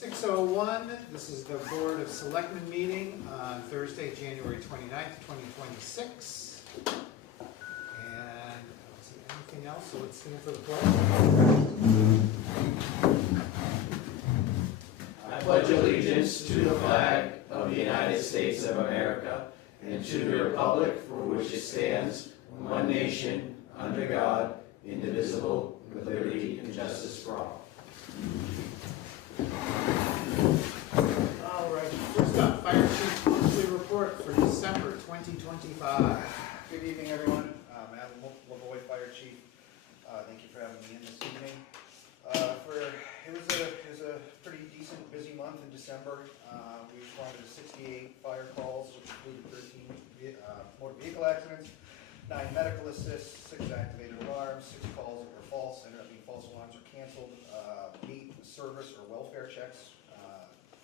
6:01, this is the Board of Selectmen meeting on Thursday, January 29th, 2026. And I don't see anything else, so let's stand for the pledge. I pledge allegiance to the flag of the United States of America and to the republic for which it stands, one nation, under God, indivisible, with liberty and justice for all. All right, first up, Fire Chief monthly report for December 2025. Good evening, everyone. Matt LaVoy, Fire Chief. Thank you for having me in this evening. It was a pretty decent, busy month in December. We responded to 68 fire calls, which included 13 motor vehicle accidents, 9 medical assists, 6 activated alarms, 6 calls that were false, ended up being false alarms or canceled, 8 service or welfare checks,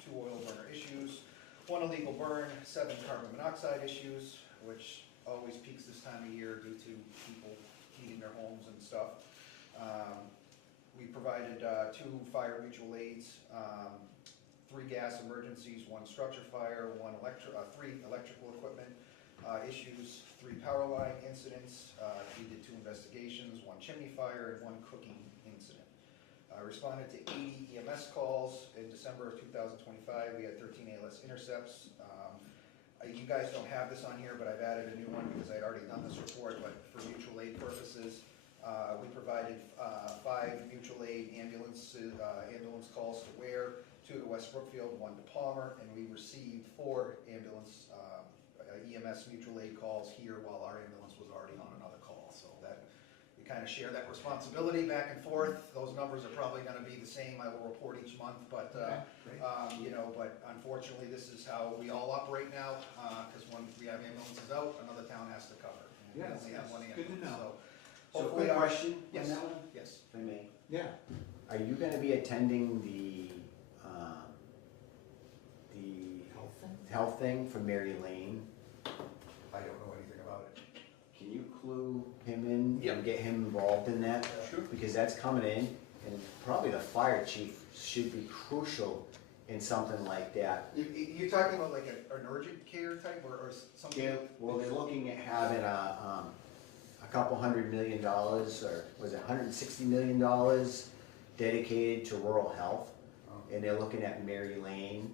2 oil burner issues, 1 illegal burn, 7 carbon monoxide issues, which always peaks this time of year due to people heating their homes and stuff. We provided 2 fire mutual aids, 3 gas emergencies, 1 structure fire, 3 electrical equipment issues, 3 power line incidents. We did 2 investigations, 1 chimney fire and 1 cooking incident. Responded to 80 EMS calls in December of 2025. We had 13 ALS intercepts. You guys don't have this on here, but I've added a new one because I'd already done this report, but for mutual aid purposes, we provided 5 mutual aid ambulance calls to Ware, 2 to West Brookfield, 1 to Palmer, and we received 4 ambulance EMS mutual aid calls here while our ambulance was already on another call. So that we kind of share that responsibility back and forth. Those numbers are probably going to be the same. I will report each month, but but unfortunately, this is how we all operate now. Because when we have ambulances out, another town has to cover. And we only have 1 ambulance. Good to know. So quick question Yes. on that one, Yes. if I may. Yeah. Are you going to be attending the health thing for Mary Lane? I don't know anything about it. Can you clue him in Yep. and get him involved in that? Sure. Because that's coming in, and probably the fire chief should be crucial in something like that. You're talking about like an urgent care type or something? Yeah, well, they're looking at having a couple $100 million, or was it $160 million dedicated to rural health. And they're looking at Mary Lane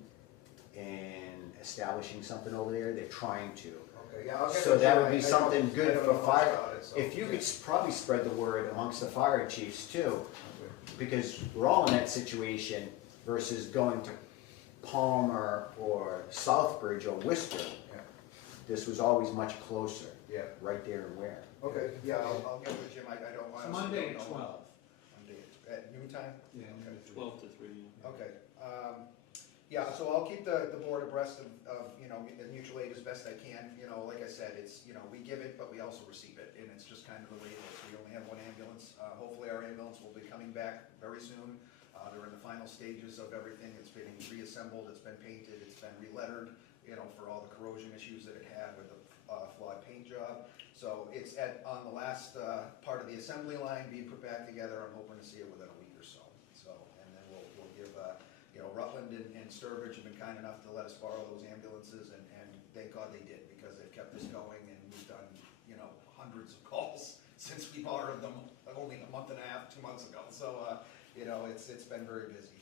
and establishing something over there. They're trying to. Okay, yeah, I'll get So with that you. would be I something don't good know for much fire. about it, so, If you yeah. could probably spread the word amongst the fire chiefs too, Okay. because we're all in that situation versus going to Palmer or Southbridge or Worcester. Yeah. This was always much closer, Yeah. right there in Ware. Okay, yeah, I'll get with Jim. I don't. It's honestly Monday don't at know. 12. Monday at noontime? Yeah. Okay. 12 to 3. Yeah. Okay, yeah, so I'll keep the board abreast of the mutual aid as best I can. Like I said, it's, we give it, but we also receive it, and it's just kind of the way it is. We only have 1 ambulance. Hopefully our ambulance will be coming back very soon. They're in the final stages of everything. It's been reassembled, it's been painted, it's been re-lettered, for all the corrosion issues that it had with the flawed paint job. So it's on the last part of the assembly line being put back together. I'm hoping to see it within a week or so. And then we'll give, Rutland and Sturbridge have been kind enough to let us borrow those ambulances, and thank God they did, because they've kept us going, and we've done, hundreds of calls since we borrowed them only a month and a half, 2 months ago. So, it's been very busy.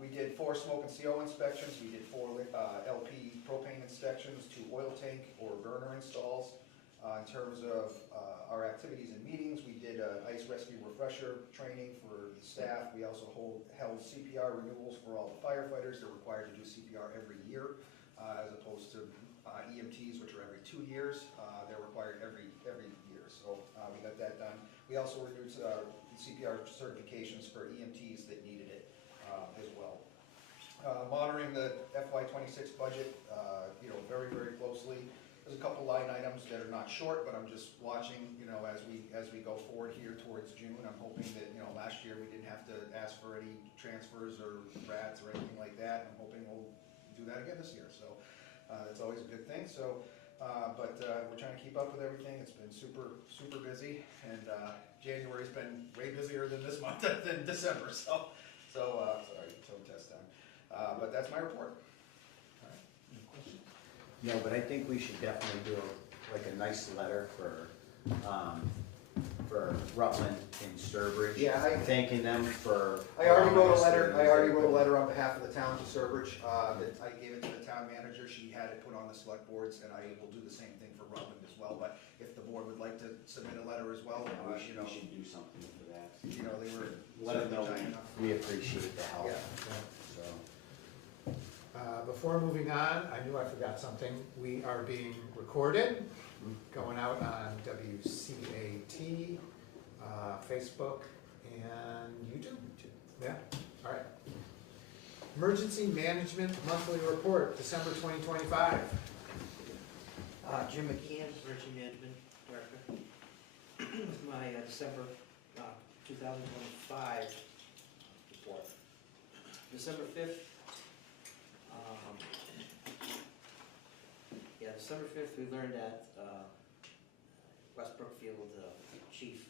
We did 4 smoke and CO inspections. We did 4 LP propane inspections, 2 oil tank or burner installs. In terms of our activities and meetings, we did ice rescue refresher training for the staff. We also held CPR renewals for all the firefighters. They're required to do CPR every year, as opposed to EMTs, which are every 2 years. They're required every year. So we got that done. We also renewed CPR certifications for EMTs that needed it as well. Monitoring the FY26 budget, very, very closely. There's a couple line items that are not short, but I'm just watching, as we go forward here towards June. I'm hoping that, last year we didn't have to ask for any transfers or rats or anything like that. I'm hoping we'll do that again this year. So that's always a good thing. So, but we're trying to keep up with everything. It's been super, super busy, and January's been way busier than this month than December. So sorry, tone test time. But that's my report. Any questions? No, but I think we should definitely do a nice letter for Rutland and Sturbridge. Yeah, thanking them for. I already wrote a allowing us letter, to I use already it. wrote a letter on behalf of the town to Sturbridge, that I gave it to the town manager, she had it put on the select boards, and I will do the same thing for Rutland as well, but if the board would like to submit a letter as well, Yeah, we you should know, do something for that. they were Let them know certainly giant enough. we appreciate the help, Yeah. so. Before moving on, I knew I forgot something. We are being recorded, going out on WCAT, Facebook, and YouTube. Yeah, all right. Emergency Management Monthly Report, December 2025. Jim McKeon, Emergency Management Director. My December 2025 report. December 5th, December 5th, we learned that West Brookfield chief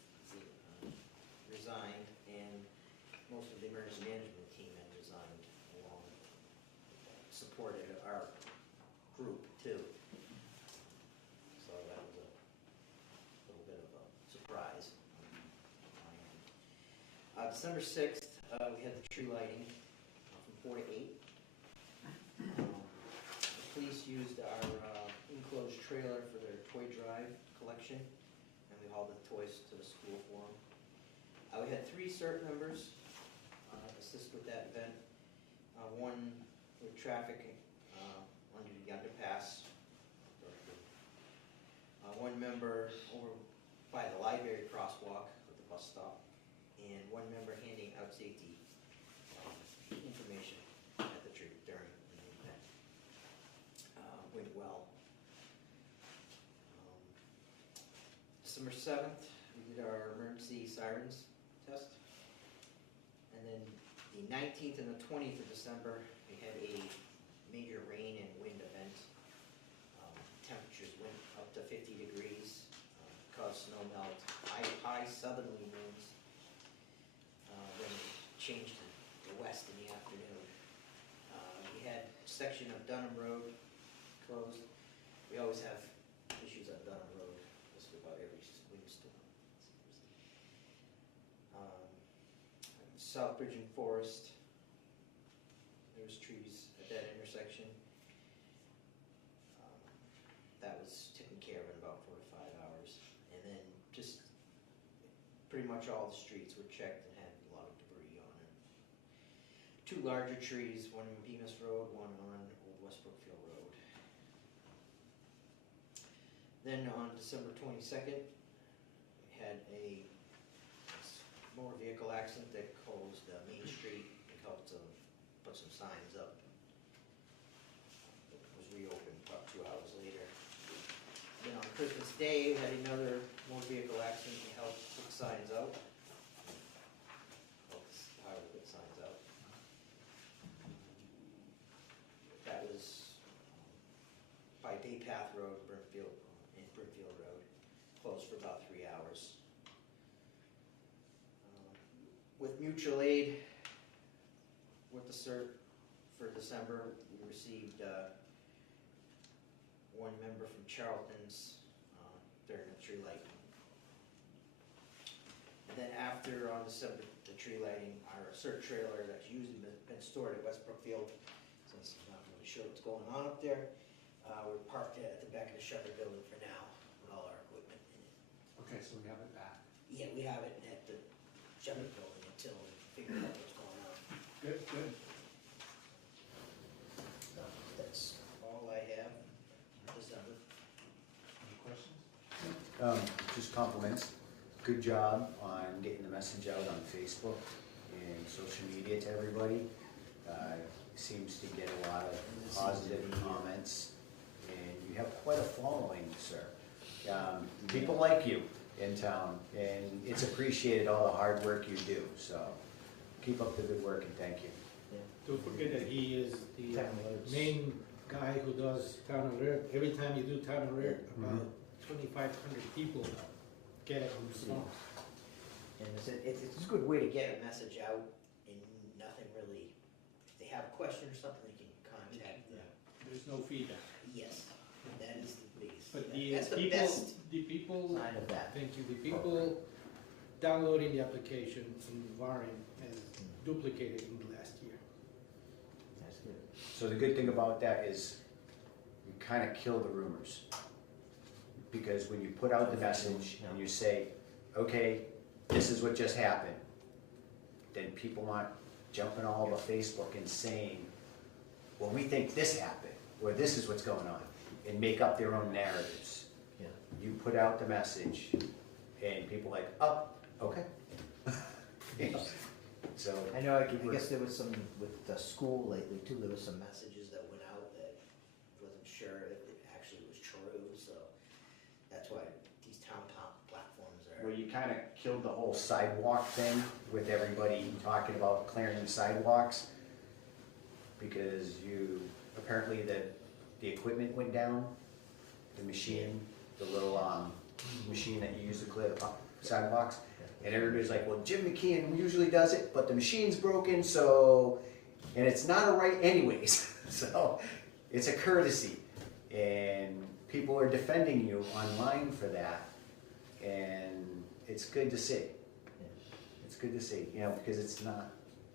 resigned, and most of the emergency management team had resigned along, supported our group too. So that was a little bit of a surprise on my end. December 6th, we had the tree lighting from 4 to 8. The police used our enclosed trailer for their toy drive collection, and we hauled the toys to the school for them. We had 3 CERT members assist with that event. One with traffic under the underpass. One member over by the library crosswalk with the bus stop, and one member handing out safety information at the tree during the event. Went well. December 7th, we did our emergency sirens test. And then the 19th and the 20th of December, we had a major rain and wind event. Temperatures went up to 50 degrees, caused snow melt, high southerly winds. Then it changed to the west in the afternoon. We had a section of Dunham Road closed. We always have issues on Dunham Road, just about every windstorm. Southbridge and Forest, there was trees at that intersection. That was taken care of in about 4 to 5 hours. And then just pretty much all the streets were checked and had a lot of debris on it. 2 larger trees, one on Bemis Road, one on Old West Brookfield Road. Then on December 22nd, we had a motor vehicle accident that closed Main Street and helped to put some signs up. It was reopened about 2 hours later. Then on Christmas Day, we had another motor vehicle accident and helped put signs out. Helped how to put signs out. That was by Baypath Road, Brimfield Road, closed for about 3 hours. With mutual aid, with the CERT for December, we received one member from Charlton's during the tree lighting. And then after, on December, the tree lighting, our CERT trailer that's usually been stored at West Brookfield, since I'm not really sure what's going on up there, we're parked at the back of the Shutter building for now, with all our equipment in it. Okay, so we have it back. Yeah, we have it at the Shutter building until we figure out what's going on. Good, good. So that's all I have for December. Any questions? Just compliments. Good job on getting the message out on Facebook and social media to everybody. Seems to get a lot of positive comments, and you have quite a following, sir. People like you in town, and it's appreciated all the hard work you do, so keep up the good work and thank you. Don't forget that he is the Town alerts. main guy who does town alert. Every time you do town alert, about 2,500 people get it on the phone. And it's a good way to get a message out, and nothing really they have a question or something, they can contact them. There's no feedback. Yes, that is the biggest. But That's the best the people, sign of that. thank you, the people downloading the application in Warren has duplicated in the last year. That's good. So the good thing about that is you kind of kill the rumors. Because when you put out the message and you say, okay, this is what just happened, then people aren't jumping all over Facebook and saying, well, we think this happened, or this is what's going on, and make up their own narratives. Yeah. You put out the message, and people are like, oh, okay. You know, so, I know, I guess there was some, with the school lately too, there was some messages that went out that wasn't sure if it actually was true, so that's why these town platforms are. where you kind of killed the whole sidewalk thing with everybody talking about clearing the sidewalks, because apparently the equipment went down, the machine, the little machine that you use to clear the sidewalks, and everybody's like, well, Jim McKeon usually does it, but the machine's broken, so, and it's not a right anyways, so it's a courtesy, and people are defending you online for that, and it's good to see. It's good to see, you know, because it's not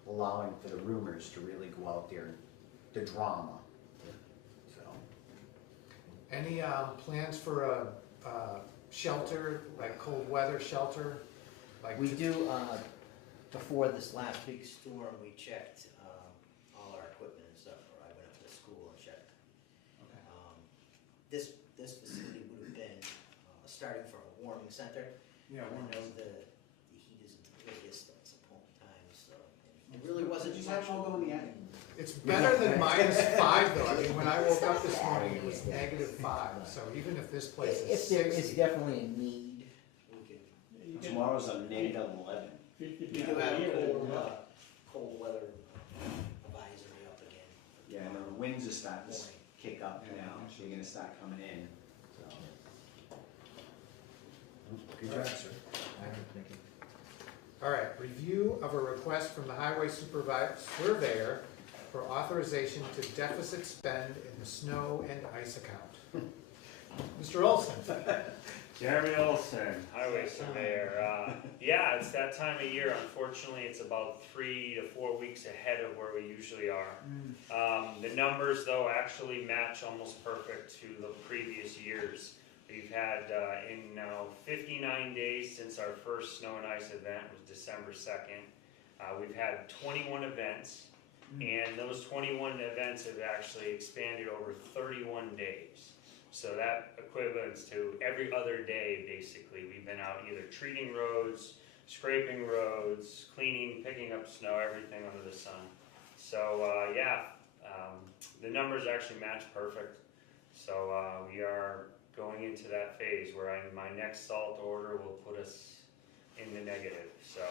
allowing for the rumors to really go out there, the drama. So, Any plans for a shelter, like cold weather shelter? Like We do, before this last big storm, we checked, all our equipment and stuff, or I went up to the school and checked. Okay. This facility would have been, starting from a warming center. Yeah, I know the heat isn't the greatest at some point in time, so it really wasn't just much. have them all go in the attic. It's better than -5 though. I mean, when I woke up this morning, it was -5. So even if this place is If there is 60, definitely a need, we could, Tomorrow's a -11. we do have a cold weather advisory up again. Yeah, and the winds are starting to kick up now, so you're gonna start coming in, so. Good job, sir. all right, review of a request from the highway surveyor for authorization to deficit spend in the snow and ice account. Mr. Olson. Jeremy Olson, highway surveyor. Yeah, it's that time of year. Unfortunately, it's about 3 to 4 weeks ahead of where we usually are. The numbers, though, actually match almost perfect to the previous years. We've had, in now 59 days since our first snow and ice event was December 2nd. We've had 21 events, and those 21 events have actually expanded over 31 days. So that equivalents to every other day, basically. We've been out either treating roads, scraping roads, cleaning, picking up snow, everything under the sun. So, the numbers actually match perfect. So we are going into that phase where my next salt order will put us in the negative. So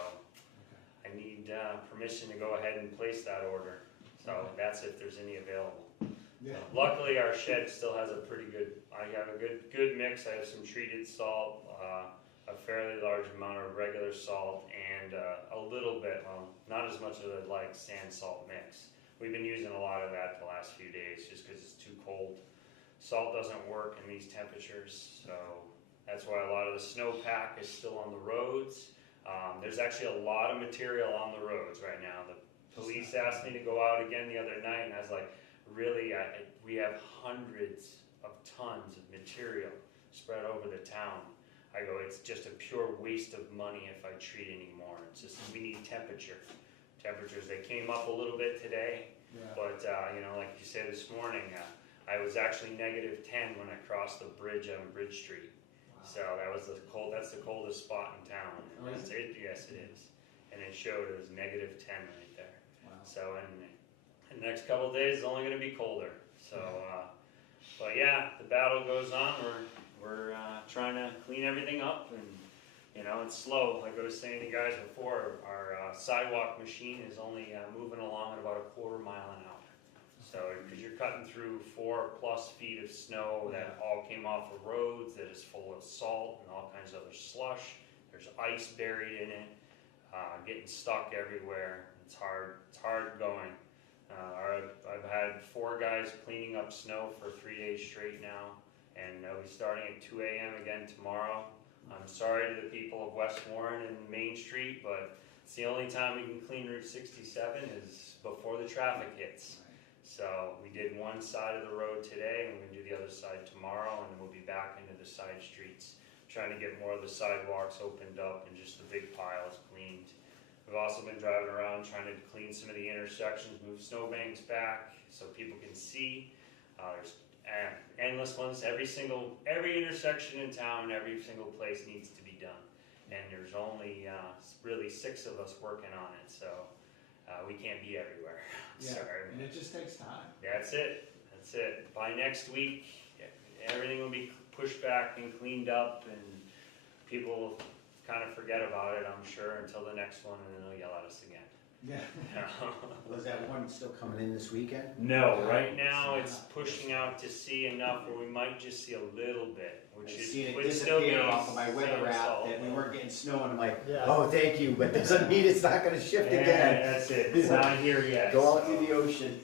I need permission to go ahead and place that order. So that's if there's any available. Yeah. Luckily, our shed still has a pretty good, I have a good mix. I have some treated salt, a fairly large amount of regular salt, and a little bit, well, not as much as I'd like, sand salt mix. We've been using a lot of that the last few days just because it's too cold. Salt doesn't work in these temperatures, so that's why a lot of the snowpack is still on the roads. There's actually a lot of material on the roads right now. The police asked me to go out again the other night, and I was like, really, we have hundreds of tons of material spread over the town. I go, it's just a pure waste of money if I treat anymore. It's just, we need temperatures. They came up a little bit today, but like you said this morning, I was actually -10 when I crossed the bridge on Bridge Street. Wow. So that's the coldest spot in town. Oh, is Yes, it is. And it showed it was -10 right there. Wow. So in the next couple of days, it's only going to be colder. So, but yeah, the battle goes on. We're trying to clean everything up, and it's slow. Like I was saying to you guys before, our sidewalk machine is only moving along at about a quarter mile an hour. So, because you're cutting through 4+ feet of snow that all came off of roads that is full of salt and all kinds of other slush. There's ice buried in it, getting stuck everywhere. It's hard going. I've had 4 guys cleaning up snow for 3 days straight now, and they'll be starting at 2 a.m. again tomorrow. I'm sorry to the people of West Warren and Main Street, but it's the only time we can clean Route 67 is before the traffic hits. So we did one side of the road today, and we're gonna do the other side tomorrow, and then we'll be back into the side streets, trying to get more of the sidewalks opened up and just the big piles cleaned. We've also been driving around trying to clean some of the intersections, move snowbanks back so people can see. There's endless ones. Every intersection in town, every single place needs to be done. And there's only really 6 of us working on it, so we can't be everywhere. Yeah, Sorry. and it just takes time. That's it. That's it. By next week, everything will be pushed back and cleaned up, and people will kind of forget about it, I'm sure, until the next one, and then they'll yell at us again. Yeah. Was that one still coming in this weekend? No, right now it's pushing out to see enough where we might just see a little bit, which I is seen it would still be disappear off of my weather same app salt. that we weren't getting snow, and I'm like, Yeah. oh, thank you, but doesn't mean it's not gonna shift Yeah, again. that's it. It's not here yet. Go out so- to the ocean.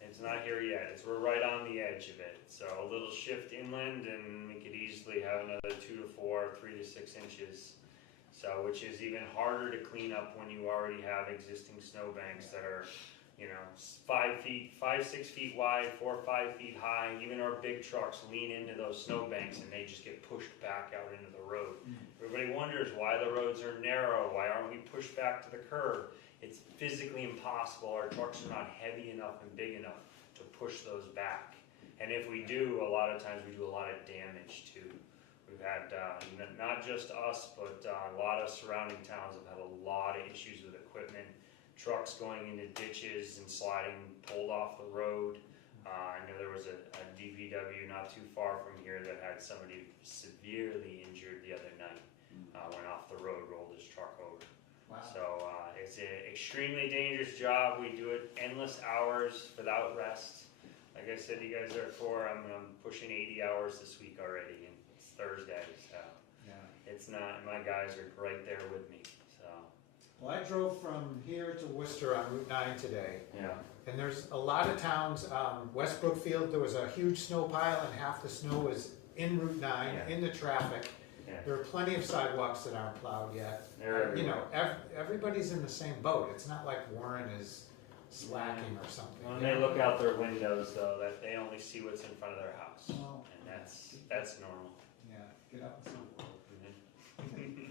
It's not here yet. We're right on the edge of it. So a little shift inland, and we could easily have another 2 to 4, 3 to 6 inches. So, which is even harder to clean up when you already have existing snowbanks that are, 5 feet, 6 feet wide, 4 or 5 feet high. Even our big trucks lean into those snowbanks, and they just get pushed back out into the road. Everybody wonders why the roads are narrow. Why aren't we pushed back to the curb? It's physically impossible. Our trucks are not heavy enough and big enough to push those back. And if we do, a lot of times we do a lot of damage too. We've had, not just us, but a lot of surrounding towns have had a lot of issues with equipment. Trucks going into ditches and sliding, pulled off the road. I know there was a DPW not too far from here that had somebody severely injured the other night. Went off the road, rolled his truck over. Wow. So it's an extremely dangerous job. We do it endless hours without rest. Like I said, you guys are I'm pushing 80 hours this week already, and it's Thursday, so Yeah. it's not. My guys are right there with me. So Well, I drove from here to Worcester on Route 9 today, yeah, and there's a lot of towns, West Brookfield, there was a huge snow pile, and half the snow was in Route 9, Yeah. in the traffic. Yeah. There are plenty of sidewalks that aren't plowed yet. they're You know, everywhere. everybody's in the same boat. It's not like Warren is slacking or something. When they look out their windows, though, that they only see what's in front of their house, Well, and that's normal. yeah, get out and see.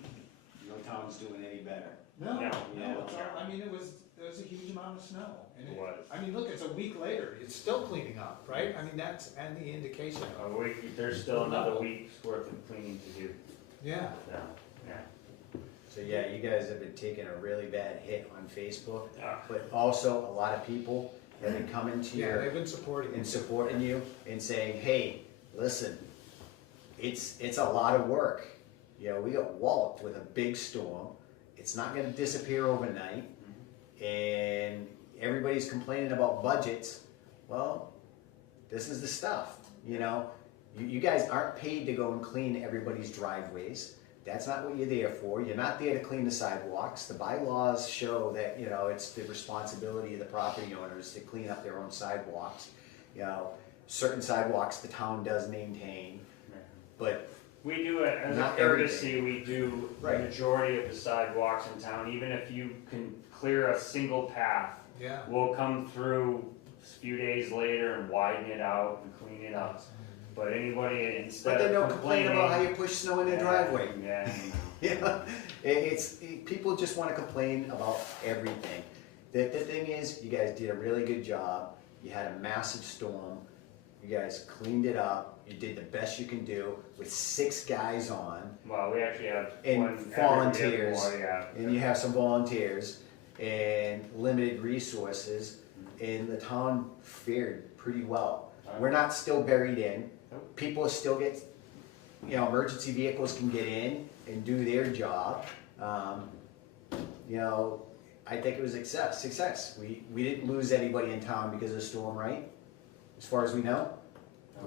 No town's doing any better. No, No, no, yeah. it's all, I mean, there was a huge amount of snow. And It was. I mean, look, it's a week later, it's still cleaning up, right? I mean, that's any indication of, There's still another week's worth of cleaning to do. yeah. So, yeah. So yeah, you guys have been taking a really bad hit on Facebook, Ah. but also a lot of people have been coming to Yeah, your they've been supporting and it. supporting you and saying, hey, listen, it's a lot of work. You know, we got walloped with a big storm. It's not gonna disappear overnight. And everybody's complaining about budgets. Well, this is the stuff, you know? You guys aren't paid to go and clean everybody's driveways. That's not what you're there for. You're not there to clean the sidewalks. The bylaws show that, you know, it's the responsibility of the property owners to clean up their own sidewalks. You know, certain sidewalks the town does maintain, but We do it as a Not courtesy, we do the Right. majority of the sidewalks in town, even if you can clear a single path. Yeah. We'll come through a few days later and widen it out and clean it up. But anybody, instead but of they don't complain about how complaining. you push snow in their driveway. Yeah, You know, people just want to complain about everything. The thing is, you guys did a really good job. You had a massive storm. You guys cleaned it up. You did the best you can do with 6 guys on, well, we actually have And one. volunteers. Yeah. and you have some volunteers and limited resources, and the town fared pretty well. We're not still buried in. Nope. People still get, emergency vehicles can get in and do their job. I think it was success. We didn't lose anybody in town because of the storm, right? As far as we know?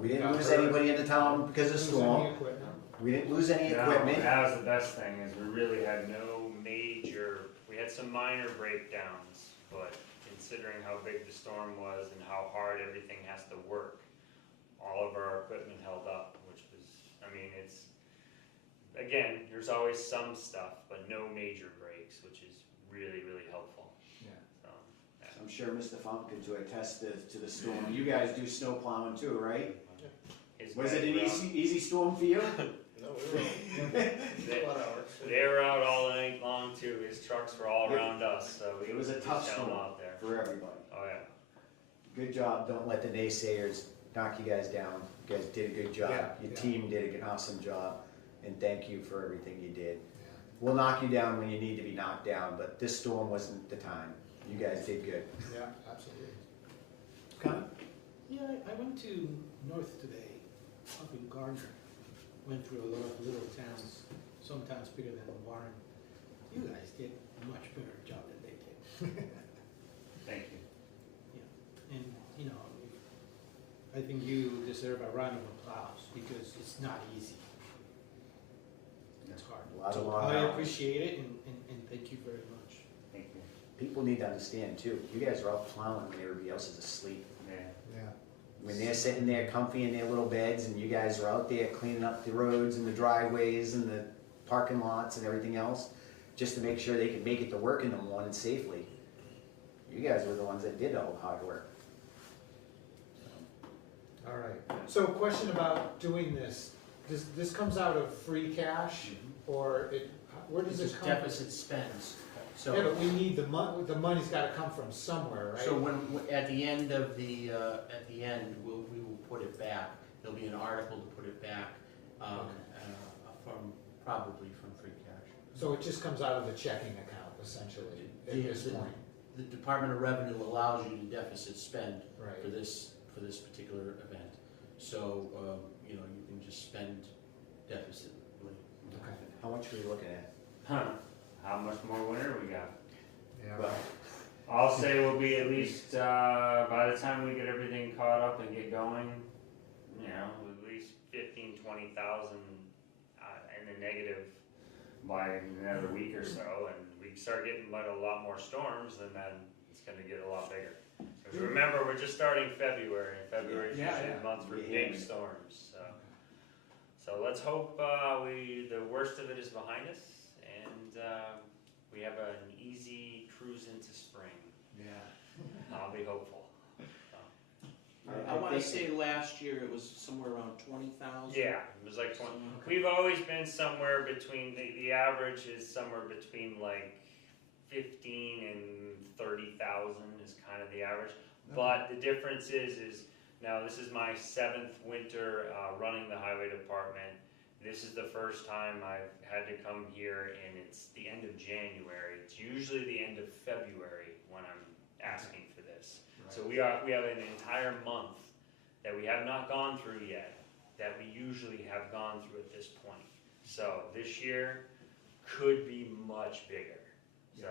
We didn't Not lose hurt. anybody in the town because of the Lose any storm. equipment. We didn't lose any No, equipment. that was the best thing, is we really had no major, we had some minor breakdowns, but considering how big the storm was and how hard everything has to work. All of our equipment held up, which was, I mean, it's, again, there's always some stuff, but no major breaks, which is really, really helpful. Yeah. So, yeah. I'm sure Mr. Funk can to attest to the storm. You guys do snow plowing too, right? His Was it guys an were out- easy storm for you? No, we were, They, a lot of hours. they were out all night long too. His trucks were all around us, so we It was a just tough down storm out there. for everybody. Oh yeah. Good job. Don't let the naysayers knock you guys down. You guys did a good job. Yeah, Your yeah. team did an awesome job, and thank you for everything you did. Yeah. We'll knock you down when you need to be knocked down, but this storm wasn't the time. You guys did good. Yeah, absolutely. Comment? Yeah, I went to North today, up in Gardner. Went through a lot of little towns, some towns bigger than Warren. You guys did a much better job than they did. Thank you. And, you know, I think you deserve a round of applause because it's not easy. It's hard. A lot of So long I hours. appreciate it and thank you very much. Thank you. People need to understand too, you guys are out plowing when everybody else is asleep. Yeah. Yeah. When they're sitting there comfy in their little beds and you guys are out there cleaning up the roads and the driveways and the parking lots and everything else, just to make sure they can make it to work in the morning safely. You guys were the ones that did all the hard work. All right. So question about doing this. This comes out of free cash or where does It's it just come? deficit spends, Yeah, so, but we need the money's gotta come from somewhere, right? so when, at the end of the, we will put it back. There'll be an article to put it back, probably from free cash. So it just comes out of the checking account essentially at this The- point, The Department of Revenue allows you to deficit spend for right? this particular event. So, you know, you can just spend deficitly. Okay. How much were you looking at? Huh. How much more winter we got? Yeah. Well, I'll say we'll be at least, by the time we get everything caught up and get going, you know, at least 15, 20,000 in the negative by another week or so, and we start getting like a lot more storms, and then it's gonna get a lot bigger. Because remember, we're just starting February, and February is Yeah, usually yeah. the month for Yeah. big storms, so. So let's hope, the worst of it is behind us, and, we have an easy cruise into spring. Yeah. I'll be hopeful. I wanna say last year it was somewhere around 20,000. Yeah, it was like 20. We've always been somewhere between, the average is somewhere between like 15 and 30,000 is kind of the average. But the difference is now this is my 7th winter running the highway department. This is the first time I've had to come here, and it's the end of January. It's usually the end of February when I'm asking for this. So we have an entire month that we have not gone through yet, that we usually have gone through at this point. So this year could be much bigger. So,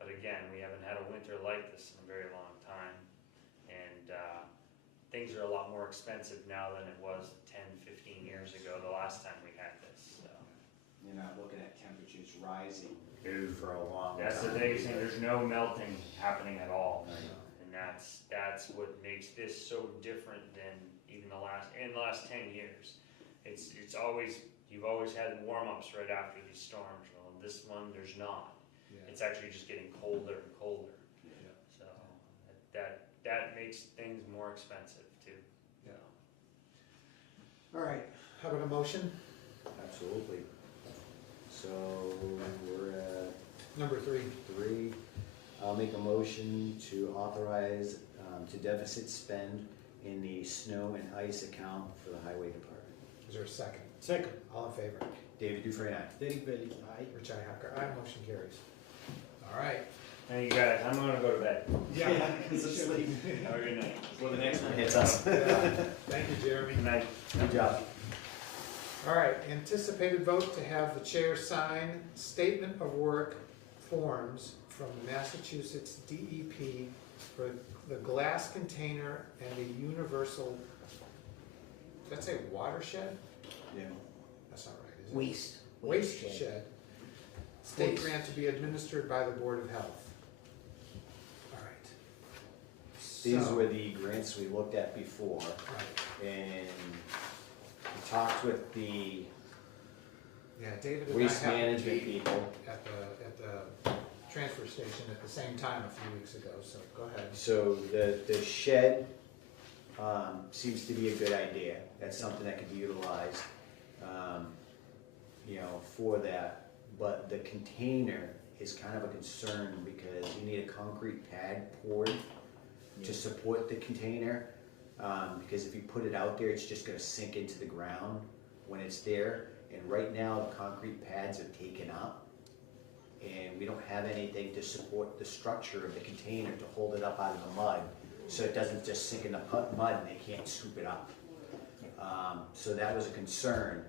but again, we haven't had a winter like this in a very long time. And things are a lot more expensive now than it was 10, 15 years ago, the last time we had this, so. you're not looking at temperatures rising Dude, for a long time. that's the biggest thing, there's no melting happening at all. And that's what makes this so different than even the last 10 years. It's always, you've always had warm-ups right after these storms. Well, this one, there's not. Yeah. It's actually just getting colder and colder. Yeah. So that makes things more expensive too. Yeah. All right, how about a motion? Absolutely. So we're at Number 3. 3. I'll make a motion to authorize to deficit spend in the snow and ice account for the highway department. Is there a second? Second, All in favor? David Dufresne, aye. Derek Bailey, aye. Richi Hacker, aye, motion carries. All right. Hey, you guys, I'm gonna go to bed. Yeah. He's asleep. Have a good night. Before the next one hits us. Yeah. Thank you, Jeremy. Good night. Good job. All right, anticipated vote to have the chair sign statement of work forms from the Massachusetts DEP for the glass container and the universal, does that say watershed? Yeah. That's not right, is it? Waste. Waste shed. State Waste. grant to be administered by the Board of Health. All right. these So- were the grants we looked at before, Right. and we talked with the Yeah, David and I waste happened to management be people. at the transfer station at the same time a few weeks ago, so go ahead. So the shed, seems to be a good idea, that's something that could be utilized, you know, for that. But the container is kind of a concern because you need a concrete pad poured to support the container. Because if you put it out there, it's just gonna sink into the ground when it's there. And right now, the concrete pads are taken up. And we don't have anything to support the structure of the container to hold it up out of the mud. So it doesn't just sink in the mud and they can't scoop it up. So that was a concern.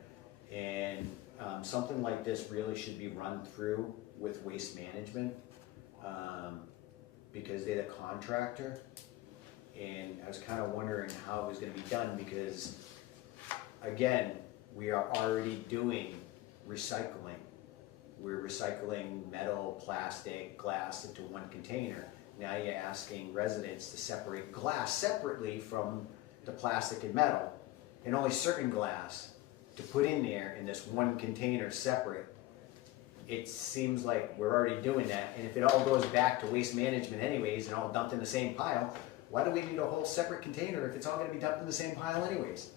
And something like this really should be run through with waste management. Because they're the contractor. And I was kind of wondering how it was gonna be done because, again, we are already doing recycling. We're recycling metal, plastic, glass into one container. Now you're asking residents to separate glass separately from the plastic and metal, and only certain glass to put in there in this one container separate. It seems like we're already doing that, and if it all goes back to waste management anyways and all dumped in the same pile, why do we need a whole separate container if it's all gonna be dumped in the same pile anyways?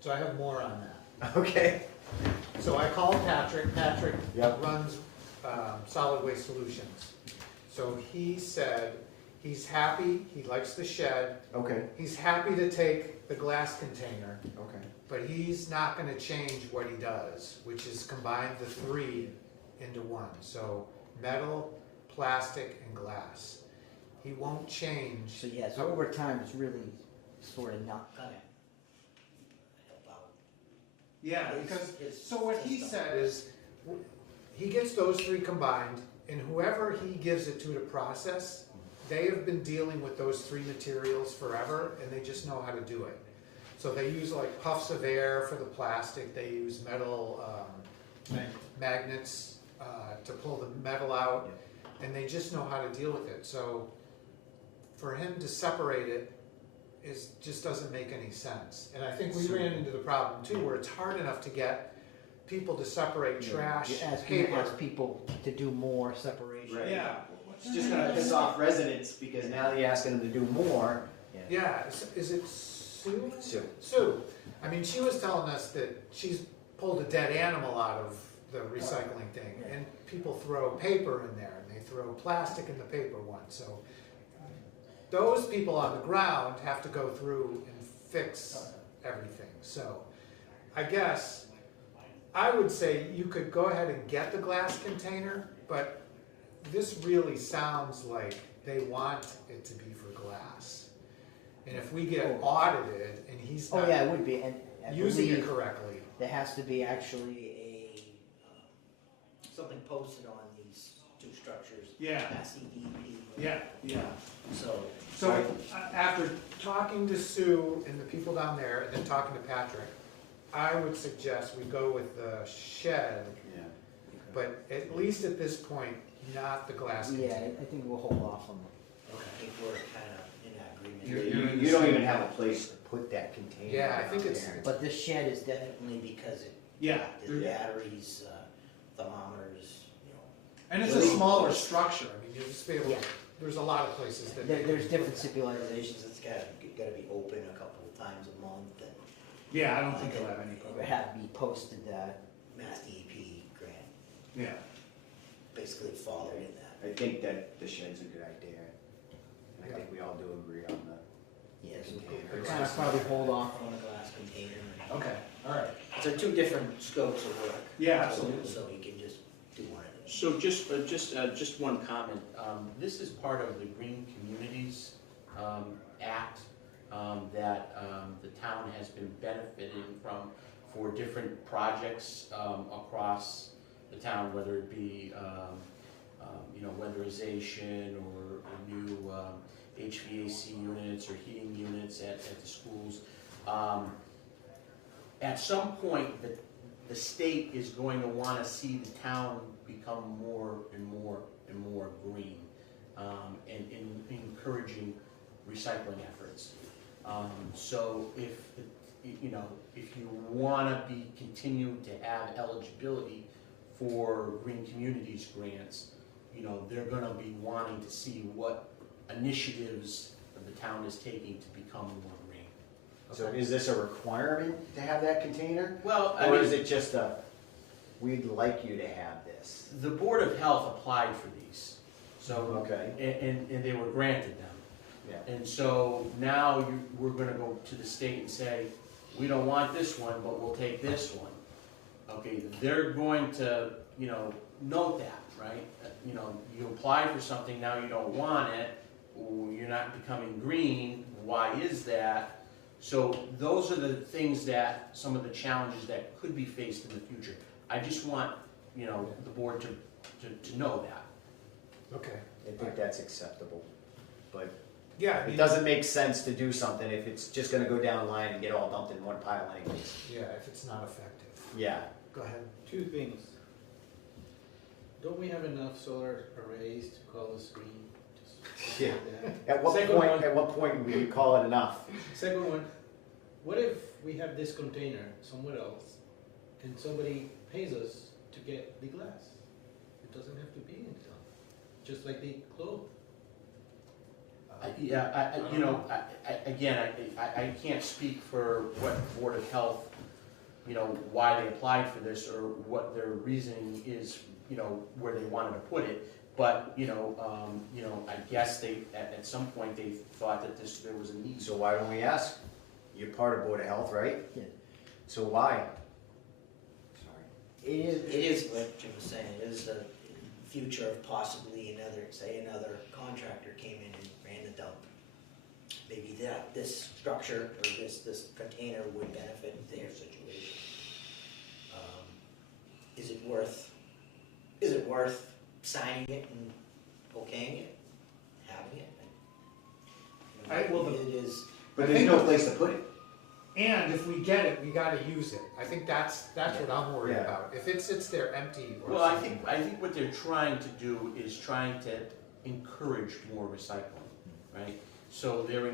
So I have more on that. Okay. So I called Patrick. Patrick Yep. runs Solid Waste Solutions. So he said he's happy, he likes the shed, Okay, he's happy to take the glass container, okay. but he's not gonna change what he does, which is combine the three into one. So metal, plastic, and glass. He won't change. So yeah, so over time, it's really sort of not gonna help out. Yeah, It's- because, it's so what he system. said is, he gets those three combined, and whoever he gives it to process, they have been dealing with those three materials forever, and they just know how to do it. So they use like puffs of air for the plastic, they use metal magnets to pull the metal out, and they just know how to deal with it. So for him to separate it just doesn't make any sense. And I think we ran into the problem too, where it's hard enough to get people to separate trash, You ask paper. people to do more separation. Right. Yeah, It's just gonna piss off residents because now you're asking them to do more. yeah, is it Sue? So, Sue, I mean, she was telling us that she's pulled a dead animal out of the recycling thing, and people throw paper in there, and they throw plastic in the paper one, so those people on the ground have to go through and fix everything, so I guess I would say you could go ahead and get the glass container, but this really sounds like they want it to be for glass. And if we get audited and he's Oh, not yeah, it would be, and I using it believe correctly, there has to be actually something posted on these two structures. Yeah. SEDP. yeah. So, So after talking to Sue and the people down there, and then talking to Patrick, I would suggest we go with the shed, yeah. but at least at this point, not the glass yeah, container. I think we'll hold off on I think we're kind of in agreement. You're in the You don't same- even have a place to put that container. Yeah, I think down it's- there. But this shed is definitely because it, Yeah, the batteries, thermometers, you know. and it's a smaller structure, I mean, you'll just be able, Yeah. there's a lot of places that. There's different stipulations, it's gotta be open a couple of times a month, and Yeah, I don't think you'll have any it would problem. have to be posted that Mass DEP grant, Yeah. basically followed in that. I think that the shed's a good idea. And I think we all do agree on that. Yes, Container. we'll kind of probably hold off on the glass container. Okay, all right. So two different scopes of work. Yeah, absolutely. So you can just do one of those. So just one comment. This is part of the Green Communities Act that the town has been benefiting from for different projects across the town, whether it be weatherization or new HVAC units or heating units at the schools. At some point, the state is going to want to see the town become more and more and more green, and encouraging recycling efforts. So if, you know, if you wanna continue to have eligibility for green communities grants, you know, they're gonna be wanting to see what initiatives the town is taking to become more green. So is this a requirement to have that container? Well, I Or mean, is it just a, we'd like you to have this? the Board of Health applied for these, so, Okay, and they were granted them. yeah. And so now we're gonna go to the state and say, we don't want this one, but we'll take this one. Okay, they're going to, you know, note that, right? You know, you apply for something, now you don't want it, or you're not becoming green, why is that? So those are the things that, some of the challenges that could be faced in the future. I just want, you know, the board to know that. Okay. I think that's acceptable, but Yeah, I it mean, doesn't make sense to do something if it's just gonna go down the line and get all dumped in one pile anyways. yeah, if it's not effective. Yeah, Go ahead. Two things. Don't we have enough solar arrays to call us green? Just Yeah. that. at what Second point, one. at what point we call it enough? Second one, what if we have this container somewhere else and somebody pays us to get the glass? It doesn't have to be in town, just like the clothes. Yeah, you know, again, I can't speak for what Board of Health, you know, why they applied for this or what their reasoning is, you know, where they wanted to put it. But, you know, I guess they, at some point, they thought that there was a need. So why don't we ask? You're part of Board of Health, right? Yeah. So why? Sorry. It is what Jim was saying, it is the future of possibly another contractor came in and ran the dump. Maybe this structure or this container would benefit their situation. Is it worth signing it and okaying it, having it? Well, It is, But there's no place to put it. And if we get it, we gotta use it. I think that's what I'm worried Yeah. about. If it sits there empty or Well, something. I think what they're trying to do is trying to encourage more recycling, right? So they're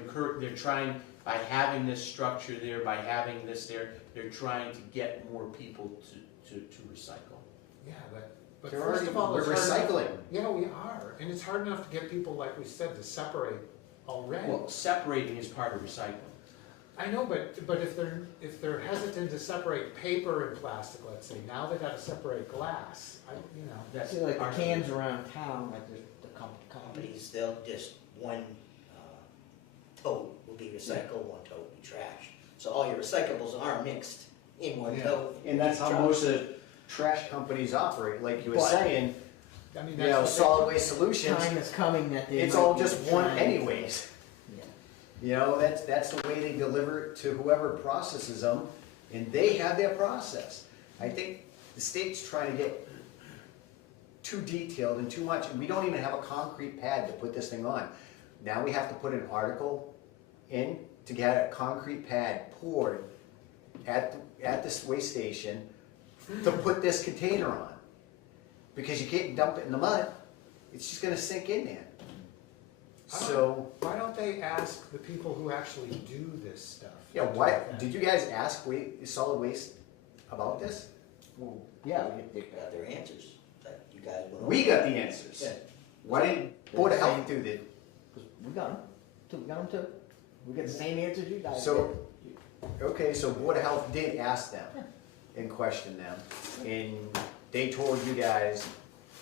trying, by having this structure there, by having this there, they're trying to get more people to recycle. Yeah, but They're first already- of all, we're it's hard enough. recycling. Yeah, we are, and it's hard enough to get people, like we said, to separate already. Well, separating is part of recycling. I know, but if they're hesitant to separate paper and plastic, let's say, now they gotta separate glass, you know. That's see, like the our- cans around town, like the companies, they'll just, one tote will be recycled, one tote will be trash. So all your recyclables are mixed in one Yeah. tote. And that's how Truck. most of the trash companies operate, like you were But- saying, I mean, you that's know, what they- solid waste solutions, Time is coming that they it's might all be just one trying- anyways. Yeah. You know, that's the way they deliver it to whoever processes them, and they have their process. I think the state's trying to get too detailed and too much, and we don't even have a concrete pad to put this thing on. Now we have to put an article in to get a concrete pad poured at this waste station to put this container on. Because you can't dump it in the mud, it's just gonna sink in there. So, Why don't they ask the people who actually do this stuff? yeah, what, did you guys ask solid waste about this? Well, yeah, they got their answers, that you guys went over. We got the answers. Yeah. Why didn't Board of Health do that? 'Cause we got them, too, we got them too. We got the same answers you guys So- did. Okay, so Board of Health did ask them and question them, and they told you guys,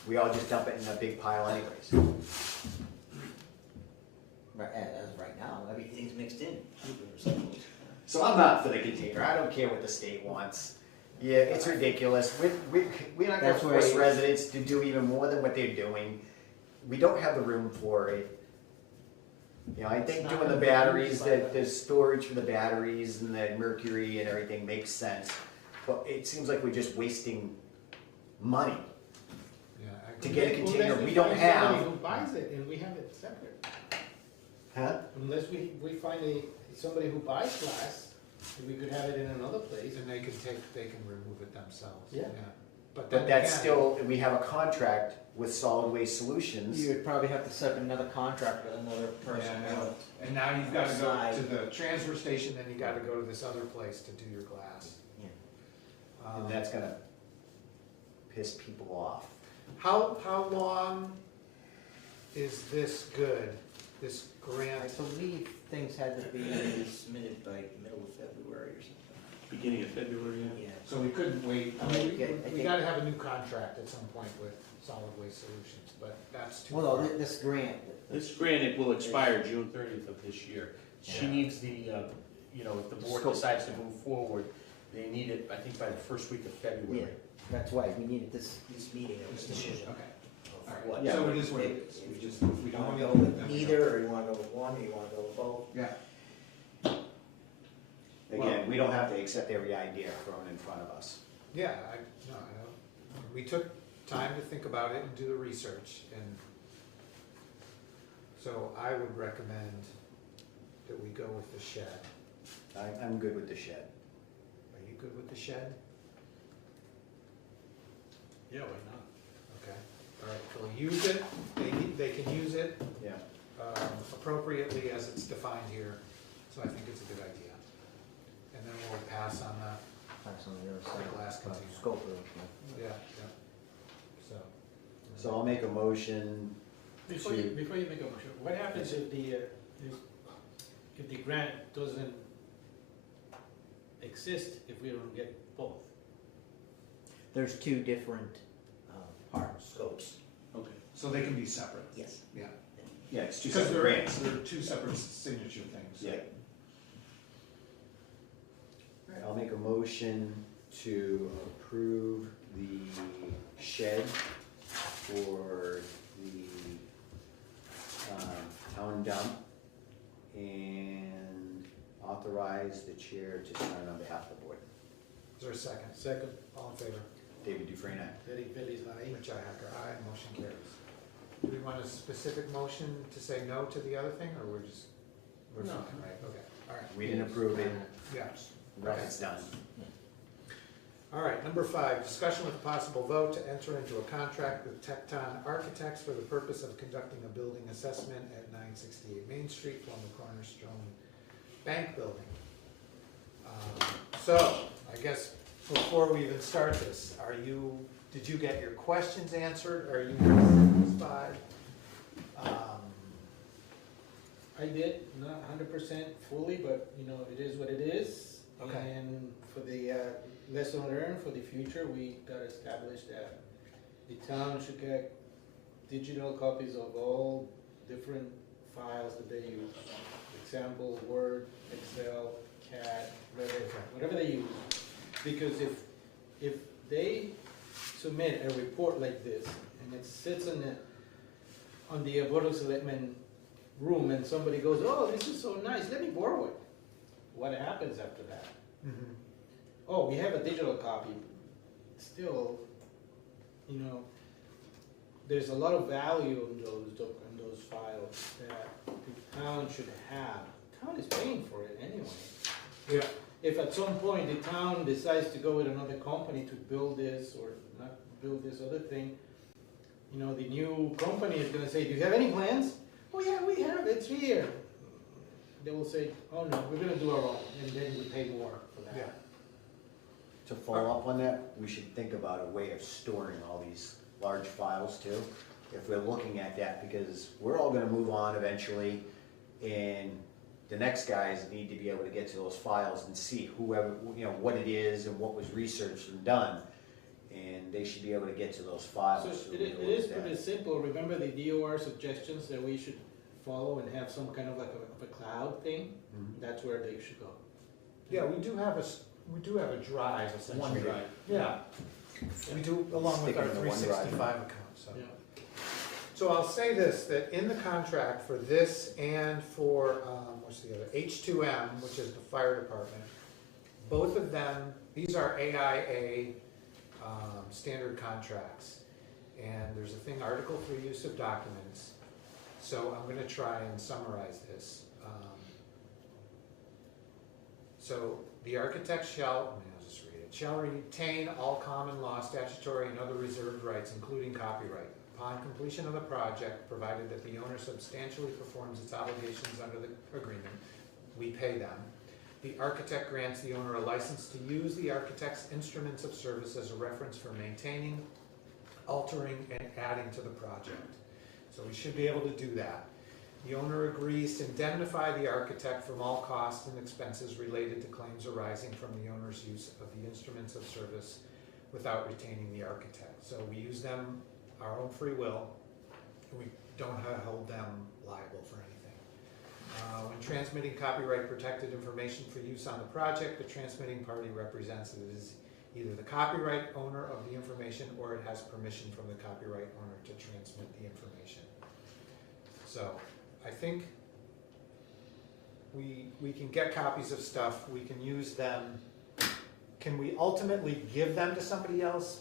we all just dump it in a big pile anyways. Right, as of right now, everything's mixed in. Recycled. So I'm not for the container, I don't care what the state wants. Yeah, it's ridiculous, we're not gonna That's where force you- residents to do even more than what they're doing. We don't have the room for it. You know, I think It's doing the not batteries, gonna be that the storage for the batteries and the mercury and everything makes sense. But it seems like we're just wasting money Yeah, I to agree. get a Unless container we find don't somebody have. who buys it and we have it separate. Huh? Unless we find somebody who buys glass, and we could have it in another place. And they can remove it themselves. Yeah. but then But that's again- still, we have a contract with Solid Waste Solutions. You would probably have to set up another contract with another person. Yeah, I know. And now you've gotta go Outside. to the transfer station, then you gotta go to this other place to do your glass. Yeah. And that's gonna piss people off. How long is this good, this I grant? believe things had to be submitted by middle of February or something. Beginning of February, yeah. Yeah. So we couldn't wait, I I mean, think- we gotta have a new contract at some point with Solid Waste Solutions, but that's too Well, far. no, this grant. This grant will expire June 30th of this year. She Yeah. needs the, if the board Scope. decides to move forward, they need it, I think, by the first week of February. Yeah, that's why we needed this meeting of Just a a decision, decision. okay. of Alright. what- Yeah. So it is what it is, we just, if we You don't wanna go go with with neither, or you wanna go with one, or you wanna go with both? Yeah, Again, we don't have to accept every idea thrown in front of us. yeah, I know, we took time to think about it and do the research, and so I would recommend that we go with the shed. I'm good with the shed. Are you good with the shed? Yeah, why not? Okay, all right, we'll use it, they can use it Yeah. appropriately as it's defined here, so I think it's a good idea. And then we'll pass on the, Pass on the other side. glass container. Scope of it. yeah, so. So I'll make a motion Before you make a motion, what happens if the grant doesn't exist if we don't get both? There's two different, scopes. Okay. So they can be separate. Yes. Yeah. Yeah, it's two Because separate they're, grants. they're two separate signature things. Yeah. All right, I'll make a motion to approve the shed for the town dump and authorize the chair to sign on behalf of the board. Is there a second? Second, All in favor? David Dufresne, aye. Derek Bailey's aye. Richi Hacker, aye, motion carries. Do we want a specific motion to say no to the other thing, or we're just, we're No. fine, right, okay, all right, We didn't approve it, yeah. it's done. All right, number 5, discussion with a possible vote to enter into a contract with Tecton Architects for the purpose of conducting a building assessment at 968 Main Street, former Cornerstone Bank Building. So, I guess before we even start this, did you get your questions answered? Are you satisfied? I did, not 100% fully, but it is what it is. Okay. And for the lesson learned for the future, we got established that the town should get digital copies of all different files that they use. Example, Word, Excel, CAD, Revit, whatever they use. Because if they submit a report like this and it sits on the Board of Selectmen room and somebody goes, oh, this is so nice, let me borrow it. What happens after that? Mhm. Oh, we have a digital copy. Still, there's a lot of value in those files that the town should have. The town is paying for it anyway. Yeah. If at some point the town decides to go with another company to build this or not build this other thing, the new company is gonna say, do you have any plans? Oh yeah, we have, it's here. They will say, oh no, we're gonna do our own, and then we pay more for that. Yeah. To follow up on that, we should think about a way of storing all these large files too. If we're looking at that, because we're all gonna move on eventually, and the next guys need to be able to get to those files and see whoever, what it is and what was researched and done. And they should be able to get to those files. So so it we it know is what that- pretty simple. Remember the DOR suggestions that we should follow and have some kind of like a cloud thing? Mhm. That's where they should go. Yeah, we do have a drive essentially. OneDrive. Yeah, we do, along with Stick it our in the OneDrive. 365 account, so. Yeah. So I'll say this, that in the contract for this and for, what's the other, H2M, which is the fire department, both of them, these are AIA standard contracts. And there's a thing, Article 3, use of documents. So I'm gonna try and summarize this. So the architect shall, I'll just read it shall retain all common law, statutory, and other reserved rights, including copyright. Upon completion of the project, provided that the owner substantially performs its obligations under the agreement, we pay them. The architect grants the owner a license to use the architect's instruments of service as a reference for maintaining, altering, and adding to the project. So we should be able to do that. The owner agrees to indemnify the architect from all costs and expenses related to claims arising from the owner's use of the instruments of service without retaining the architect. So we use them our own free will, and we don't hold them liable for anything. When transmitting copyright protected information for use on the project, the transmitting party represents it as either the copyright owner of the information or it has permission from the copyright owner to transmit the information. So I think we can get copies of stuff, we can use them. Can we ultimately give them to somebody else?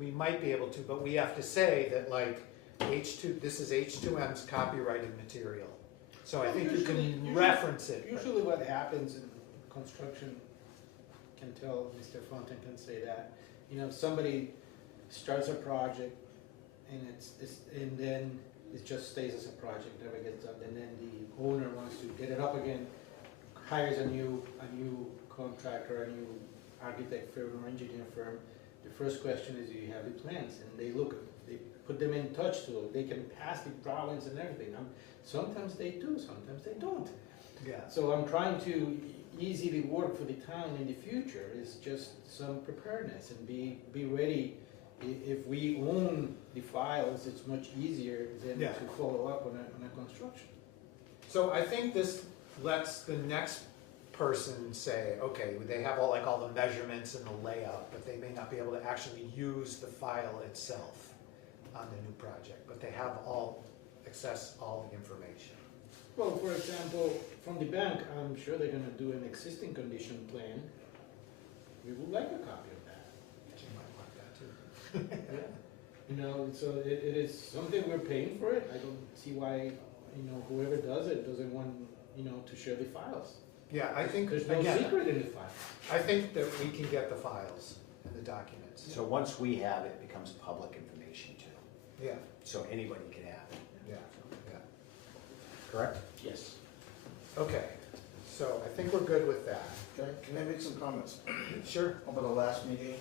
We might be able to, but we have to say that like this is H2M's copyrighted material. So I think you can reference it. Usually what happens in construction, can tell, Mr. Fontaine can say that, you know, somebody starts a project and and then it just stays as a project, never gets done, and then the owner wants to get it up again, hires a new contractor, a new architect firm or engineer firm. The first question is, do you have the plans? And they put them in touch to it. They can pass the drawings and everything. Sometimes they do, sometimes they don't. Yeah. So I'm trying to easily work for the town in the future, is just some preparedness and be ready. If we own the files, it's much easier than Yeah. to follow up on a construction. So I think this lets the next person say, okay, they have all the measurements and the layout, but they may not be able to actually use the file itself on the new project, but they have access all the information. Well, for example, from the bank, I'm sure they're gonna do an existing condition plan. We would like a copy of that. You might want that too. You know, so it is something we're paying for it. I don't see why, you know, whoever does it doesn't want, you know, to share the files. Yeah, I think, There's no again, secret in the files. I think that we can get the files and the documents. So once we have it, it becomes public information too, Yeah, so anybody can have it, yeah, yeah. correct? Yes. Okay, so I think we're good with that. Can I make some comments Sure. over the last meeting?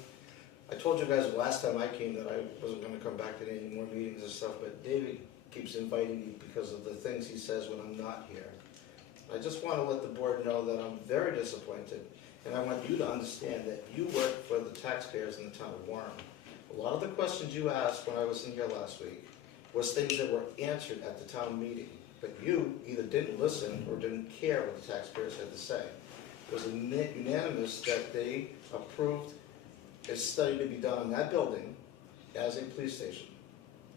I told you guys the last time I came that I wasn't gonna come back to any more meetings and stuff, but David keeps inviting me because of the things he says when I'm not here. I just wanna let the board know that I'm very disappointed, and I want you to understand that you work for the taxpayers in the town of Warren. A lot of the questions you asked when I was in here last week was things that were answered at the town meeting, but you either didn't listen or didn't care what the taxpayers had to say. It was unanimous that they approved a study to be done on that building as a police station.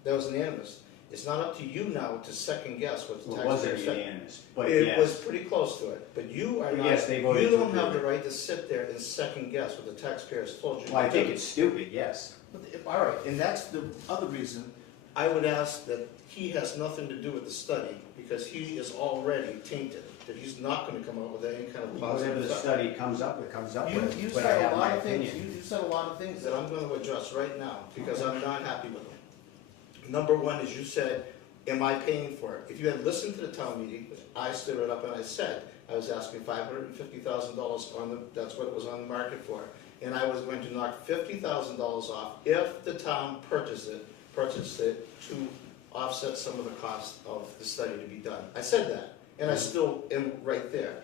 That was unanimous. It's not up to you now to second guess what the Well, it wasn't taxpayers said. unanimous, but It was yes. pretty close to it, but you are But not, yes, they voted you to don't have approve the it. right to sit there and second guess what the taxpayers told you. Well, I to think do. it's stupid, yes. All right, and that's the other reason I would ask that he has nothing to do with the study, because he is already tainted, that he's not gonna come up with any kind of Whatever positive the stuff. study comes up with, You but I said have a my lot of things, opinion. you said a lot of things that I'm gonna address right now, because I'm not happy with them. Number one is you said, am I paying for it? If you had listened to the town meeting, I stood it up and I said, I was asking $550,000 that's what it was on the market for. And I was going to knock $50,000 off if the town purchased it to offset some of the cost of the study to be done. I said that, and I still am right there.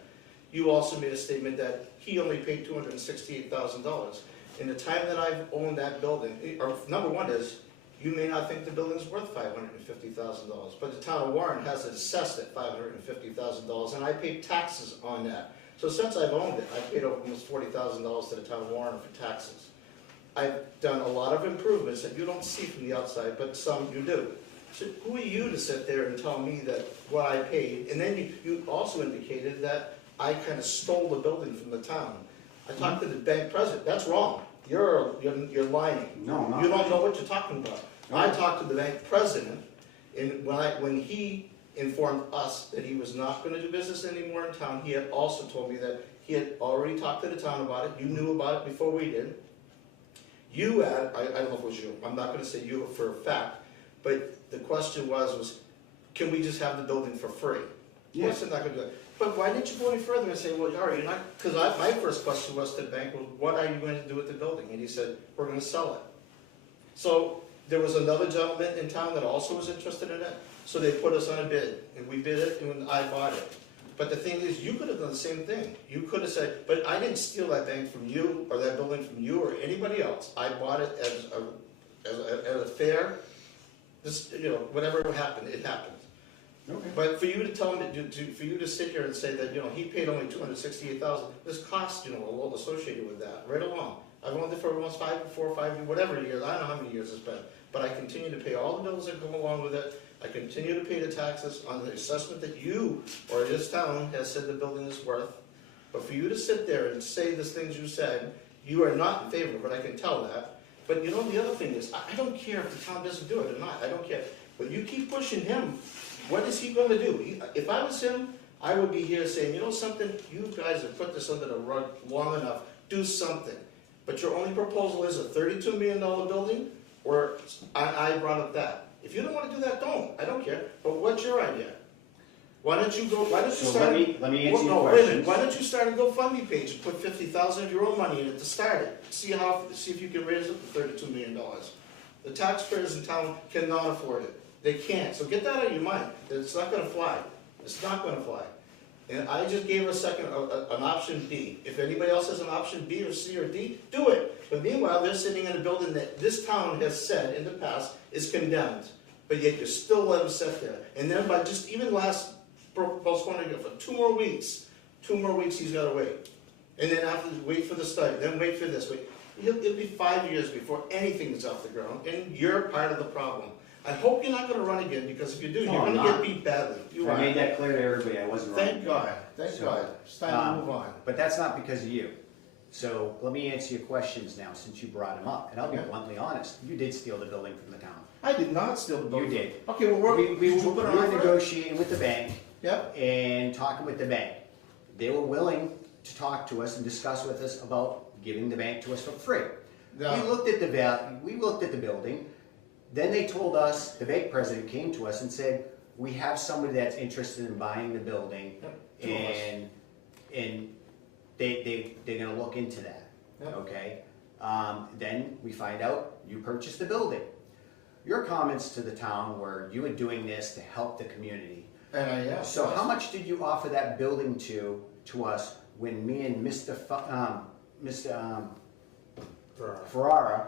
You also made a statement that he only paid $268,000. In the time that I've owned that building, or number one is, you may not think the building's worth $550,000, but the town of Warren has it assessed at $550,000, and I paid taxes on that. So since I've owned it, I've paid almost $40,000 to the town of Warren for taxes. I've done a lot of improvements that you don't see from the outside, but some you do. So who are you to sit there and tell me that what I paid? And then you also indicated that I kind of stole the building from the town. I talked to the bank president. That's wrong. You're lying. No, I'm not. You don't know what you're talking about. I talked to the bank president, and when he informed us that he was not going to do business anymore in town, he had also told me that he had already talked to the town about it, you knew about it before we did. You had, I don't know if it was you, I'm not gonna say you for a fact, but the question was, can we just have the building for free? Of course they're not gonna do it. But why didn't you go any further and say, well, all right, you're not, because my first question was to the bank, well, what are you going to do with the building? And he said, we're gonna sell it. So there was another gentleman in town that also was interested in it, so they put us on a bid, and we bid it, and I bought it. But the thing is, you could have done the same thing. You could have said, but I didn't steal that bank from you, or that building from you, or anybody else. I bought it as a fair, this, you know, whatever happened, it happened. Okay. But for you to tell him, for you to sit here and say that, you know, he paid only $268,000, there's cost, you know, a lot associated with that, right along. I've owned it for almost 4 or 5, whatever years, I don't know how many years it's been, but I continue to pay all the bills that go along with it. I continue to pay the taxes on the assessment that you, or this town, has said the building is worth. But for you to sit there and say the things you said, you are not in favor of it, I can tell that. But you know, the other thing is, I don't care if the town doesn't do it or not, I don't care. But you keep pushing him, what is he gonna do? If I was him, I would be here saying, you know something, you guys have put this under the rug long enough, do something. But your only proposal is a $32 million building, or I brought up that. If you don't wanna do that, don't, I don't care, but what's your idea? Why don't you So start? let me answer your No, wait a minute. questions. Why don't you start a GoFundMe page and put 50,000 of your own money in it to start it? See if you can raise it to $32 million. The taxpayers in town cannot afford it. They can't, so get that out of your mind, it's not gonna fly, it's not gonna fly. And I just gave a second, an option B. If anybody else has an option B or C or D, do it. But meanwhile, they're sitting in a building that this town has said in the past is condemned. But yet you still let them sit there. And then by just even last, postponing it for 2 more weeks, he's gotta wait. And then after, wait for the study, then wait for this, wait. It'll be 5 years before anything is off the ground, and you're part of the problem. I hope you're not gonna run again, because if you do, No, you're I'm gonna not. get beat badly. You I are. made that clear to everybody, I wasn't running. Thank God, thank So, God. It's time to move on. But that's not because of you. So let me answer your questions now, since you brought them up, and I'll be Yeah. bluntly honest, you did steal the building from the town. I did not steal the You building. did. Okay, well, We did you put it on were for it? negotiating with the bank Yep, and talking with the bank. They were willing to talk to us and discuss with us about giving the bank to us for free. no, We looked at the we looked at the building, then they told us, the bank president came to us and said, we have somebody that's interested in buying the building, Yep, 2 of us. and they're gonna look into that, Yep. okay? Then we find out you purchased the building. Your comments to the town were you were doing this to help the community. and I, yeah. So how much did you offer that building to us when me and Mr. Ferrara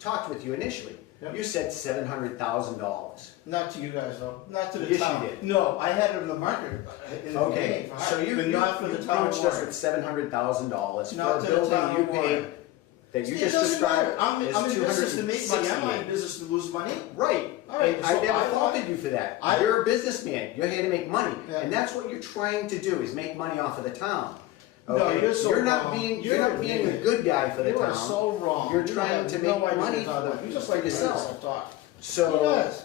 talked with you initially? Yep. You said $700,000. Not to you guys though, not to the Yes, you town. did. No, I had it in the market. In the Okay, beginning for so hire, you but not for the town approached us warrant. with $700,000 for Not a to the building town you warrant. paid that you It just doesn't matter. described I'm as in business to make money, I'm not in $268,000. business to lose money. Right, All right, and so I never I thought- faulted you for that. I- You're a businessman, you're here to make money, Yeah. and that's what you're trying to do, is make money off of the town. No, Okay? you're so not wrong. being, You're you're not an being a idiot. good guy for the You are town. so wrong. You're You trying have to no make idea what money you're talking about. You just like to hear yourself. yourself talk. So, Yes.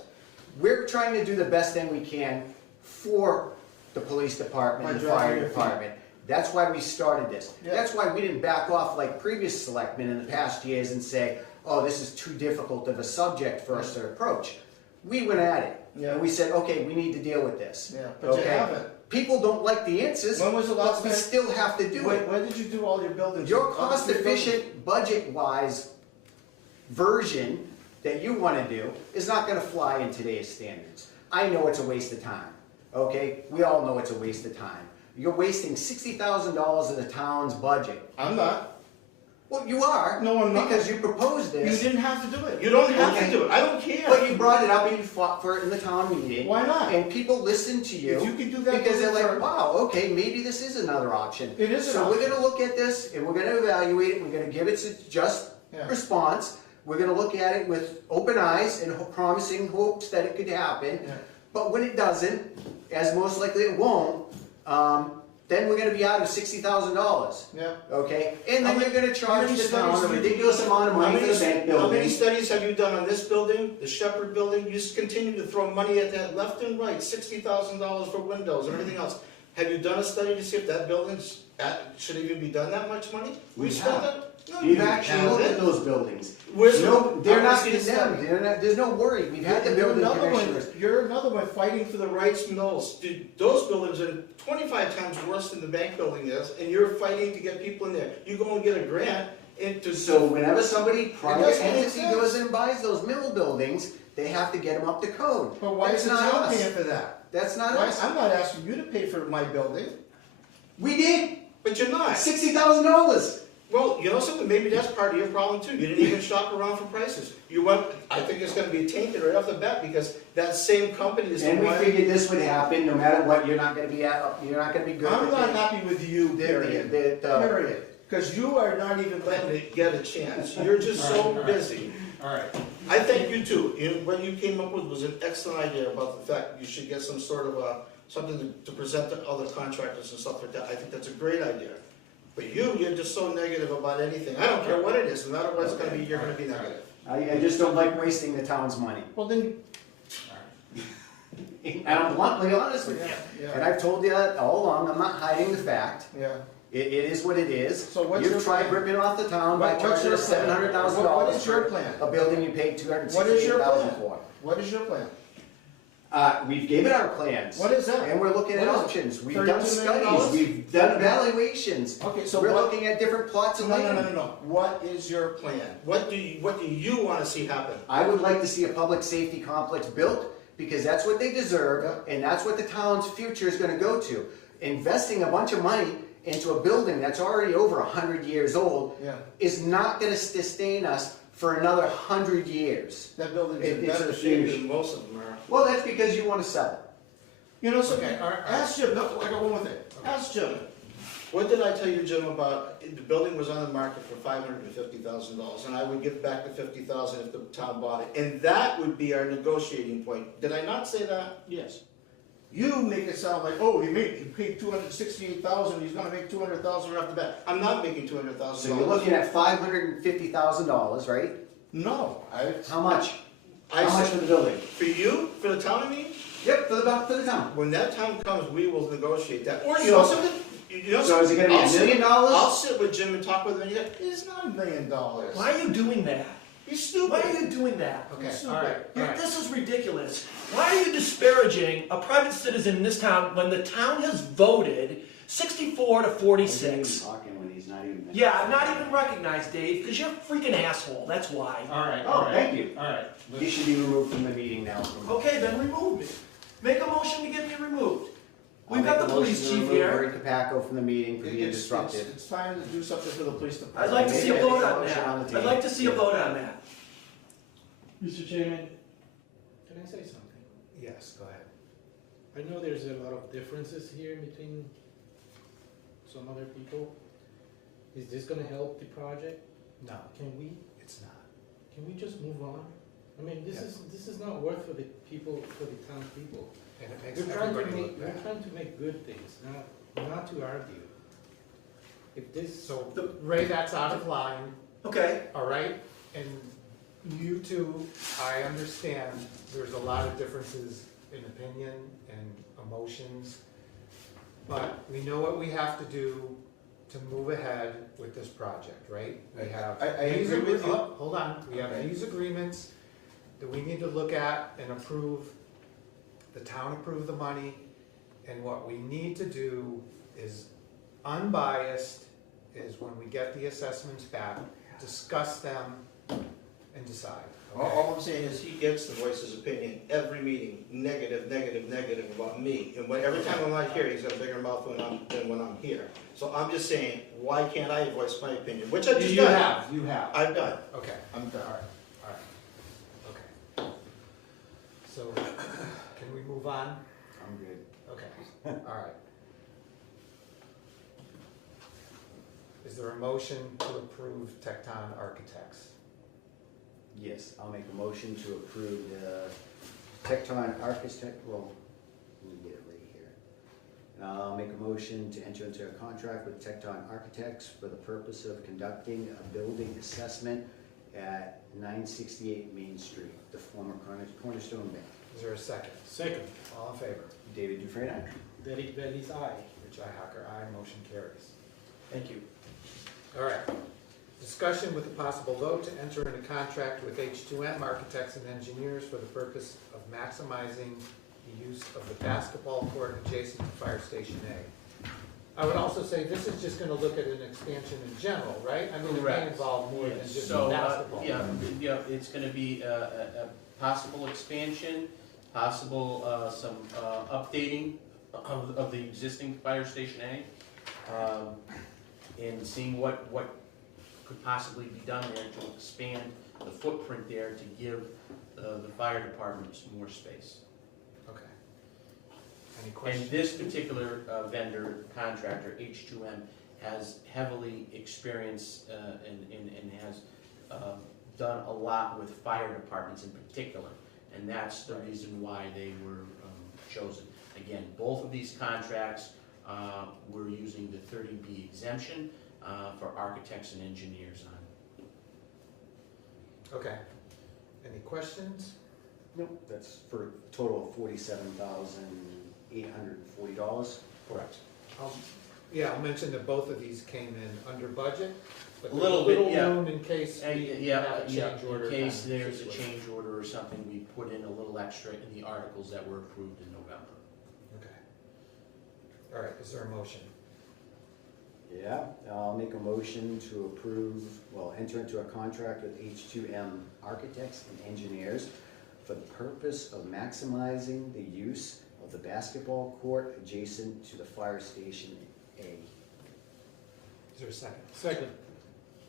we're trying to do the best thing we can for the police department By and the dragging fire your feet. department. That's why we started this. Yeah. That's why we didn't back off like previous selectmen in the past years and say, oh, this is too difficult of a subject for us to approach. We went at it, Yeah. and we said, okay, we need to deal with this. Yeah, but you Okay? haven't. People don't like the answers, When was the last but we time? still have to do it. When did you do all your buildings? Your All three cost buildings? efficient, budget-wise version that you wanna do is not gonna fly in today's standards. I know it's a waste of time, okay? We all know it's a waste of time. You're wasting $60,000 of the town's budget. I'm not. Well, you are. No, I'm not. Because you proposed You this, didn't have to do it. You don't have Okay. to do it. I don't care. but you brought it up and you fought for it in the town meeting. Why not? And people listened to If you you can do that. because they're for- like, wow, okay, maybe this is another option. It is an So we're option. gonna look at this and we're gonna evaluate it, we're gonna give it a just Yeah. response. We're gonna look at it with open eyes and promising hopes that it could happen. Yeah. But when it doesn't, as most likely it won't, then we're gonna be out of $60,000, Yeah. okay? And How then you're many- gonna how charge many the town studies a do you- ridiculous amount of money for the bank How many building. studies have you done on this building, the Shepherd building? You just continue to throw money at that left and right, $60,000 for windows and everything else. Have you done a study to see if that building's should even be done that much money? We spent have. that. No, We've you actually looked at haven't. those buildings. Where's No, the- they're I not wanna see the condemned, study. they're not, there's no worry, we've had the You're building another one. commissioners. You're another one fighting for the rights mills. Dude, those buildings are 25 times worse than the bank building is, and you're fighting to get people in there. You go and get a grant into. So whenever somebody, private doesn't make entity sense. goes and buys those mill buildings, they have to get them up to code. But why That's is the not town us. paying for that? That's not Why- us. I'm not asking you to pay for my building, We did, but you're not. $60,000. Well, you know something, maybe that's part of your problem too. You didn't even shop around for prices. You went, I think it's gonna be tainted right off the bat because that same company is the And we one. figured this would happen, no matter what, you're not gonna be good. I'm with not it. happy with you, period, period. Cause you are not even letting it get a chance. You're just so busy. All right. I thank you too. What you came up with was an excellent idea about the fact you should get some sort of something to present to other contractors and stuff like that. I think that's a great idea. But you're just so negative about anything. I don't care what it is, no matter what it's gonna be, you're gonna be negative. I just don't like wasting the town's money. Well, then. And I'm bluntly honest with you. And I've told you that all along, I'm not hiding the fact. Yeah. It is what it is. So what's your You've tried plan? ripping off the town by What's charging your us plan? $700,000. What is your plan? A building you paid What is your $268,000 plan? for. What is your plan? We've given our plans. What is that? And we're looking at What is it? options. We've $32 done million? studies, we've done evaluations. Okay, so We're what? looking at different plots of No, land. no. What is your plan? What do you wanna see happen? I would like to see a public safety complex built, because that's what they deserve, and that's what the town's future is gonna go to. Investing a bunch of money into a building that's already over 100 years old Yeah. is not gonna sustain us for another 100 years. That building's in It's better a shape huge- than most of them are. Well, that's because you wanna sell it. You know something? Okay, all right. Ask Jim, no, I got one more thing. Ask Jim. What did I tell you, Jim, about, the building was on the market for $550,000, and I would give back the $50,000 if the town bought it, and that would be our negotiating point. Did I not say that? Yes. You make it sound like, oh, he paid $268,000, he's gonna make $200,000 right off the bat. I'm not making $200,000. So you're looking at $550,000, right? No, How much? I How much said, for the building? for you, for the town, I mean, Yep, for the town. when that time comes, we will negotiate that. Or you know something? You know So is it gonna be I'll $1 sit- million? I'll sit with Jim and talk with him, and he's like, it's not $1 million. Why are you doing that? He's stupid. Why are you doing that? Okay, Stupid. all right, all right. This is ridiculous. Why are you disparaging a private citizen in this town when the town has voted 64 to 46? Talking when he's not even. Yeah, I'm not even recognized, Dave, because you're a freaking asshole. That's why. All right, Oh, all right. thank you. All right. He should be removed from the meeting now. Okay, then remove me. Make a motion to get me removed. We've I'll got make the a motion police to chief remove here. Barry Capaco from the meeting for being disruptive. It's time to do something for the police department. I'd like to see a Maybe vote I on think I'll that. motion on the I'd like to see a table. vote on that. Mr. Chairman, can I say something? Yes, go ahead. I know there's a lot of differences here between some other people. Is this gonna help the project? No, Can we, it's not. can we just move on? I mean, Yeah. this is not worth for the people, for the town people. And it makes We're trying to everybody make, look we're bad. trying to make good things, not to argue. If this, So, Ray, that's out of line, Okay. all right? And you two, I understand there's a lot of differences in opinion and emotions. But we know what we have to do to move ahead with this project, right? We have. I these agree with you. Hold on, we have Okay. these agreements that we need to look at and approve. The town approved the money, and what we need to do is unbiased, is when we get the assessments back, discuss them and decide, okay? All I'm saying is he gets to voice his opinion every meeting, negative about me. And every time I'm not here, he's got a bigger mouth than when I'm here. So I'm just saying, why can't I voice my opinion? Which I just You done. have, you have. I've done. Okay, I'm done. all right, okay. So, can we move on? I'm good. Okay, all right. Is there a motion to approve Tecton Architects? Yes, I'll make a motion to approve the Tecton Architect, well, let me get it right here. I'll make a motion to enter into a contract with Tecton Architects for the purpose of conducting a building assessment at 968 Main Street, the former Cornerstone Bank. Is there a second? second, All in favor? David Dufresne, aye? Derek Bailey's aye. Richi Hacker, aye. Motion carries. Thank you. All right. Discussion with a possible vote to enter into contract with H2M Architects and Engineers for the purpose of maximizing the use of the basketball court adjacent to Fire Station A. I would also say this is just gonna look at an expansion in general, right? I mean, it may Correct. involve more than just So, basketball. yeah, it's gonna be a possible expansion, possible, some, updating of the existing Fire Station A. And seeing what could possibly be done there to expand the footprint there to give, the fire departments more space. Okay. Any questions? And this particular vendor, contractor, H2M, has heavily experienced and has done a lot with fire departments in particular. And that's the reason why they were chosen. Again, both of these contracts, we're using the 30B exemption for architects and engineers on. Okay. Any questions? Nope, that's for a total of $47,840. Correct. Yeah, I'll mention that both of these came in under budget, but A there's little bit, yeah. room in case we Yeah, have a change order. in case kind of there's a situation. change order or something, we put in a little extra in the articles that were approved in November. Okay. All right, is there a motion? Yeah, I'll make a motion to approve, enter into a contract with H2M Architects and Engineers for the purpose of maximizing the use of the basketball court adjacent to the Fire Station A. Is there a second? Second.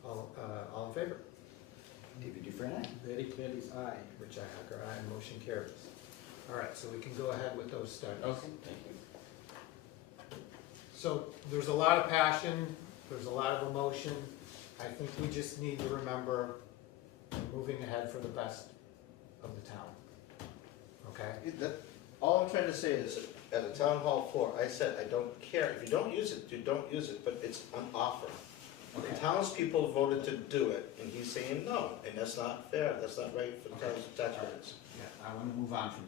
All in favor? David Dufresne, aye. Derek Bailey's aye. Richi Hacker, aye. Motion carries. All right, so we can go ahead with those studies. Okay, thank you. So there's a lot of passion, there's a lot of emotion. I think we just need to remember we're moving ahead for the best of the town. Okay? All I'm trying to say is, at a town hall floor, I said, I don't care, if you don't use it, you don't use it, but it's an offer. The townspeople voted to do it, and he's saying no, and that's not fair, that's not right for the town's taxpayers. Yeah, I wanna move on from,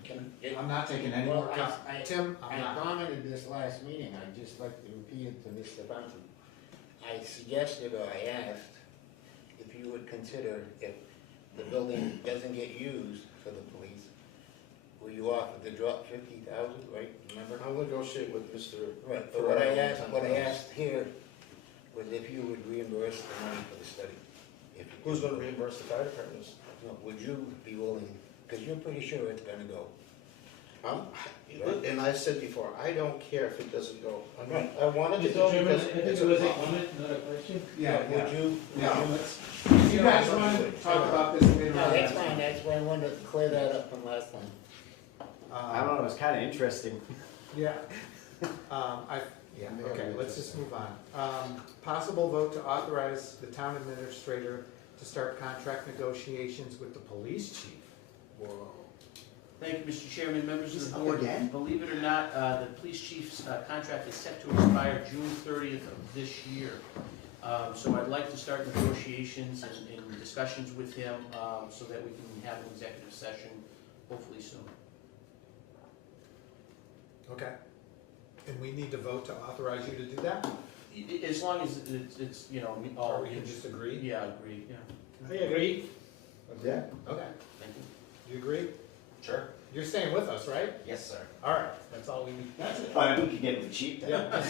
I'm not taking any more Well, Tim, I'm I not. commented this last meeting, I'd just like to repeat it to Mr. Bunting. I suggested, or I asked, if you would consider, if the building doesn't get used for the police, will you offer to drop 50,000, right, remember? I'll negotiate with Mr. Right, but what I asked here was if you would reimburse the money for the study. If you Who's gonna reimburse the fire departments? No, would you be willing, because you're pretty sure it's gonna go. And I said before, I don't care if it doesn't go. Right. I wanted to go because it's a not a question. Would you? You guys want to talk about this later No, on? that's fine, that's why I wanted to clear that up from last time. I don't know, it was kinda interesting. Yeah. Okay, let's just move on. Possible vote to authorize the town administrator to start contract negotiations with the police chief. Whoa. Thank you, Mr. Chairman, members of He's the up board. again? Believe it or not, the police chief's contract is set to expire June 30th of this year. So I'd like to start negotiations and discussions with him so that we can have an executive session hopefully soon. Okay. And we need to vote to authorize you to do that? As long as it's, all. Or we can just agree? Yeah, agreed, yeah. I agree. Yeah. Okay. Thank you. You agree? Sure. You're staying with us, right? Yes, sir. All right, that's all we need. That's fine, we can get it cheap then. Yeah.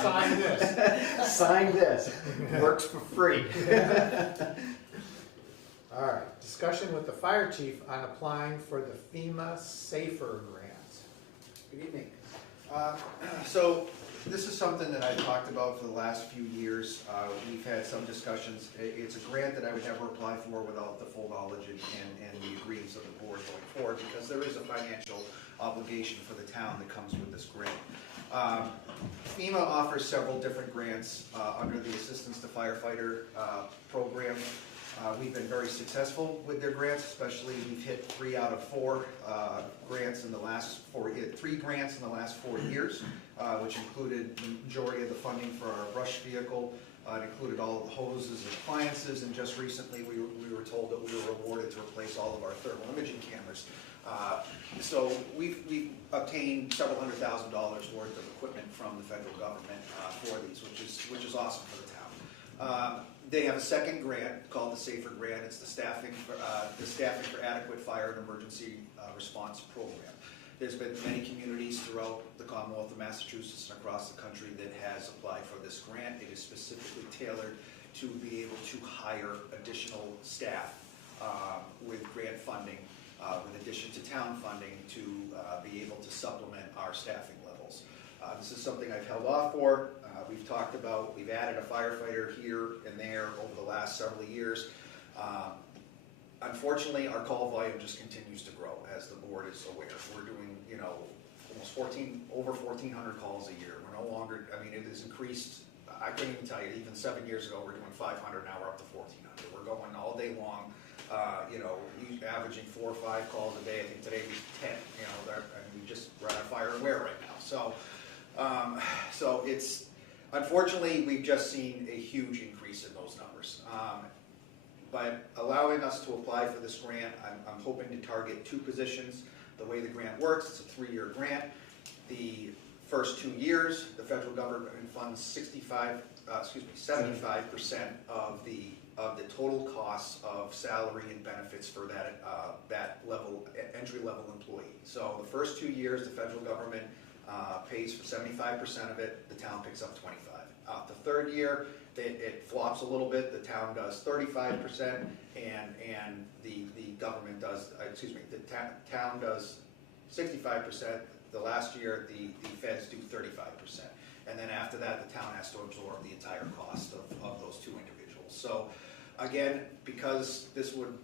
Sign this. Sign this, works for free. All right, discussion with the fire chief on applying for the FEMA Safer Grant. Good evening. So this is something that I've talked about for the last few years. We've had some discussions. It's a grant that I would never apply for without the full knowledge and the agreements of the board going forward, because there is a financial obligation for the town that comes with this grant. FEMA offers several different grants under the Assistance to Firefighter program. We've been very successful with their grants, especially we've hit 3 out of 4 grants in the last 4 years, 3 grants in the last 4 years, which included the majority of the funding for our brush vehicle. It included all of the hoses and appliances, and just recently we were told that we were awarded to replace all of our thermal imaging cameras. So we've obtained several $100,000 worth of equipment from the federal government for these, which is awesome for the town. They have a second grant called the SAFER grant. It's the staffing for adequate fire and emergency response program. There's been many communities throughout the Commonwealth of Massachusetts and across the country that has applied for this grant. It is specifically tailored to be able to hire additional staff with grant funding, in addition to town funding, to be able to supplement our staffing levels. This is something I've held off for. We've talked about, we've added a firefighter here and there over the last several years. Unfortunately, our call volume just continues to grow, as the board is aware. We're doing, almost over 1,400 calls a year. We're no longer, it has increased. I can't even tell you, even 7 years ago, we're doing 500, now we're up to 1,400. We're going all day long, averaging 4 or 5 calls a day. I think today was 10, we just ran a fire and wear right now. So it's, unfortunately, we've just seen a huge increase in those numbers. By allowing us to apply for this grant, I'm hoping to target 2 positions. The way the grant works, it's a 3-year grant. The first 2 years, the federal government funds 75% of the total costs of salary and benefits for that level, entry-level employee. So the first 2 years, the federal government pays for 75% of it. The town picks up 25%. The 3rd year, it flops a little bit. The town does 35%, and the government does. The town does 65%. The last year, the feds do 35%, and then after that, the town has to absorb the entire cost of those 2 individuals. So, again, because this would,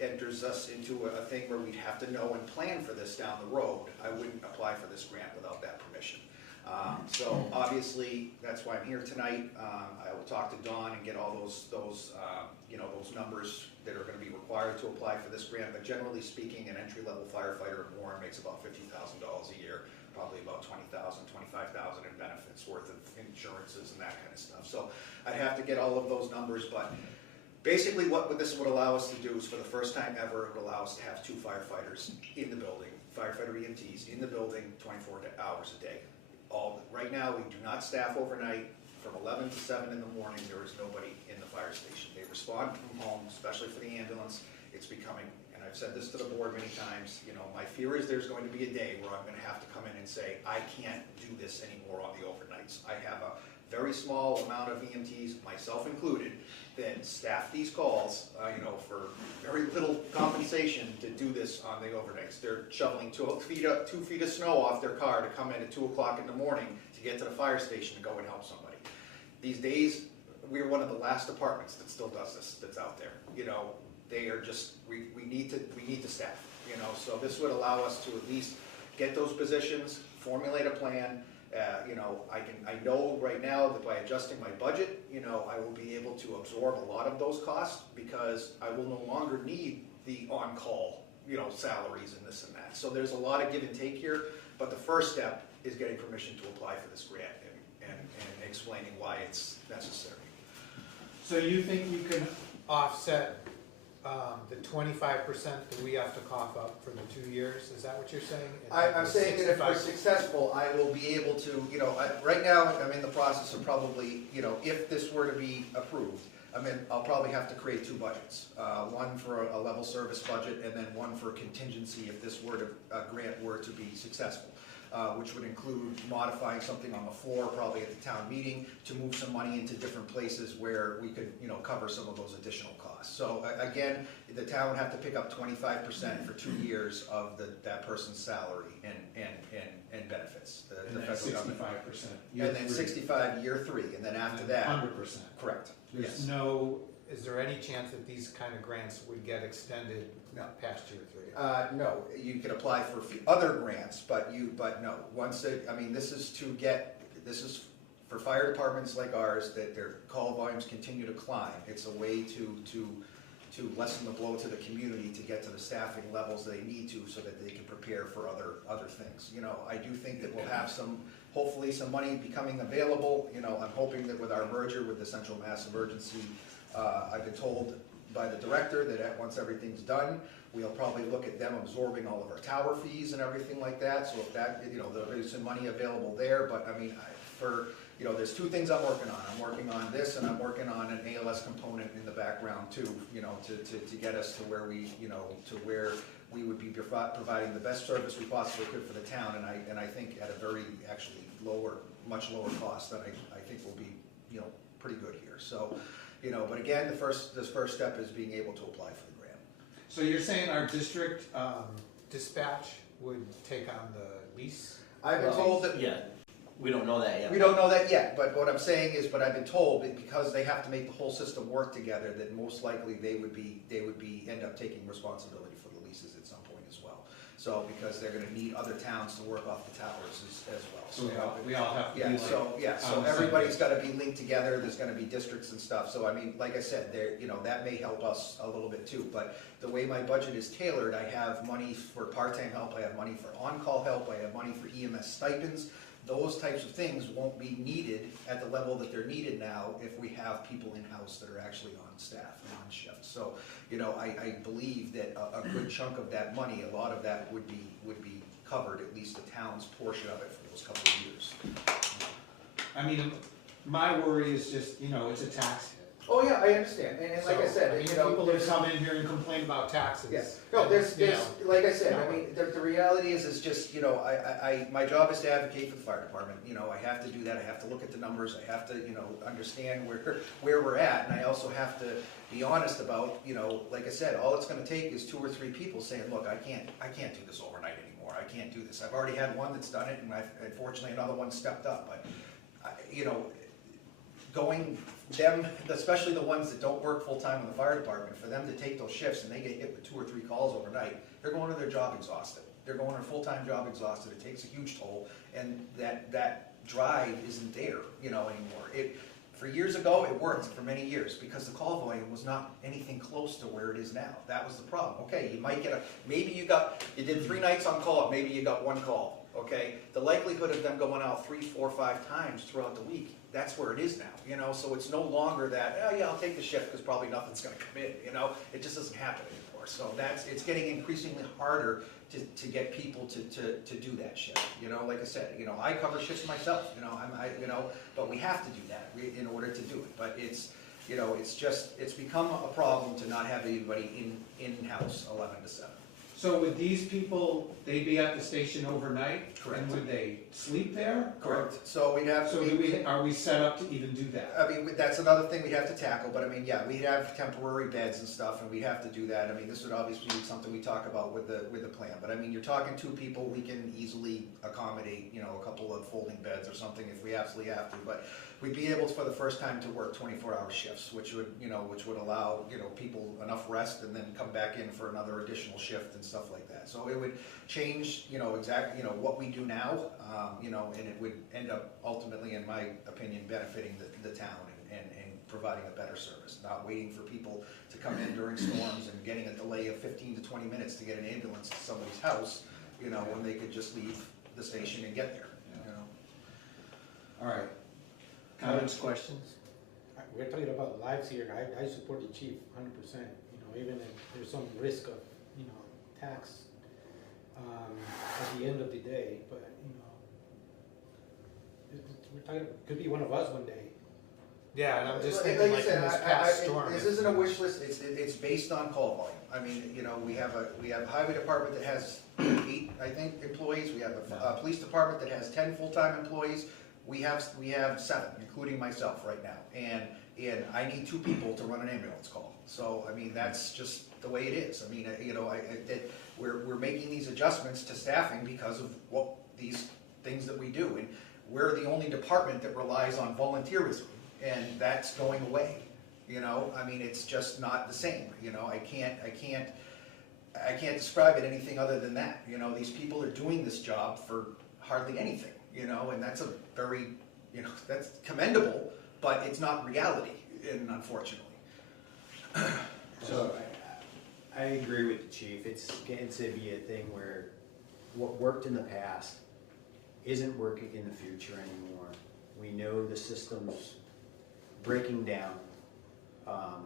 enters us into a thing where we'd have to know and plan for this down the road, I wouldn't apply for this grant without that permission. So obviously, that's why I'm here tonight. I will talk to Dawn and get all those numbers that are going to be required to apply for this grant. But generally speaking, an entry-level firefighter in Warren makes about $50,000 a year, probably about $20,000, $25,000 in benefits worth of insurances and that kind of stuff. So I'd have to get all of those numbers, but basically what this would allow us to do is, for the first time ever, it would allow us to have 2 firefighters in the building, firefighter EMTs in the building 24 hours a day. Right now, we do not staff overnight. From 11 to 7 in the morning, there is nobody in the fire station. They respond from home, especially for the ambulance. It's becoming, and I've said this to the board many times, my fear is there's going to be a day where I'm going to have to come in and say, I can't do this anymore on the overnights. I have a very small amount of EMTs, myself included, that staff these calls, for very little compensation to do this on the overnights. They're shoveling 2 feet of snow off their car to come in at 2 o'clock in the morning to get to the fire station to go and help somebody. These days, we're one of the last departments that still does this, that's out there. They are just, we need to staff, so this would allow us to at least get those positions, formulate a plan. I know right now that by adjusting my budget, I will be able to absorb a lot of those costs, because I will no longer need the on-call, salaries and this and that. So there's a lot of give and take here, but the first step is getting permission to apply for this grant and explaining why it's necessary. So you think you can offset the 25% that we have to cough up for the 2 years? Is that what you're saying? I'm saying that if we're successful, I will be able to, right now, I'm in the process of probably, if this were to be approved, I'll probably have to create 2 budgets. One for a level service budget, and then one for contingency if this grant were to be successful. Which would include modifying something on the floor, probably at the town meeting, to move some money into different places where we could, cover some of those additional costs. So again, the town would have to pick up 25% for 2 years of that person's salary and benefits. And then 65%. And then 65 year 3, and then after that. 100%. Correct. Is there any chance that these kind of grants would get extended past year 3? No, you can apply for other grants, but no. This is for fire departments like ours, that their call volumes continue to climb. It's a way to lessen the blow to the community, to get to the staffing levels they need to, so that they can prepare for other things. I do think that we'll have hopefully some money becoming available. I'm hoping that with our merger with the Central Mass Emergency, I've been told by the director that once everything's done, We'll probably look at them absorbing all of our tower fees and everything like that, so if that, you know, there's some money available there, but I mean, you know, there's two things I'm working on. I'm working on this, and I'm working on an ALS component in the background too, you know, to get us to where we, you know, to where we would be providing the best service we possibly could for the town, and I think at a very, actually much lower cost that I think will be, you know, pretty good here. So, you know, but again, this first step is being able to apply for the grant. So you're saying our district dispatch would take on the lease? I've been told that. Yeah, we don't know that yet. We don't know that yet, but what I'm saying is, but I've been told that because they have to make the whole system work together, that most likely they would end up taking responsibility for the leases at some point as well. So, because they're gonna need other towns to work off the towers as well. So we all have to be Yeah, like. so on the same everybody's page. gotta be linked together, there's gonna be districts and stuff, so I mean, like I said, there, you know, that may help us a little bit too, but the way my budget is tailored, I have money for part-time help, I have money for on-call help, I have money for EMS stipends. Those types of things won't be needed at the level that they're needed now if we have people in-house that are actually on staff and on shift. So, you know, I believe that a good chunk of that money, a lot of that would be covered, at least the town's portion of it for those couple of years. I mean, my worry is just, you know, it's a tax hit. Oh, yeah, I understand, and like I So, said, mean, you know, people that there's. come in here and complain about taxes. Yeah, no, there's, you know. like I said, I No. mean, the reality is just, you know, my job is to advocate for the fire department, you know, I have to do that, I have to look at the numbers, I have to, you know, understand where we're at, and I also have to be honest about, you know, like I said, all it's gonna take is 2 or 3 people saying, look, I can't do this overnight anymore, I can't do this, I've already had one that's done it, and unfortunately, another one stepped up, but, you know, especially the ones that don't work full-time in the fire department, for them to take those shifts and they get hit with 2 or 3 calls overnight, they're going to their job exhausted. They're going to their full-time job exhausted, it takes a huge toll, and that drive isn't there, you know, anymore. For years ago, it worked for many years, because the call volume was not anything close to where it is now. That was the problem. Okay, you might get maybe you did 3 nights on call, maybe you got 1 call, okay? The likelihood of them going out 3, 4, 5 times throughout the week, that's where it is now, you know? So it's no longer that, oh yeah, I'll take the shift because probably nothing's gonna come in, you know? It just doesn't happen anymore. So it's getting increasingly harder to get people to do that shift, you know? Like I said, you know, I cover shifts myself, you know, you know, but we have to do that in order to do it. But it's, you know, it's become a problem to not have anybody in-house 11 to 7. So would these people, they'd be at the station overnight? Correct. And would they sleep there? Correct. So we'd have. So are we set up to even do that? I mean, that's another thing we'd have to tackle, but I mean, yeah, we'd have temporary beds and stuff, and we'd have to do that. I mean, this would obviously be something we talk about with the plan, but I mean, you're talking 2 people, we can easily accommodate, you know, a couple of folding beds or something if we absolutely have to, but we'd be able to, for the first time, to work 24-hour shifts, which would allow, you know, people enough rest and then come back in for another additional shift and stuff like that. So it would change, you know, exactly, you know, what we do now, you know, and it would end up ultimately, in my opinion, benefiting the town and providing a better service, not waiting for people to come in during storms and getting a delay of 15 to 20 minutes to get an ambulance to somebody's house, you know, when they could just leave the station and get there, you know. All right. Comments, questions? We're talking about lives here. I support the chief 100%. You know, even if there's some risk of, you know, tax at the end of the day, but you know, we're talking. Could be one of us one day. Yeah, and I'm just Like thinking I like in said, this past storm. this isn't a wish list, it's based on call volume. I mean, you know, we have a highway department that has 8, I think, employees, we have a police department that has 10 full-time employees. We have 7, including myself right now, and I need 2 people to run an ambulance call. So, I mean, that's just the way it is. I mean, you know, we're making these adjustments to staffing because of what these things that we do, and we're the only department that relies on volunteerism, and that's going away. You know, I mean, it's just not the same. You know, I can't describe it anything other than that. You know, these people are doing this job for hardly anything. You know, and that's a very, you know, that's commendable, but it's not reality, and unfortunately. So I agree with the chief. It's getting to be a thing where what worked in the past isn't working in the future anymore. We know the system's breaking down.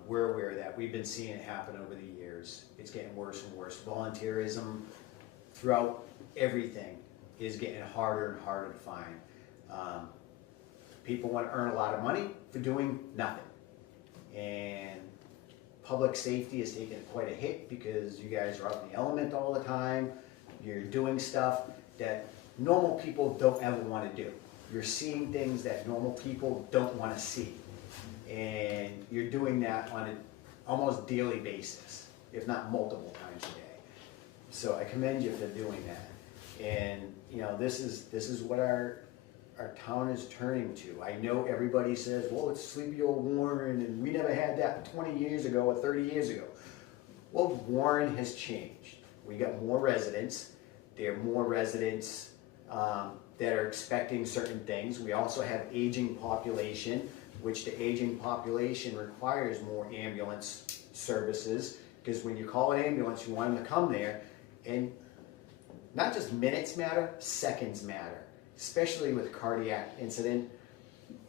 we're aware of that. We've been seeing it happen over the years. It's getting worse and worse. Volunteerism throughout everything is getting harder and harder to find. People want to earn a lot of money for doing nothing. And public safety is taking quite a hit because you guys are out in the element all the time. You're doing stuff that normal people don't ever want to do. You're seeing things that normal people don't want to see. And you're doing that on an almost daily basis, if not multiple times a day. So I commend you for doing that. And you know, this is what our town is turning to. I know everybody says, well, it's sleepy old Warren, and we never had that 20 years ago or 30 years ago. Well, Warren has changed. We got more residents. There are more residents that are expecting certain things. We also have aging population, which the aging population requires more ambulance services, because when you call an ambulance, you want them to come there, and not just minutes matter, seconds matter, especially with cardiac incident.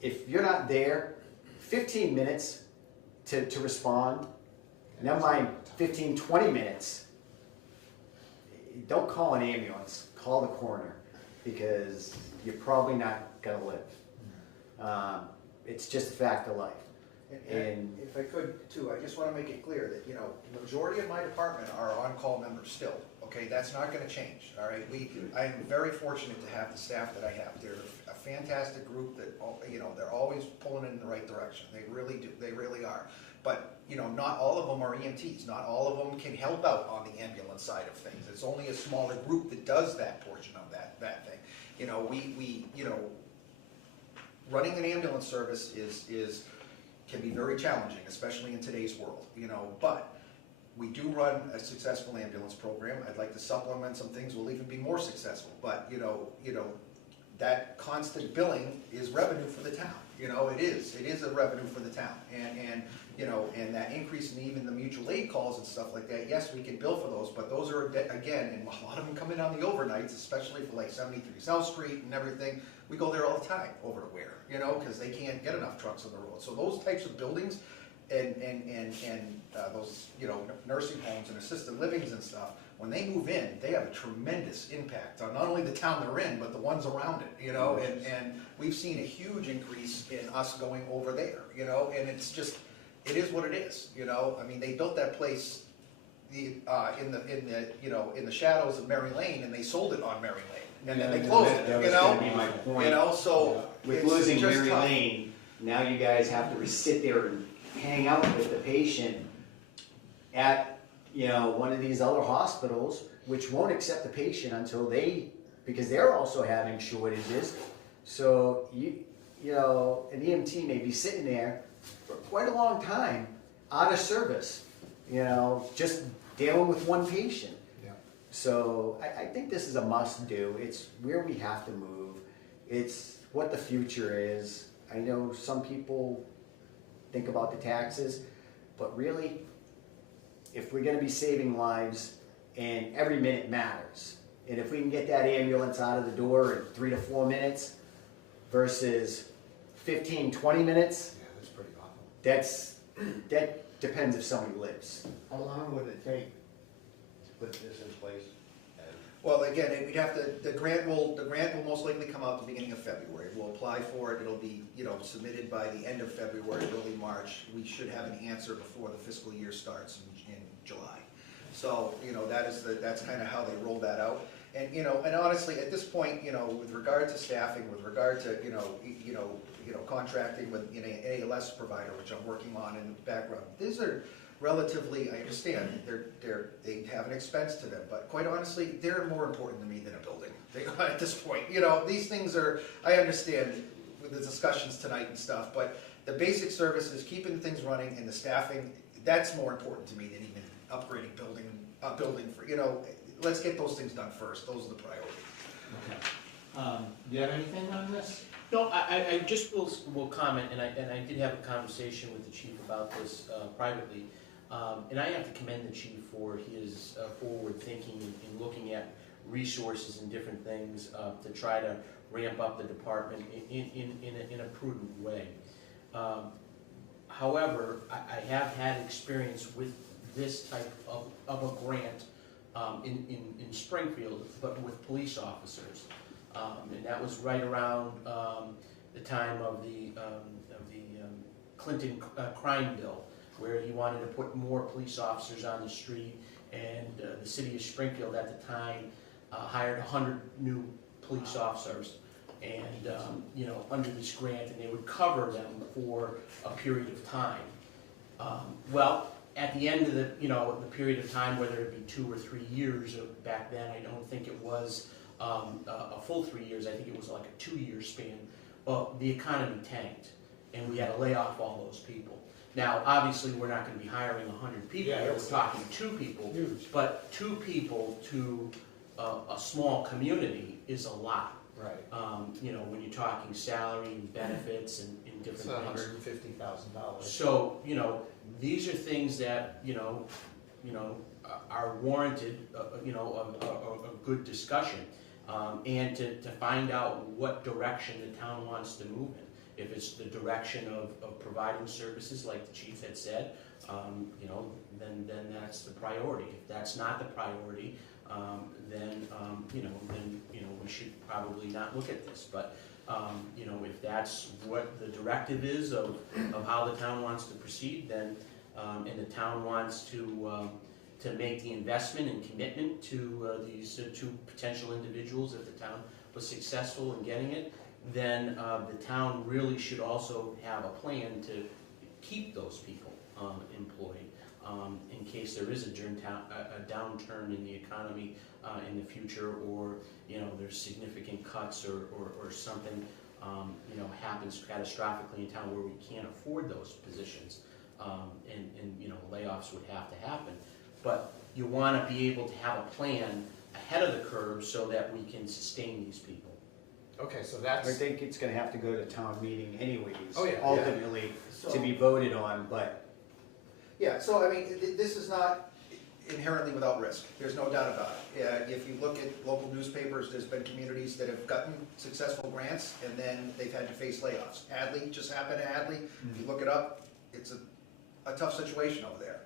If you're not there, 15 minutes to respond, never mind 15, 20 minutes, don't call an ambulance, call the coroner, because you're probably not gonna live. It's just a fact of life. And if I could too, I just wanna make it clear that, you know, majority of my department are on-call members still, okay? That's not gonna change, all right? I'm very fortunate to have the staff that I have. They're a fantastic group that, you know, they're always pulling in the right direction. They really do, they really are. But, you know, not all of them are EMTs. Not all of them can help out on the ambulance side of things. It's only a smaller group that does that portion of that thing. You know, you know, running an ambulance service can be very challenging, especially in today's world, you know, but we do run a successful ambulance program. I'd like to supplement some things, we'll even be more successful, but you know, that constant billing is revenue for the town. You know, it is a revenue for the town, and you know, and that increase in even the mutual aid calls and stuff like that, yes, we can bill for those, but those are, again, and a lot of them come in on the overnights, especially for like 73 South Street and everything. We go there all the time over to Ware, you know, because they can't get enough trucks on the road. So those types of buildings and those, you know, nursing homes and assisted livings and stuff, when they move in, they have a tremendous impact on not only the town they're in, but the ones around it, you know, and we've seen a huge increase in us going over there, you know, and it's just, it is what it is, you know. I mean, they built that place in the shadows of Mary Lane, and they sold it on Mary Lane, and then they closed it, That you was know. gonna be my point. You know, so With it's losing just Mary tough. Lane, now you guys have to sit there and hang out with the patient at, you know, one of these other hospitals, which won't accept the patient until because they're also having shortages. So you know, an EMT may be sitting there for quite a long time out of service, you know, just dealing with one patient. Yeah. So I think this is a must-do. It's where we have to move. It's what the future is. I know some people think about the taxes, but really, if we're gonna be saving lives, and every minute matters, and if we can get that ambulance out of the door in 3 to 4 minutes versus 15, 20 minutes, Yeah, that's pretty awful. that depends if somebody lives. How long would it take to put this in place? Well, again, we'd have to, the grant will most likely come out at the beginning of February. We'll apply for it, it'll be, you know, submitted by the end of February, early March. We should have an answer before the fiscal year starts in July. So, you know, that's kind of how they roll that out. And, you know, and honestly, at this point, you know, with regard to staffing, with regard to, you know, contracting with an ALS provider, which I'm working on in the background, these are relatively, I understand, they have an expense to them, but quite honestly, they're more important to me than a building. At this point, you know, these things are, I understand with the discussions tonight and stuff, but the basic services, keeping things running, and the staffing, that's more important to me than even upgrading building for, you know, let's get those things done first. Those are the priorities. Okay. Do you have anything on this? No, I just will comment, and I did have a conversation with the chief about this privately, and I have to commend the chief for his forward thinking in looking at resources and different things to try to ramp up the department in a prudent way. However, I have had experience with this type of a grant in Springfield, but with police officers. And that was right around the time of the Clinton crime bill, where he wanted to put more police officers on the street, and the city of Springfield at the time hired 100 new police officers, and under this grant, and they would cover them for a period of time. Well, at the end of the the period of time, whether it be 2 or 3 years, back then I don't think it was a full 3 years. I think it was like a 2-year span. Well, the economy tanked, and we had to lay off all those people. Now, obviously, we're not going to be hiring 100 people. Yeah, We're talking 2 people. Huge. But 2 people to a small community is a lot. Right. When you're talking salary and benefits and It's different things. $150,000. So, these are things that, are warranted, a good discussion. And to find out what direction the town wants to move in. If it's the direction of providing services, like the chief had said, then that's the priority. If that's not the priority, then we should probably not look at this. But if that's what the directive is of how the town wants to proceed, then and the town wants to make the investment and commitment to these 2 potential individuals, if the town was successful in getting it, then the town really should also have a plan to keep those people employed in case there is a downturn in the economy in the future, or there's significant cuts or something happens catastrophically in town where we can't afford those positions, and layoffs would have to happen. But you want to be able to have a plan ahead of the curve so that we can sustain these people. Okay, so I that's, think it's gonna have to go to town meeting anyways, Oh, yeah. ultimately, to So- be voted on, but Yeah, so I mean, this is not inherently without risk, there's no doubt about it. If you look at local newspapers, there's been communities that have gotten successful grants and then they've had to face layoffs. Hadley, just happened to Hadley, if you look it up, it's a tough situation over there.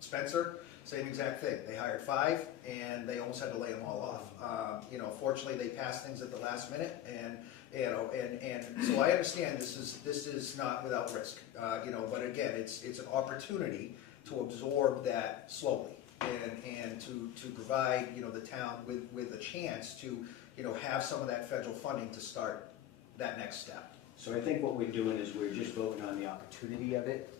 Spencer, same exact thing, they hired 5 and they almost had to lay them all off. Fortunately, they passed things at the last minute, and so I understand this is not without risk. But again, it's an opportunity to absorb that slowly and to provide, the town with a chance to, have some of that federal funding to start that next step. so I think what we're doing is we're just voting on the opportunity of it.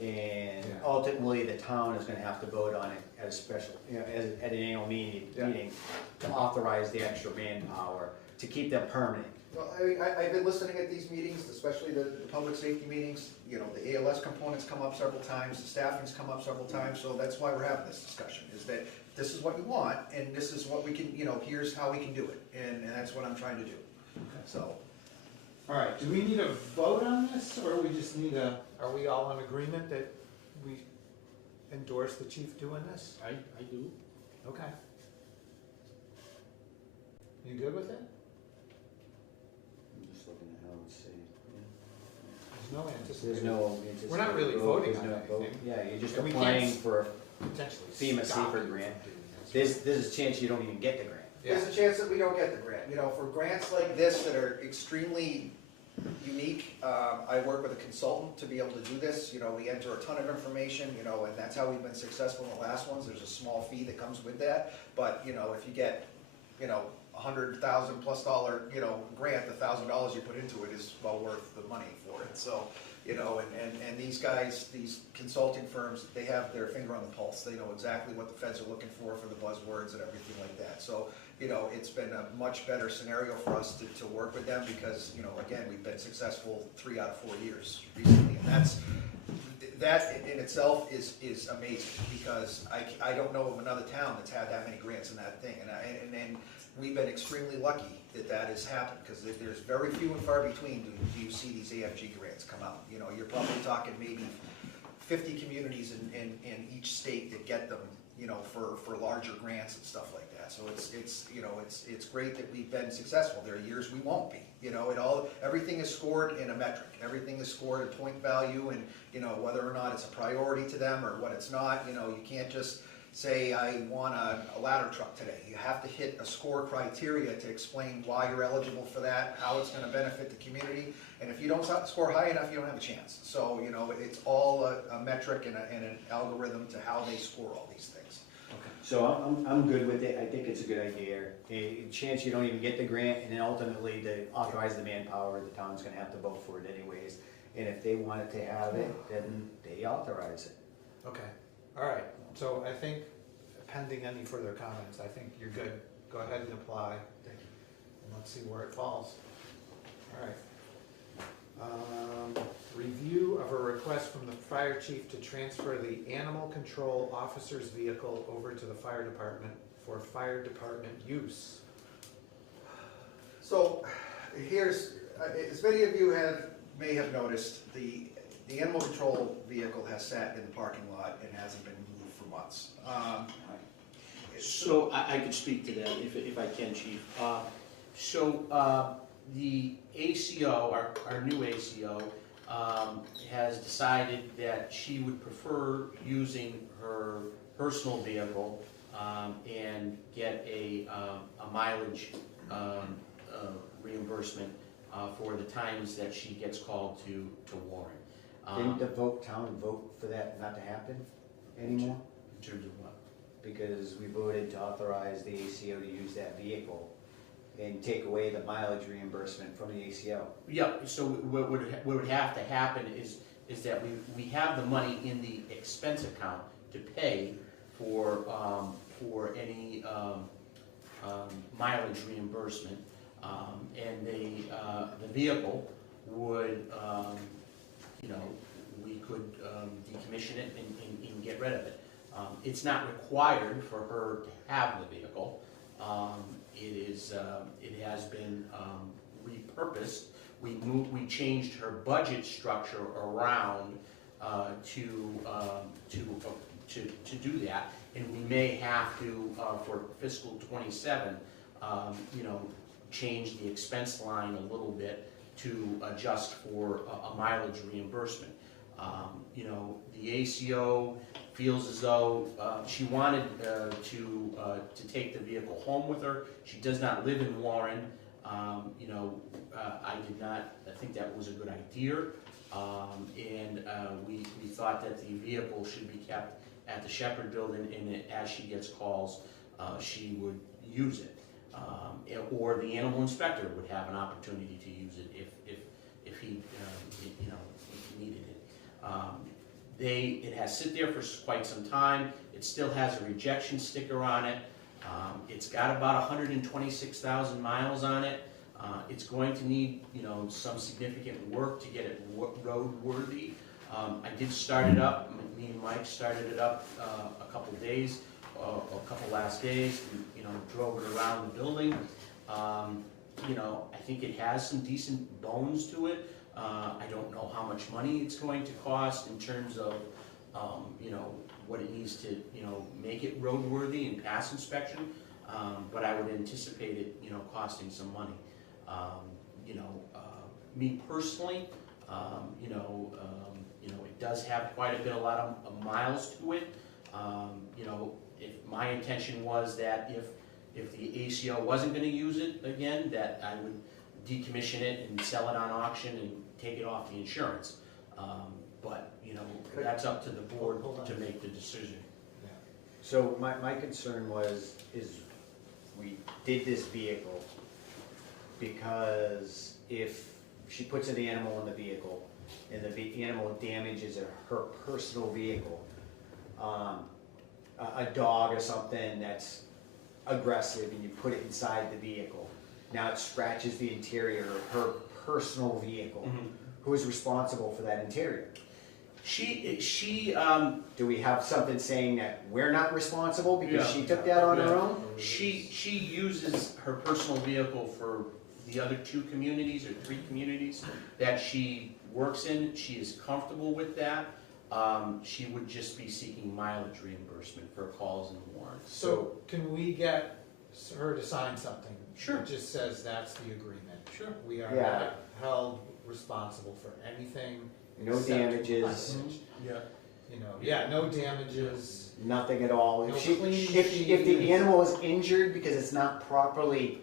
And Yeah. ultimately, the town is gonna have to vote on it at a special, at an annual meeting to authorize the extra manpower, to keep them permanent. Well, I've been listening at these meetings, especially the public safety meetings, the ALS components come up several times, the staffing's come up several times, so that's why we're having this discussion, is that this is what you want, and this is what we can, here's how we can do it, and that's what I'm trying to do, so. all right, do we need a vote on this, or we just need are we all in agreement that we endorse the chief doing this? I do. Okay. You good with it? I'm just looking at how it's saying. There's no There's anticipated, no. We're not really vote, voting there's on no vote. anything. Yeah, you're just And we applying can't for, potentially FEMA stop safer you from grant. doing this. there's a chance you don't even get the grant. There's a chance that we don't get the grant, for grants like this that are extremely unique, I work with a consultant to be able to do this, we enter a ton of information, and that's how we've been successful in the last ones, there's a small fee that comes with that, but, if you get, $100,000+ grant, the $1,000 you put into it is well worth the money for it, so, and these guys, these consulting firms, they have their finger on the pulse, they know exactly what the feds are looking for the buzzwords and everything like that, so, it's been a much better scenario for us to work with them because, again, we've been successful 3 out of 4 years recently, and that in itself is amazing because I don't know of another town that's had that many grants in that thing, and we've been extremely lucky that has happened because there's very few and far between do you see these AFG grants come out. You're probably talking maybe 50 communities in each state that get them, for larger grants and stuff like that. So it's it's great that we've been successful. There are years we won't be, everything is scored in a metric, everything is scored at point value, and, whether or not it's a priority to them or what it's not, you can't just say, I want a ladder truck today. You have to hit a score criteria to explain why you're eligible for that, how it's gonna benefit the community, and if you don't score high enough, you don't have a chance. So, it's all a metric and an algorithm to how they score all these things. So I'm good with it, I think it's a good idea. A chance you don't even get the grant, and then ultimately to authorize the manpower, the town's gonna have to vote for it anyways. And if they wanted to have it, then they authorize it. Okay, all right, so I think pending any further comments, I think you're good. Go ahead and apply. And let's see where it falls. All right. Review of a request from the fire chief to transfer the animal control officer's vehicle over to the fire department for fire department use. So, here's, as many of you may have noticed, the animal control vehicle has sat in the parking lot and hasn't been moved for months. So I could speak to that if I can, Chief. The ACO, our new ACO, has decided that she would prefer using her personal vehicle and get a mileage reimbursement for the times that she gets called to Warren. Didn't the town vote for that not to happen anymore? In terms of what? Because we voted to authorize the ACO to use that vehicle and take away the mileage reimbursement from the ACO. Yeah, so what would have to happen is that we have the money in the expense account to pay for any mileage reimbursement, and the vehicle would, we could decommission it and get rid of it. It's not required for her to have the vehicle. It has been repurposed. We changed her budget structure around to do that, and we may have to for fiscal '27, change the expense line a little bit to adjust for a mileage reimbursement. The ACO feels as though she wanted to take the vehicle home with her. She does not live in Warren. I did not think that was a good idea, and we thought that the vehicle should be kept at the Shepherd Building, and as she gets calls, she would use it. Or the animal inspector would have an opportunity to use it if he needed it. It has sit there for quite some time. It still has a rejection sticker on it. It's got about 126,000 miles on it. It's going to need, some significant work to get it roadworthy. I did start it up. Me and Mike started it up a couple last days. We, drove it around the building. I think it has some decent bones to it. I don't know how much money it's going to cost in terms of, what it needs to, make it roadworthy and pass inspection. But I would anticipate it, costing some money. Me personally, it does have quite a lot of miles to it. If my intention was that if the ACO wasn't going to use it again, that I would decommission it and sell it on auction and take it off the insurance. But that's up to the board to make the decision. So my concern is we did this vehicle because if she puts an animal in the vehicle and the animal damages her personal vehicle, a dog or something that's aggressive and you put it inside the vehicle, now it scratches the interior of her personal vehicle. Mm-hmm. Who is responsible for that interior? She Do we have something saying that we're not responsible because Yeah. she took that on her own? She uses her personal vehicle for the other 2 communities or 3 communities that she works in. She is comfortable with that. She would just be seeking mileage reimbursement for calls and warrants. So can we get her to sign something. Sure. It just says that's the agreement. Sure. We are Yeah. not held responsible for anything. No except damages. mileage. Yeah. You know, yeah, no damages. Nothing at all. No If she, cleaning if the fees. animal is injured because it's not properly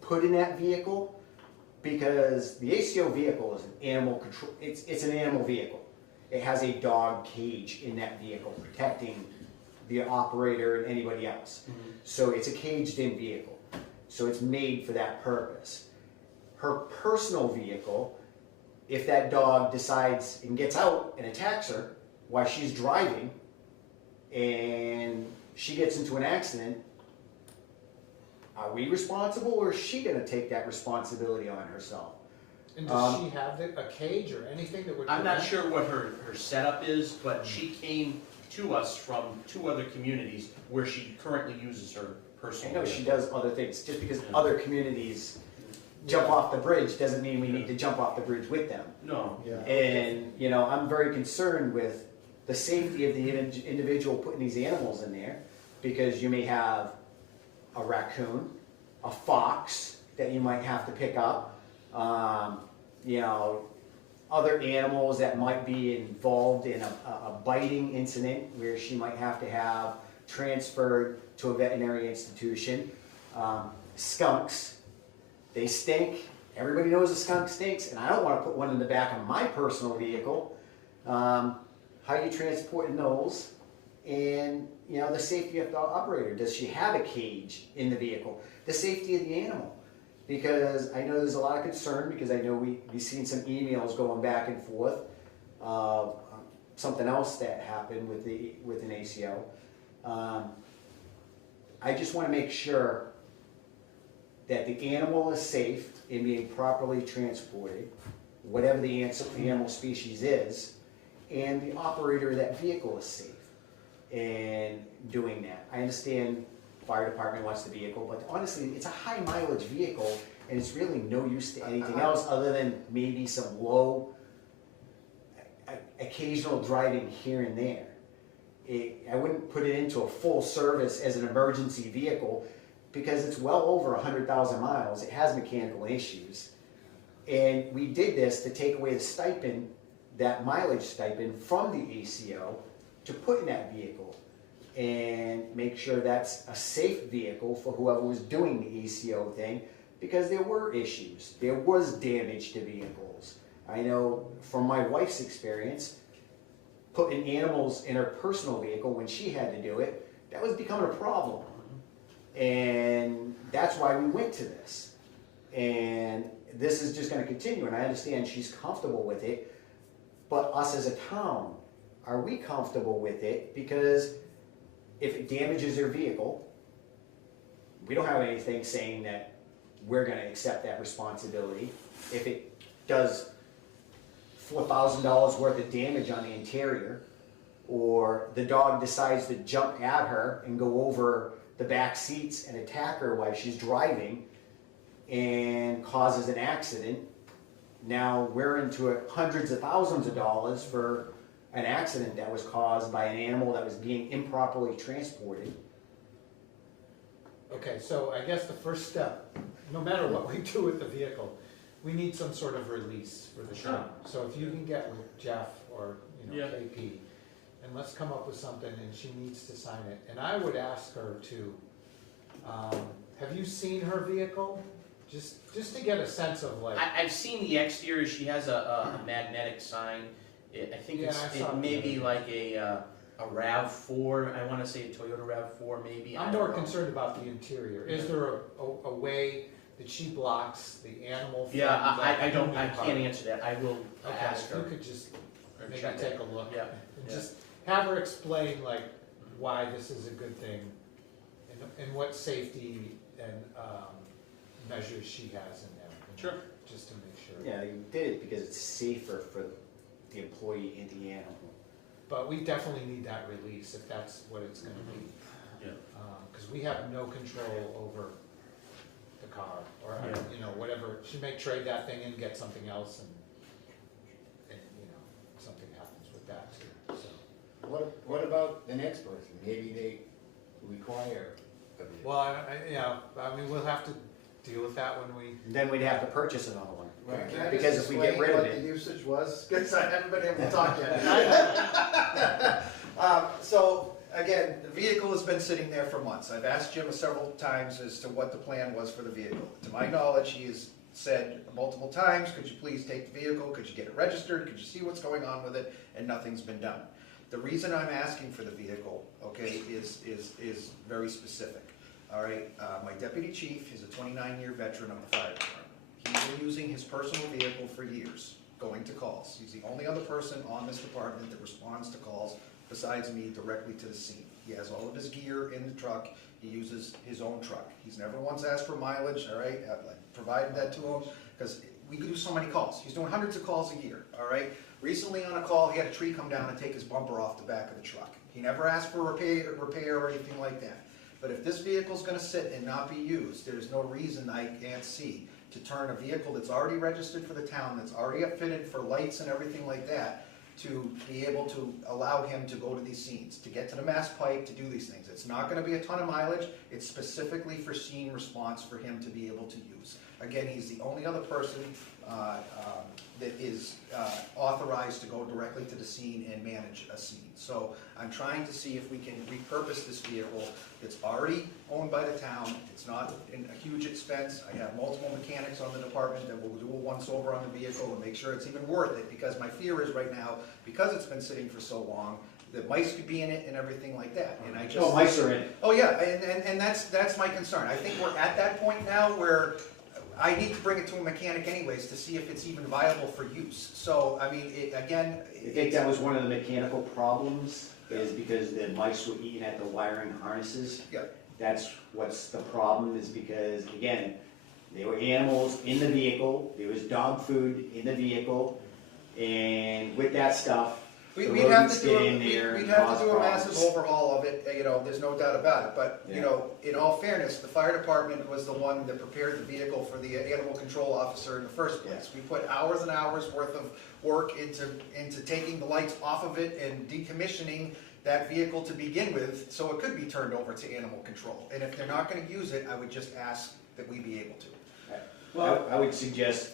put in that vehicle, because the ACO vehicle is an animal control, it's an animal vehicle. It has a dog cage in that vehicle protecting the operator and anybody else. So it's a caged-in vehicle. So it's made for that purpose. Her personal vehicle, if that dog decides and gets out and attacks her while she's driving, and she gets into an accident, are we responsible, or is she gonna take that responsibility on herself? And does she have a cage or anything that would? I'm not prevent- sure what her setup is, but she came to us from 2 other communities where she currently uses her I personal know she vehicle. does other things, just because Yeah. other communities jump off the bridge doesn't mean we need to jump off the bridge with them. No. Yeah. And, you know, I'm very concerned with the safety of the individual putting these animals in there, because you may have a raccoon, a fox that you might have to pick up, you know, other animals that might be involved in a biting incident where she might have to have transferred to a veterinary institution. Skunks, they stink. Everybody knows a skunk stinks, and I don't want to put one in the back of my personal vehicle. How are you transporting those? And, you know, the safety of the operator. Does she have a cage in the vehicle? The safety of the animal. Because I know there's a lot of concern, because I know we've seen some emails going back and forth. Something else that happened with an ACO. I just want to make sure that the animal is safe in being properly transported, whatever the animal species is, and the operator of that vehicle is safe in doing that. I understand fire department wants the vehicle, but honestly, it's a high mileage vehicle, and it's really no use to anything else other than maybe some low, occasional driving here and there. I wouldn't put it into a full service as an emergency vehicle, because it's well over 100,000 miles. It has mechanical issues. And we did this to take away the stipend, that mileage stipend from the ACO, to put in that vehicle and make sure that's a safe vehicle for whoever was doing the ACO thing, because there were issues. There was damage to vehicles. I know from my wife's experience, putting animals in her personal vehicle when she had to do it, that was becoming a problem. And that's why we went to this. And this is just gonna continue, and I understand she's comfortable with it, but us as a town, are we comfortable with it? Because if it damages their vehicle, we don't have anything saying that we're gonna accept that responsibility. If it does $4,000 worth of damage on the interior, or the dog decides to jump at her and go over the back seats and attack her while she's driving and causes an accident, now we're into hundreds of thousands of dollars for an accident that was caused by an animal that was being improperly transported. Okay, so I guess the first step, no matter what we do with the vehicle, we need some sort of release for the Sure. town. So if you can get with Jeff or, Yeah. KP, and let's come up with something, and she needs to sign it. And I would ask her to, have you seen her vehicle? Just to get a sense of like, I've seen the exterior. She has a magnetic sign. I think Yeah, I saw it it may the be other like a RAV4. I want to say a Toyota RAV4 maybe. I I'm don't more know. concerned about the interior. Is there a way that she blocks the animal from Yeah, I the don't. I human part? can't answer that. I will Okay, ask if her. you could just or maybe check take it. a look. Yeah, And yeah. just have her explain like why this is a good thing, and what safety and measures she has in there. Sure. Just to make sure. Yeah, they did it because it's safer for the employee and the animal. But we definitely need that release if that's what it's gonna be. Yeah. Cause we have no control over the car, or, Yeah. whatever, she may trade that thing and get something else, and something happens with that too, so. What about the next person? Maybe they require Well, I mean, we'll have to deal with that when we. Then we'd have to purchase another one. Can I Because just if we get rid explain of what it- the usage was? Because I haven't been able to talk yet. So, again, the vehicle has been sitting there for months. I've asked Jim several times as to what the plan was for the vehicle. To my knowledge, he has said multiple times, could you please take the vehicle, could you get it registered, could you see what's going on with it, and nothing's been done. The reason I'm asking for the vehicle, okay, is very specific. All right, my deputy chief is a 29-year veteran of the fire department. He's been using his personal vehicle for years, going to calls. He's the only other person on this department that responds to calls besides me directly to the scene. He has all of his gear in the truck. He uses his own truck. He's never once asked for mileage, all right? I've provided that to him because we do so many calls. He's doing hundreds of calls a year, all right? Recently on a call, he had a tree come down and take his bumper off the back of the truck. He never asked for repair or anything like that. But if this vehicle's gonna sit and not be used, there's no reason I can't see to turn a vehicle that's already registered for the town, that's already outfitted for lights and everything like that, to be able to allow him to go to these scenes, to get to the Mass Pike, to do these things. It's not gonna be a ton of mileage, it's specifically for scene response for him to be able to use. Again, he's the only other person that is authorized to go directly to the scene and manage a scene. So I'm trying to see if we can repurpose this vehicle. It's already owned by the town, it's not a huge expense. I have multiple mechanics on the department that will do a once-over on the vehicle and make sure it's even worth it, because my fear is right now, because it's been sitting for so long, that mice could be in it and everything like that, and I just. Oh, mice are in it. Oh, yeah, and that's my concern. I think we're at that point now where I need to bring it to a mechanic anyways to see if it's even viable for use. So, I mean, again. I think that was one of the mechanical problems, is because the mice were eating at the wiring harnesses. Yeah. That's what's the problem, is because, again, there were animals in the vehicle, there was dog food in the vehicle, and with that stuff, the We'd have rodents to do get in there we'd and have cause to do a massive problems. overhaul of it, there's no doubt about it. But, Yeah. in all fairness, the fire department was the one that prepared the vehicle for the animal control officer in the first place. We put hours and hours worth of work into taking the lights off of it and decommissioning that vehicle to begin with, so it could be turned over to animal control. And if they're not gonna use it, I would just ask that we be able to. I would suggest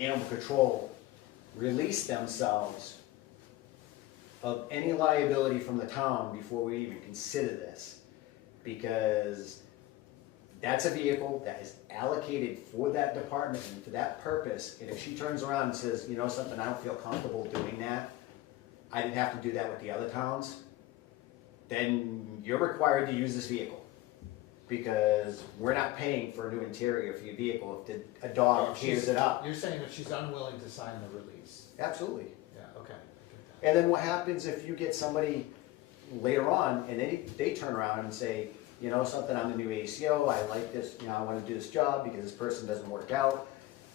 animal control release themselves of any liability from the town before we even consider this. Because that's a vehicle that is allocated for that department and for that purpose. And if she turns around and says, you know something, I don't feel comfortable doing that, I didn't have to do that with the other towns, then you're required to use this vehicle. Because we're not paying for a new interior for your vehicle if a dog tears it up. You're saying that she's unwilling to sign the release? Absolutely. Yeah, okay. I get that. And then what happens if you get somebody later on and they turn around and say, you know something, I'm the new ACO, I like this, I wanna do this job because this person doesn't work out.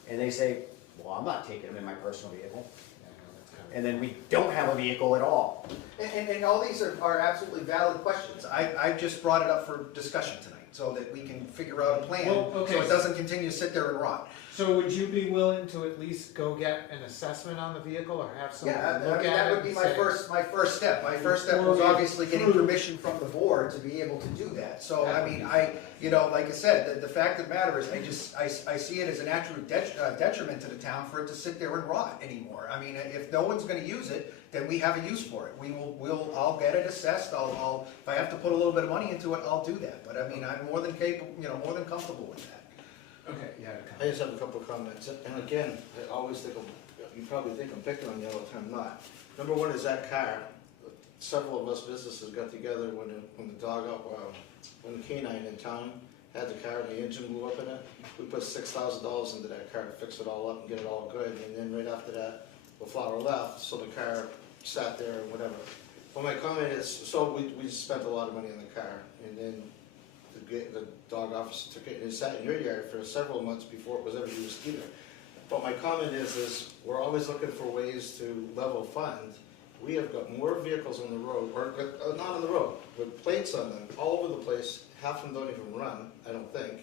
And they say, well, I'm not taking them in my personal vehicle. Yeah, I know, that's kind of. And then we don't have a vehicle at all. And all these are absolutely valid questions. I've just brought it up for discussion tonight, so that we can figure out a plan, Well, okay, so it doesn't continue to sit there and rot. So would you be willing to at least go get an assessment on the vehicle or have someone Yeah, look I mean, at that it would be and my say- first step. My first step was Before we obviously getting approve. permission from the board to be able to do that. So, That I would mean, be like I said, the fact of the matter is, I see it as an absolute detriment to the town for it to sit there and rot anymore. I mean, if no one's gonna use it, then we have a use for it. I'll get it assessed, if I have to put a little bit of money into it, I'll do that. But I mean, I'm more than capable, more than comfortable with that. Okay, yeah. I just have a couple of comments, and again, I always think you probably think I'm picking on you all the time, I'm not. Number one is that car. Several of us businesses got together when the canine in town had the car and the engine blew up in it. We put $6,000 into that car to fix it all up and get it all good, and then right after that, the flower left, so the car sat there and whatever. But my comment is, so we spent a lot of money on the car, and then the dog officer took it and it sat in your yard for several months before it was ever used either. But my comment is we're always looking for ways to level fund. We have got more vehicles on the road, or not on the road, with plates on them all over the place. Half of them don't even run, I don't think.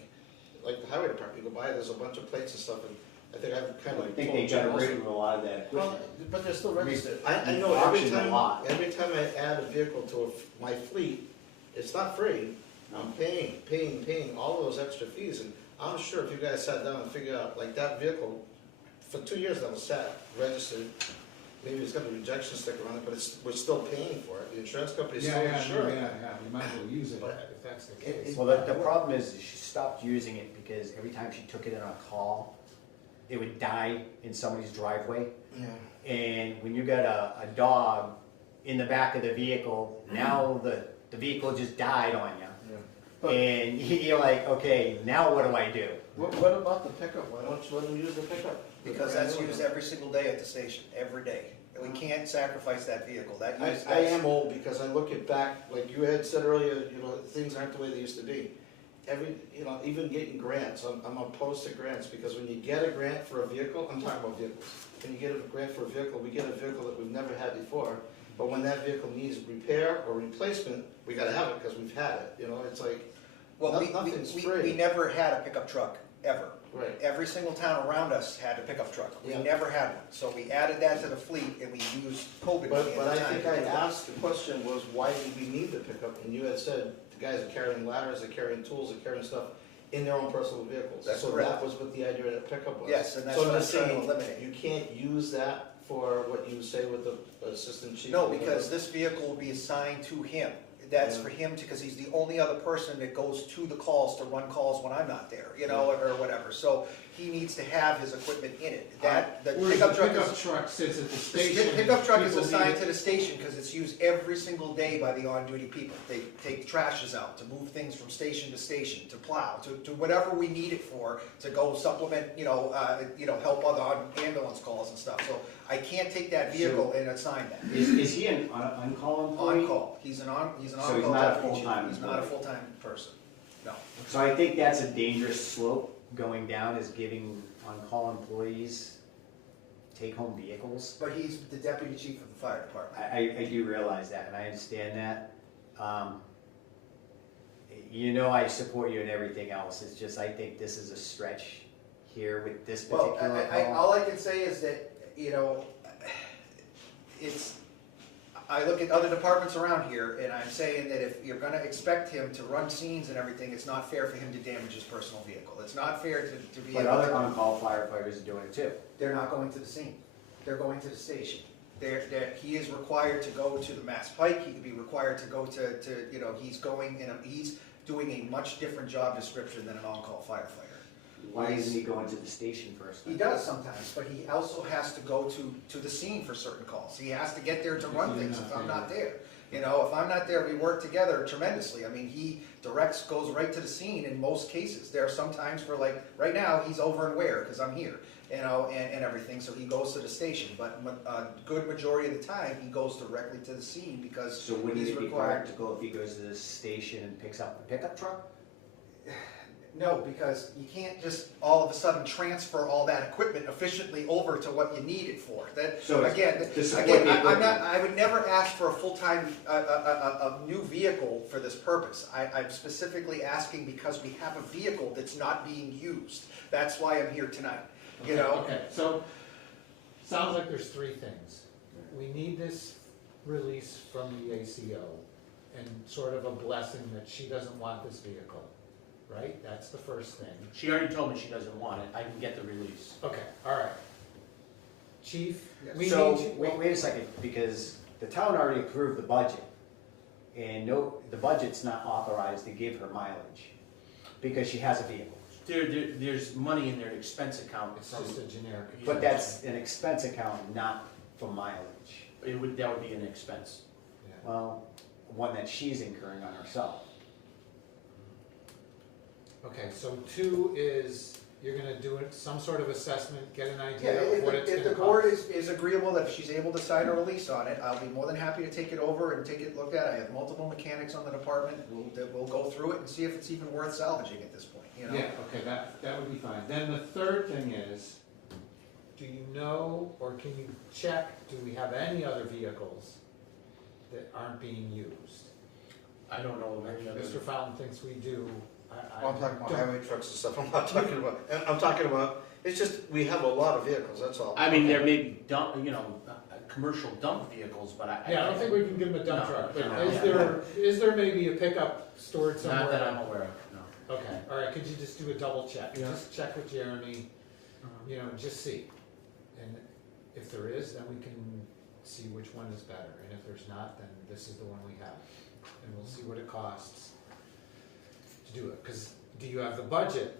Like the highway department, you go by, there's a bunch of plates and stuff, and I think I've kind of. I think they got rid of a lot of that Well, equipment. but they're still registered. We I know every auctioned a time, lot. every time I add a vehicle to my fleet, it's not free, I'm paying all those extra fees, and I'm sure if you guys sat down and figured out, like that vehicle, for 2 years that was sat, registered, maybe it's got a rejection sticker on it, but we're still paying for it, the insurance company's still insured. Yeah, we might as well use it if that's the case. Well, the problem is she stopped using it because every time she took it in a call, it would die in somebody's driveway. Yeah. And when you got a dog in the back of the vehicle, now the vehicle just died on you. And you're like, okay, now what do I do? What about the pickup? Why don't you let them use the pickup? Because that's used every single day at the station, every day. And we can't sacrifice that vehicle, that use. I am old because I look at back, like you had said earlier, things aren't the way they used to be. Even getting grants, I'm opposed to grants because when you get a grant for a vehicle, I'm talking about vehicles. When you get a grant for a vehicle, we get a vehicle that we've never had before. But when that vehicle needs repair or replacement, we gotta have it because we've had it, it's like, Well, nothing's we free. never had a pickup truck, ever. Right. Every single town around us had a pickup truck. We Yeah. never had one. So we added that to the fleet and we used COVID money at But the I time. think I asked, the question was, why did we need the pickup? And you had said, the guys are carrying ladders, they're carrying tools, they're carrying stuff in their own personal vehicles. That's So correct. that was what the idea of the pickup was. Yes, and that's So what I'm just trying to saying, eliminate. you can't use that for what you say with the assistant chief? No, because this vehicle will be assigned to him. That's for him to, because he's the only other person that goes to the calls to run calls when I'm not there, or whatever. So he needs to have his equipment in it. The Whereas pickup the truck pickup is. truck sits at the The station. pickup truck is people need assigned it. to the station because it's used every single day by the on-duty people. They take trashes out, to move things from station to station, to plow, to whatever we need it for, to go supplement, help other ambulance calls and stuff. So I can't take that vehicle and assign that. Is he an on-call employee? On call, he's an on-call he's deputy not a chief. full-time He's not a employee. full-time person, no. So I think that's a dangerous slope going down, is giving on-call employees take-home vehicles. But he's the deputy chief of the fire department. I do realize that, and I understand that. I support you in everything else, it's just, I think this is a stretch here with this Well, particular call. all I can say is that, I look at other departments around here, and I'm saying that if you're gonna expect him to run scenes and everything, it's not fair for him to damage his personal vehicle. It's not fair to be. But able other to- on-call firefighters are doing it too. They're not going to the scene. They're going to the station. He is required to go to the Mass Pike, he could be required to go he's going he's doing a much different job description than an on-call firefighter. Why isn't he going to the station first? He does sometimes, but he also has to go to the scene for certain calls. He has to get there to run things if I'm not there. If I'm not there, we work together tremendously. I mean, he goes right to the scene in most cases. There are some times where, like, right now, he's over in Ware, because I'm here, and everything, so he goes to the station. But a good majority of the time, he goes directly to the scene because So wouldn't he's it be required. practical if he goes to the station and picks up the pickup truck? No, because you can't just all of a sudden transfer all that equipment efficiently over to what you need it for. So it's Again, to support the I'm equipment. not, I would never ask for a full-time, a new vehicle for this purpose. I'm specifically asking because we have a vehicle that's not being used. That's why I'm here tonight, Okay, so, sounds like there's three things. We need this release from the ACO and sort of a blessing that she doesn't want this vehicle, right? That's the first thing. She already told me she doesn't want it, I can get the release. Okay, all right. Chief, we So, need to. wait a second, because the town already approved the budget. And the budget's not authorized to give her mileage, because she has a vehicle. There's money in their expense account. It's just a generic. But that's an expense account, not for mileage. That would be an expense. Yeah. Well, one that she's incurring on herself. Okay, so 2 is, you're gonna do some sort of assessment, get an Yeah, idea of what it's if gonna the board cost. is agreeable that if she's able to sign a release on it, I'll be more than happy to take it over and take it looked at. I have multiple mechanics on the department, we'll go through it and see if it's even worth salvaging at this point, Yeah, okay, that would be fine. Then the third thing is, do you know, or can you check, do we have any other vehicles that aren't being used? I don't know of any other. Mr. Fountain thinks we do. Well, I'm talking about don't- highway trucks and stuff, I'm talking about, it's just, we have a lot of vehicles, that's all. I mean, there may be, commercial dump vehicles, but Yeah, I don't think we can give them a dump No, truck, but no. is there maybe a pickup stored somewhere? Not that I'm aware of, no. Okay, all right, could you just do a double check? Yeah. Just check with Jeremy, you know, just see. And if there is, then we can see which one is better, and if there's not, then this is the one we have. And we'll see what it costs to do it, because do you have the budget?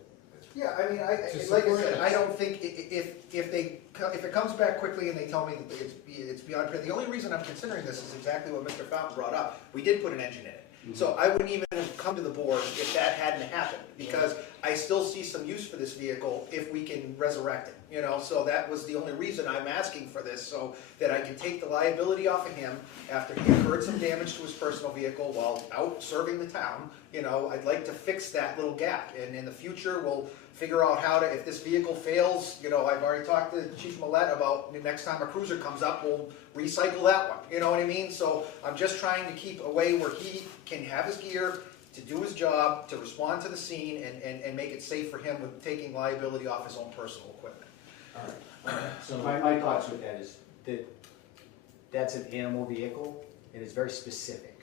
Yeah, I mean, To like I support said, this. I don't think if it comes back quickly and they tell me that it's beyond, the only reason I'm considering this is exactly what Mr. Fountain brought up. We did put an engine in it. So I wouldn't even have come to the board if that hadn't happened, because I still see some use for this vehicle if we can resurrect it, you know? So that was the only reason I'm asking for this, so that I can take the liability off of him after he incurred some damage to his personal vehicle while out serving the town. You know, I'd like to fix that little gap, and in the future, we'll figure out how to, if this vehicle fails, you know, I've already talked to Chief Millette about the next time a cruiser comes up, we'll recycle that one, you know what I mean? So I'm just trying to keep a way where he can have his gear, to do his job, to respond to the scene, and make it safe for him with taking liability off his own personal equipment. All right, so my thoughts with that is that that's an animal vehicle, and it's very specific.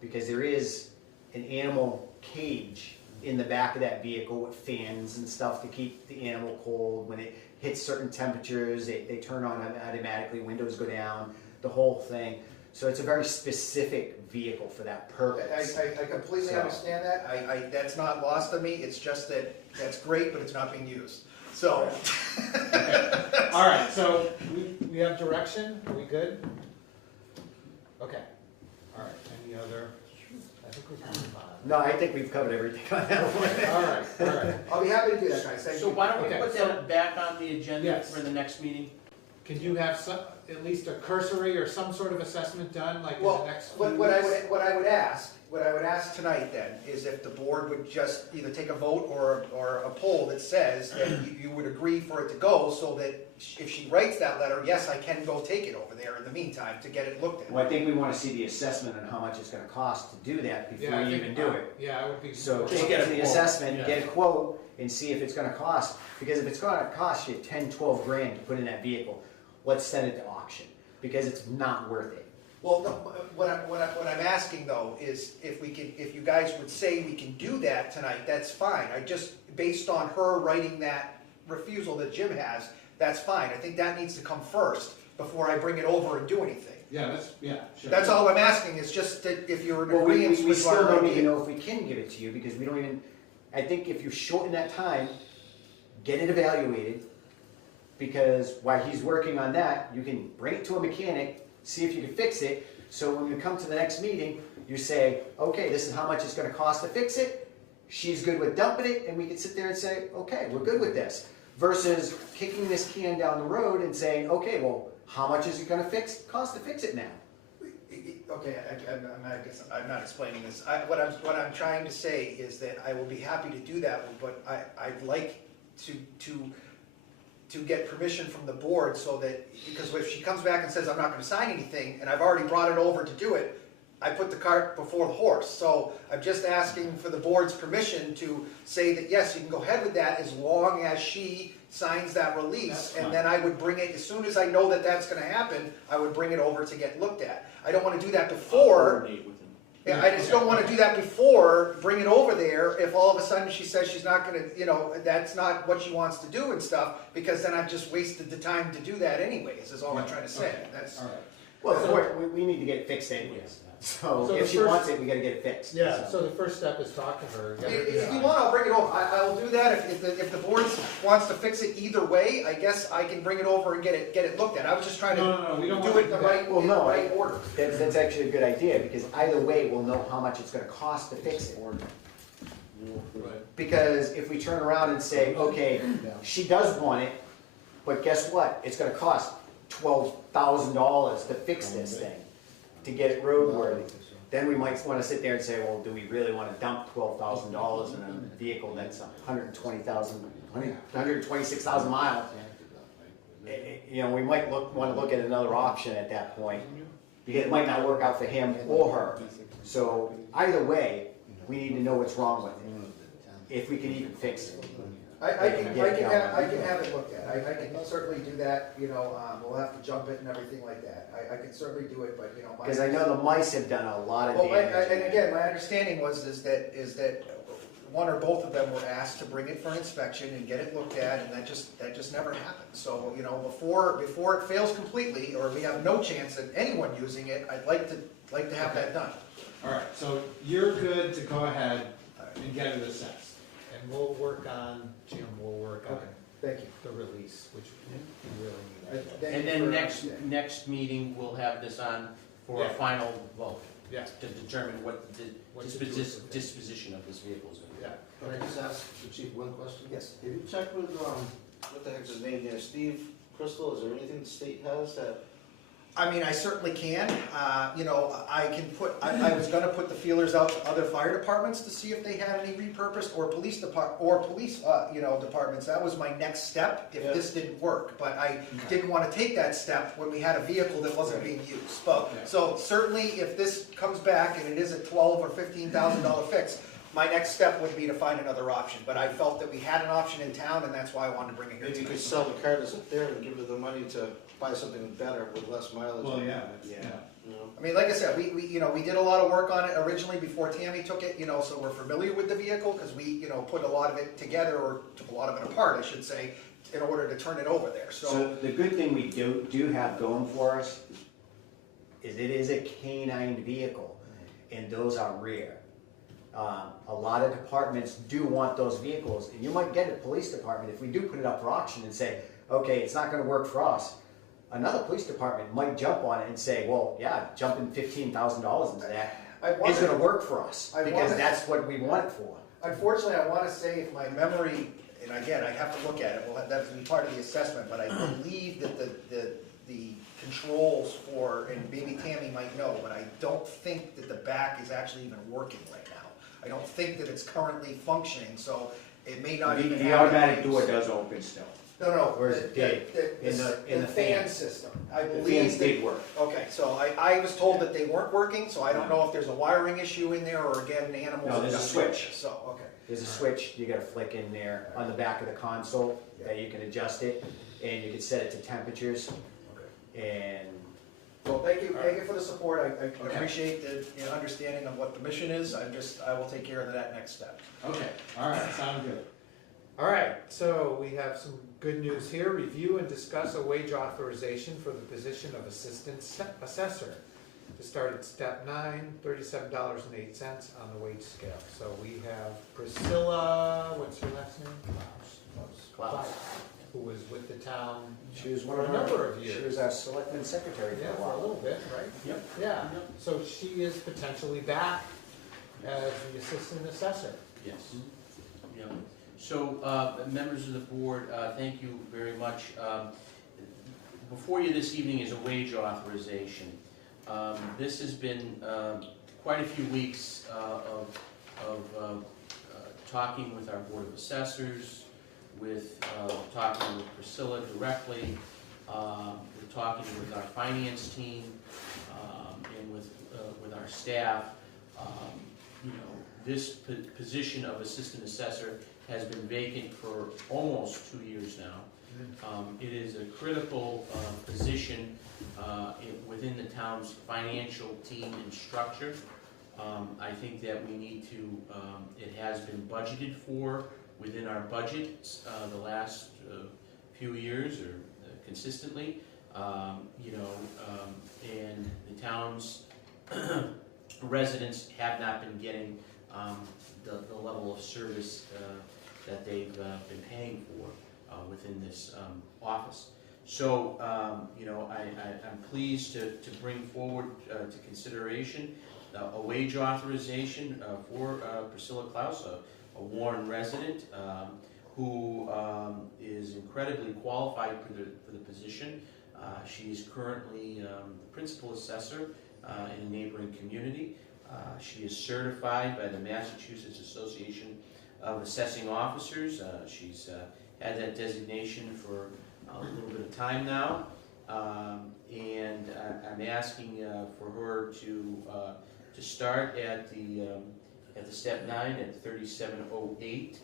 Because there is an animal cage in the back of that vehicle with fans and stuff to keep the animal cold. When it hits certain temperatures, they turn on automatically, windows go down, the whole thing. So it's a very specific vehicle for that purpose. I completely So- understand that, that's not lost on me, it's just that, that's great, but it's not being used. So, All right, so we have direction, are we good? Okay, all right, any other, I think we've moved on. No, I think we've covered everything on that one. All right, I'll be happy to do that, guys, thank So you. why don't we Okay, put so- that back on the agenda Yes. for the next meeting? Can you have some, at least a cursory or some sort of assessment done, like in the Well, next few what weeks? I would ask tonight then, is if the board would just either take a vote or a poll that says that you would agree for it to go, so that if she writes that letter, yes, I can go take it over there in the meantime to get it looked at. Well, I think we wanna see the assessment on how much it's gonna cost to do that Yeah, before I you think- even do it. Yeah, I would be. So Just take get it a to the quote, assessment, yeah. get a quote, and see if it's gonna cost, because if it's gonna cost you 10, 12 grand to put in that vehicle, let's send it to auction, because it's not worth it. Well, no, what I'm asking though is if you guys would say we can do that tonight, that's fine. I just, based on her writing that refusal that Jim has, that's fine. I think that needs to come first before I bring it over and do anything. Yeah, sure. That's all I'm asking, is just that if you're in Well, we agreement with still our don't even idea. know if we can give it to you, because we don't even, I think if you shorten that time, get it evaluated, because while he's working on that, you can bring it to a mechanic, see if you can fix it, so when you come to the next meeting, you say, okay, this is how much it's gonna cost to fix it, she's good with dumping it, and we can sit there and say, okay, we're good with this. Versus kicking this can down the road and saying, okay, well, how much is it gonna cost to fix it now? Okay, I'm not explaining this. What I'm trying to say is that I will be happy to do that, but I'd like to get permission from the board so that, because if she comes back and says, I'm not gonna sign anything, and I've already brought it over to do it, I put the cart before the horse. So I'm just asking for the board's permission to say that, yes, you can go ahead with that as long as she signs that release. That's And fine. then I would bring it, as soon as I know that that's gonna happen, I would bring it over to get looked at. I don't wanna do that before. Coordinate with him. Yeah, I just don't wanna do that before, bring it over there, if all of a sudden she says she's not gonna, you know, that's not what she wants to do and stuff, because then I've just wasted the time to do that anyways, is all I'm trying to say. Okay. That's, All right. Well, of course, we need to get it fixed anyways, so So if the she first- wants it, we gotta get it fixed. Yeah, so the first step is talk to her. get her if you design. want, I'll bring it over, I will do that, if the board wants to fix it either way, I guess I can bring it over and get it looked at. I was just trying No, we to don't do want it in the to do that. right, Well, in the no, right order. That's actually a good idea, because either way, we'll know how much it's gonna cost to fix it. Because if we turn around and say, okay, she does want it, but guess what? It's gonna cost $12,000 to fix this thing, to get it roadworthy. Then we might wanna sit there and say, well, do we really wanna dump $12,000 in a vehicle that's 126,000 miles? You know, we might wanna look at another option at that point, because it might not work out for him or her. So either way, we need to know what's wrong with it, if we can even fix it. I can Get it going. have it looked at, I can certainly do that, you know, we'll have to jump it and everything like that. I can certainly do it, but, you know, my. Because I know the mice have done a lot of Well, damage. and again, my understanding is that one or both of them were asked to bring it for an inspection and get it looked at, and that just never happened. So, you know, before it fails completely, or we have no chance of anyone using it, I'd like to have that done. All right, so you're good to go ahead and get it assessed. And we'll work on, Jim, we'll work on Okay, thank you. the release, which we really need. Thank And you then for- next meeting, we'll have this on for a Yeah. final vote Yeah, to determine what the What to do with it. disposition of this vehicle is going to be. yeah. Can I just ask the chief one question? Yes. Have you checked with, what the heck's his name there, Steve Crystal, is there anything the state has that? I mean, I certainly can, you know, I can put, I was gonna put the feelers out to other fire departments to see if they had any repurposed, or police you know, departments, that was my next step, if Yeah. this didn't work, but I didn't wanna take that step when we had a vehicle that wasn't being used. But, so certainly, if this comes back and it is a $12,000 or $15,000 fix, my next step would be to find another option, but I felt that we had an option in town, and that's why I wanted to bring it here Maybe you tonight. could sell the car that's up there and give her the money to buy something better with less mileage. Well, yeah, Yeah. You know? I mean, like I said, we, you know, we did a lot of work on it originally before Tammy took it, you know, so we're familiar with the vehicle, because we, you know, put a lot of it together, or took a lot of it apart, I should say, in order to turn it over there, so. So the good thing we do have going for us is it is a canine vehicle, and those are rare. A lot of departments do want those vehicles, and you might get a police department, if we do put it up for auction and say, okay, it's not gonna work for us, another police department might jump on it and say, well, yeah, jumping $15,000 into that I is wanted- gonna work for us, I because wanted- that's what we want it for. Unfortunately, I wanna say if my memory, and again, I have to look at it, well, that's be part of the assessment, but I believe that the controls for, and maybe Tammy might know, but I don't think that the back is actually even working right now. I don't think that it's currently functioning, so it may not even have. The automatic door does open still. No, Or is it did? In the fan fan. system. I The believe fans that. did work. Okay, so I was told that they weren't working, so I don't know if there's a wiring issue in there, or again, animals. No, there's a switch. So, okay. There's a switch you gotta flick in there on the back of the console that you can adjust it, and you can set it to temperatures, and Well, thank you for the support, I appreciate the understanding of what the mission is, I will take care of that next step. Okay, all right, sound good. All right, so we have some good news here. Review and discuss a wage authorization for the position of assistant assessor to start at step 9, $37.08 on the wage scale. So we have Priscilla, what's her last name? Klaus. Who was with the town she was one for of a number of She years. was our selectman secretary for Yeah, a for a while. little bit, right? Yep. Yeah, so she is potentially back as the assistant assessor. Yes. Yeah. So, members of the board, thank you very much. Before you this evening is a wage authorization. This has been quite a few weeks of talking with our Board of Assessors, with talking with Priscilla directly, with talking with our finance team, and with our staff. You know, this position of assistant assessor has been vacant for almost 2 years now. It is a critical position within the town's financial team and structure. I think that we need to, it has been budgeted for within our budgets the last few years, or consistently. You know, and the town's residents have not been getting the level of service that they've been paying for within this office. So, you know, I'm pleased to bring forward to consideration a wage authorization for Priscilla Klaus, a Warren resident who is incredibly qualified for the position. She's currently the principal assessor in a neighboring community. She is certified by the Massachusetts Association of Assessing Officers. She's had that designation for a little bit of time now, and I'm asking for her to start at the step 9 at $37.08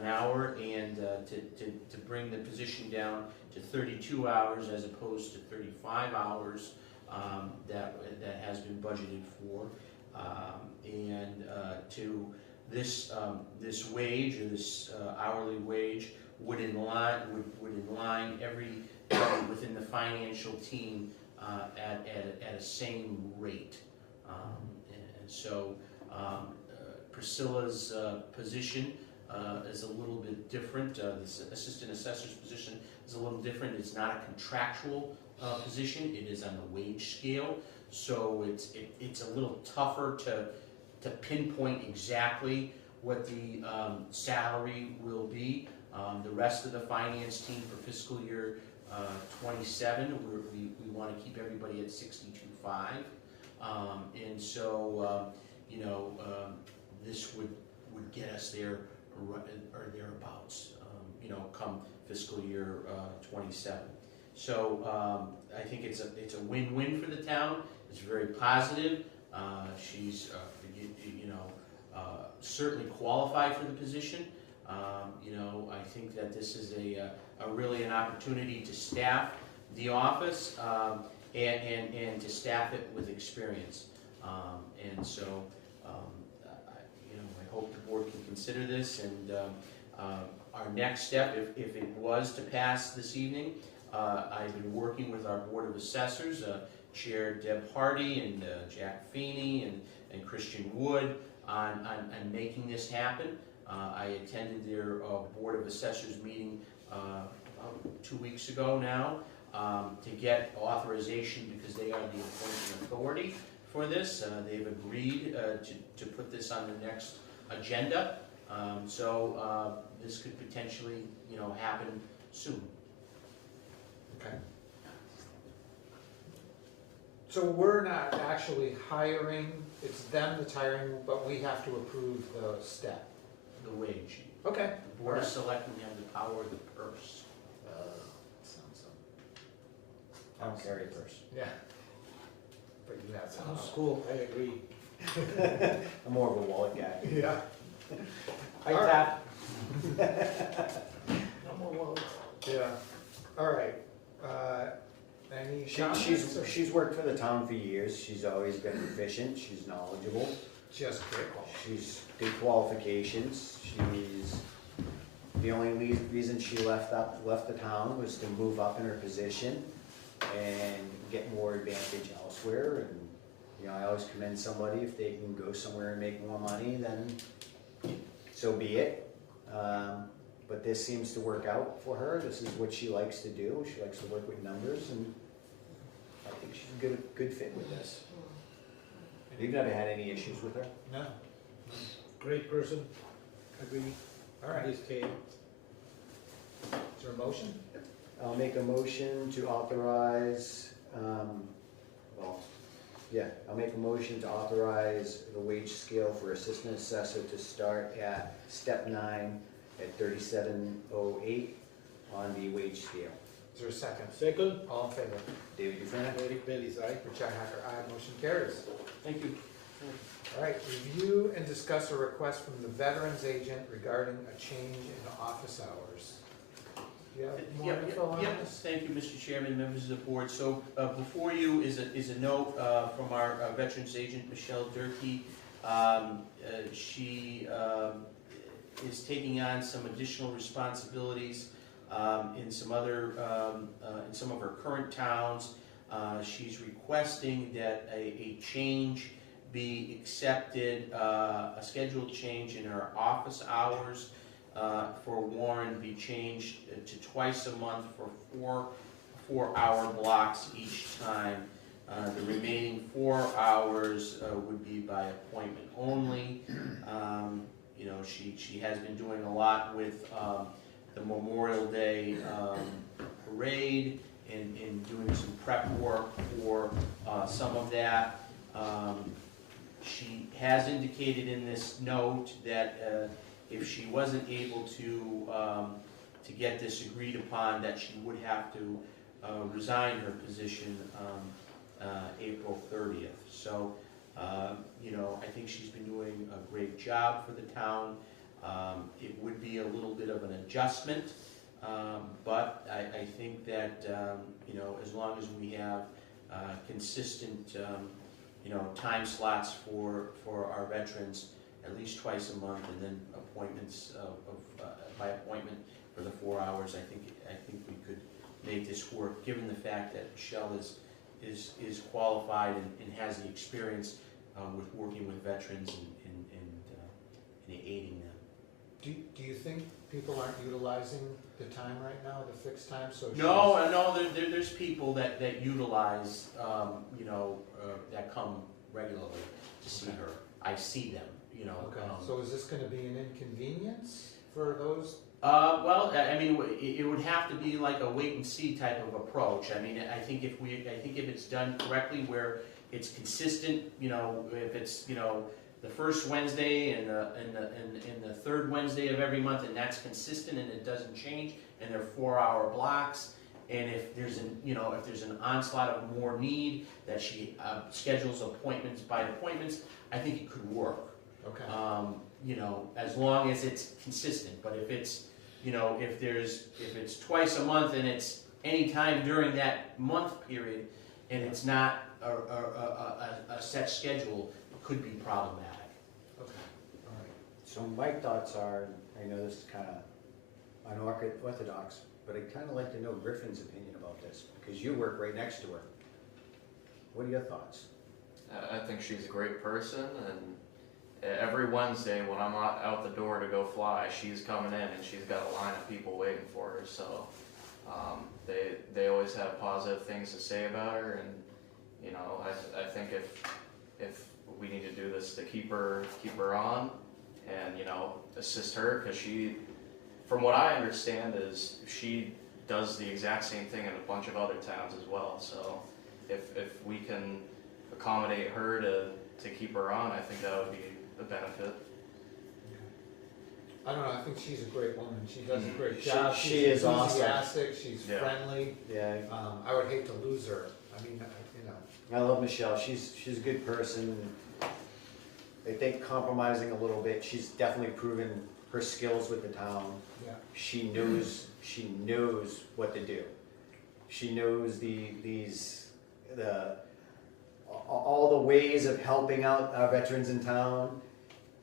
an hour, for, and to bring the position down to 32 hours as opposed to 35 hours that has been budgeted for, and to this wage, or this hourly wage, would align everybody within the financial team at a same rate. And so Priscilla's position is a little bit different. The assistant assessor's position is a little different. It's not a contractual position. It is on the wage scale. So it's a little tougher to pinpoint exactly what the salary will be. The rest of the finance team for fiscal year 27, we want to keep everybody at 62.5, and so this would get us there or thereabouts, come fiscal year 27. So I think it's a win-win for the town. It's very positive. She's certainly qualified for the position. I think that this is a really an opportunity to staff the office and to staff it with experience. And so, I hope the board can consider this. And our next step, if it was to pass this evening, I've been working with our Board of Assessors, Chair Deb Hardy and Jack Feeney and Christian Wood on making this happen. I attended their Board of Assessors meeting about 2 weeks ago now to get authorization, because they are the appointing authority for this. They've agreed to put this on the next agenda. So this could potentially happen soon. Okay. So we're not actually hiring, it's them that's hiring, but we have to approve the step. The wage. Okay. The Board of Selectmen have the power of the purse. Sounds I don't carry a purse. Yeah. But you have Sounds cool, I agree. I'm more of a wallet guy. Yeah. Hi, All Tap. No more walls. Yeah. All right. Any comments? or- She's worked for the town for years. She's always been efficient. She's knowledgeable. Just great. She's good qualifications. She's, the only reason she left the town was to move up in her position and get more advantage elsewhere. And, I always commend somebody, if they can go somewhere and make more money, then so be it. But this seems to work out for her. This is what she likes to do. She likes to work with numbers, and I think she's a good fit with this. You've never had any issues with her? No. Great person, agree. All right. This case. Is there a motion? I'll make a motion to authorize, I'll make a motion to authorize the wage scale for assistant assessor to start at step 9 at 37.08 on the wage scale. Is there a second? Second, All in favor? David Dufresne? Derek Bailey's aye. Richi Hacker, aye. Motion carries. Thank you. All right, review and discuss a request from the Veterans Agent regarding a change in office hours. Do you have more info on Yep, this? thank you, Mr. Chairman, members of the board. So before you is a note from our Veterans Agent, Michelle Durkee. She is taking on some additional responsibilities in some of her current towns. She's requesting that a change be accepted, a scheduled change in her office hours for Warren be changed to twice a month for 4-hour blocks each time. The remaining 4 hours would be by appointment only. She has been doing a lot with the Memorial Day parade and doing some prep work for some of that. She has indicated in this note that if she wasn't able to get this agreed upon, that she would have to resign her position April 30th. So, I think she's been doing a great job for the town. It would be a little bit of an adjustment, but I think that, as long as we have consistent, time slots for our veterans, at least twice a month, and then appointments by appointment for the 4 hours, I think we could make this work, given the fact that Michelle is qualified and has the experience with working with veterans and aiding them. Do you think people aren't utilizing the time right now, the fixed time, so? No, there's people that utilize, that come regularly to see her. I see them, Okay, so is this gonna be an inconvenience for those? Well, I mean, it would have to be like a wait and see type of approach. I mean, I think if it's done correctly, where it's consistent, if it's, the first Wednesday and the third Wednesday of every month, and that's consistent and it doesn't change, and they're 4-hour blocks, and if there's an onslaught of more need that she schedules appointments by appointments, I think it could work. Okay. As long as it's consistent. But if it's, if it's twice a month and it's any time during that month period, and it's not a set schedule, it could be problematic. Okay, all right. So my thoughts are, I know this is kind of unorthodox, but I'd kind of like to know Griffin's opinion about this, because you work right next to her. What are your thoughts? I think she's a great person, and every Wednesday when I'm out the door to go fly, she's coming in and she's got a line of people waiting for her. So they always have positive things to say about her, and I think if we need to do this to keep her on, and assist her, because she, from what I understand, is she does the exact same thing in a bunch of other towns as well. So if we can accommodate her to keep her on, I think that would be a benefit. I don't know, I think she's a great woman, she does a great She- job. she She's is awesome. enthusiastic, she's Yeah. friendly, Yeah, I would hate to lose her, I mean, I love Michelle. She's a good person. I think compromising a little bit. She's definitely proven her skills with the town. yeah. She knows what to do. She knows all the ways of helping out our veterans in town,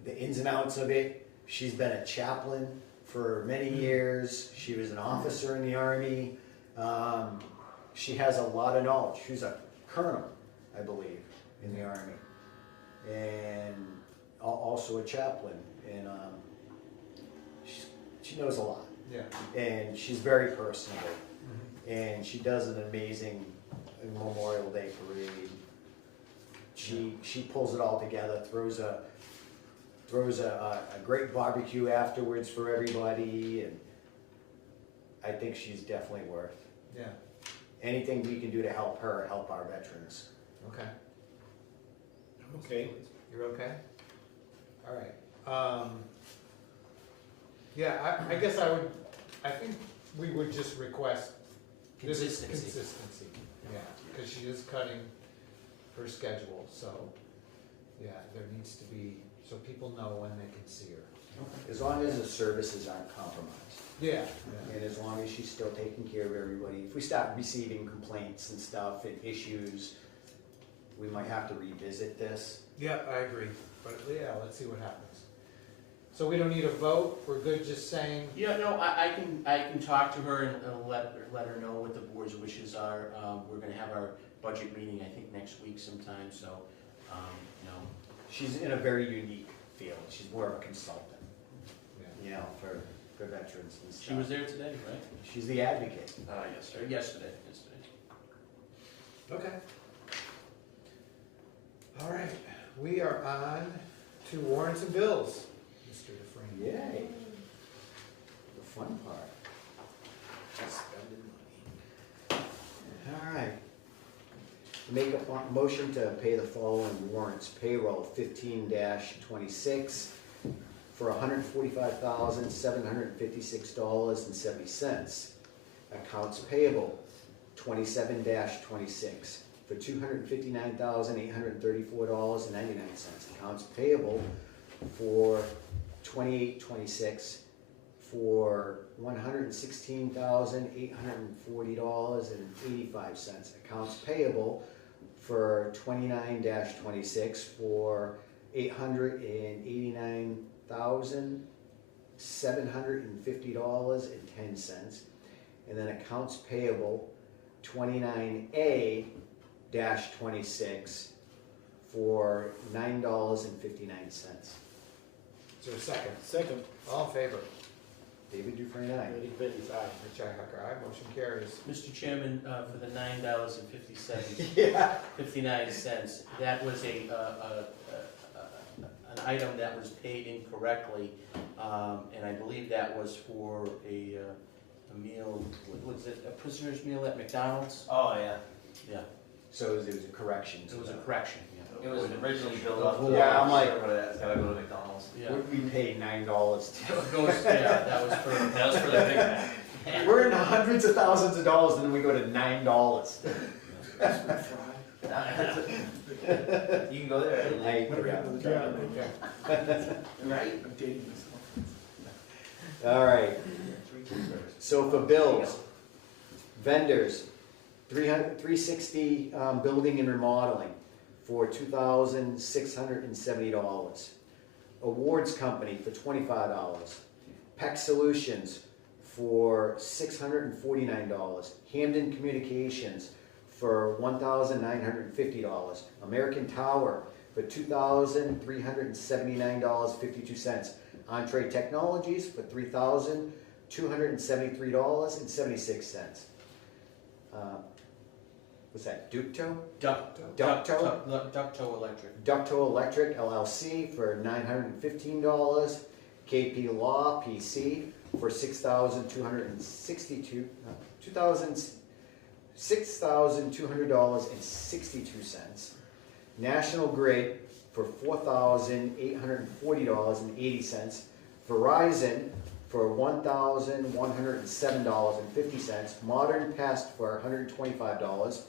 the ins and outs of it. She's been a chaplain for many years. She was an officer in the Army. She has a lot of knowledge. She's a colonel, I believe, in the Army, and also a chaplain. And she knows a lot. Yeah. And she's very personable. And she does an amazing Memorial Day parade. She pulls it all together, throws a great barbecue afterwards for everybody, and I think she's definitely worth Yeah, anything we can do to help her, help our veterans. okay, Okay. you're okay? All right, yeah, I guess I think we would just request this is Consistency. consistency, yeah, because she is cutting her schedule, so, yeah, there needs to be, so people know when they can see her. As long as the services aren't compromised, Yeah, and as long as she's still taking care of everybody. If we start receiving complaints and stuff and issues, we might have to revisit this. yeah, I agree, but yeah, let's see what happens. So we don't need a vote, we're good just saying, Yeah, no, I can talk to her and let her know what the board's wishes are. We're gonna have our budget meeting, I think, next week sometime, so, She's in a very unique field. She's more of a consultant, yeah. for veterans and stuff. she was there today, right? She's the advocate. Yes, sir. Or yesterday. Okay. All right, we are on to warrants and bills, Mr. Dufresne. Yay. The fun part. Spending money. All right. Make a motion to pay the following warrants. Payroll 15-26 for $145,756.70. Accounts payable 27-26 for $259,834.99. Accounts payable for 2826 for $116,840.85. Accounts payable for 29-26 for $889,750.10. And then accounts payable 29A-26 for $9.59. Is there a second? Second, All in favor? David Dufresne, aye. Derek Bailey's aye. Richi Hacker, aye. Motion carries. Mr. Chairman, for the $9.57, Yeah. 59 cents, that was an item that was paid incorrectly, and I believe that was for a meal, what was it, a prisoner's meal at McDonald's? Oh, yeah. Yeah, So it was a correction. it was a correction, yeah. It was originally billed up. Yeah, I'm like- But it's gotta go to McDonald's. Yeah. We paid $9 to. It goes, yeah, that was for, That was for the Big Mac. We're in the hundreds of thousands of dollars, and then we go to $9. You can go there. I forgot. Right? I'm dating myself. All right, so for bills, vendors, 360 building and remodeling for $2,670. Awards company for $25. PEC Solutions for $649. Hamden Communications for $1,950. American Tower for $2,379.52. Entree Technologies for $3,273.76. What's that, Ducto? Ducto? Ducto Electric. Ducto Electric LLC for $915. KP Law PC for $6,200.62. National Grid for $4,840.80. Verizon for $1,107.50. Modern Pest for $125.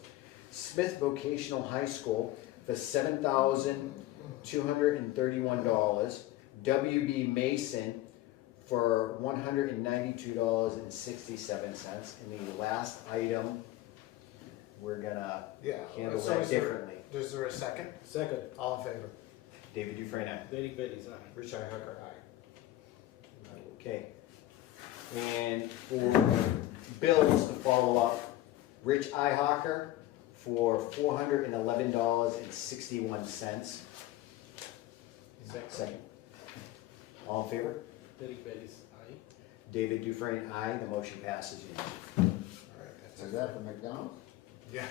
Smith Vocational High School for $7,231. WB Mason for $192.67. And the last item, we're gonna Yeah. handle So that is there- differently. Is there a second? Second, All in favor? David Dufresne, aye. Derek Bailey's aye. Richi Hacker, aye. Okay. And for bills to follow up, Rich Ihawker for $411.61. Second. All in favor? Derek Bailey's aye. David Dufresne, aye. The motion passes unanimously. All right, that's Is it. that for McDonald's? Yeah.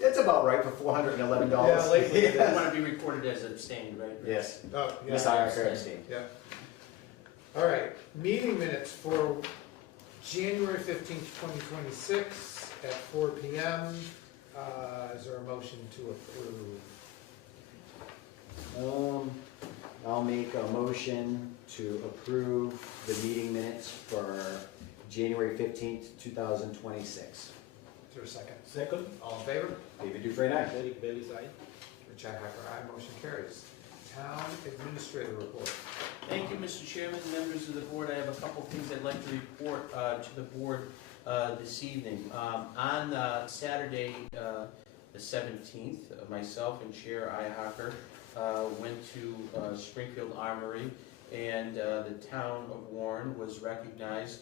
That's about right for $411. Yeah, lately it You is. want to be recorded as abstained, right? Yes, Oh, yeah. Ms. Ihawker abstained. Yeah. All right, meeting minutes for January 15th, 2026 at 4 PM. Is there a motion to approve? I'll make a motion to approve the meeting minutes for January 15th, 2026. Is there a second? Second, All in favor? David Dufresne, aye. Derek Bailey's aye. Richi Hacker, aye. Motion carries. Town administrator report. Thank you, Mr. Chairman, members of the board. I have a couple things I'd like to report to the board this evening. On Saturday, the 17th, myself and Chair Ihawker went to Springfield Armory, and the town of Warren was recognized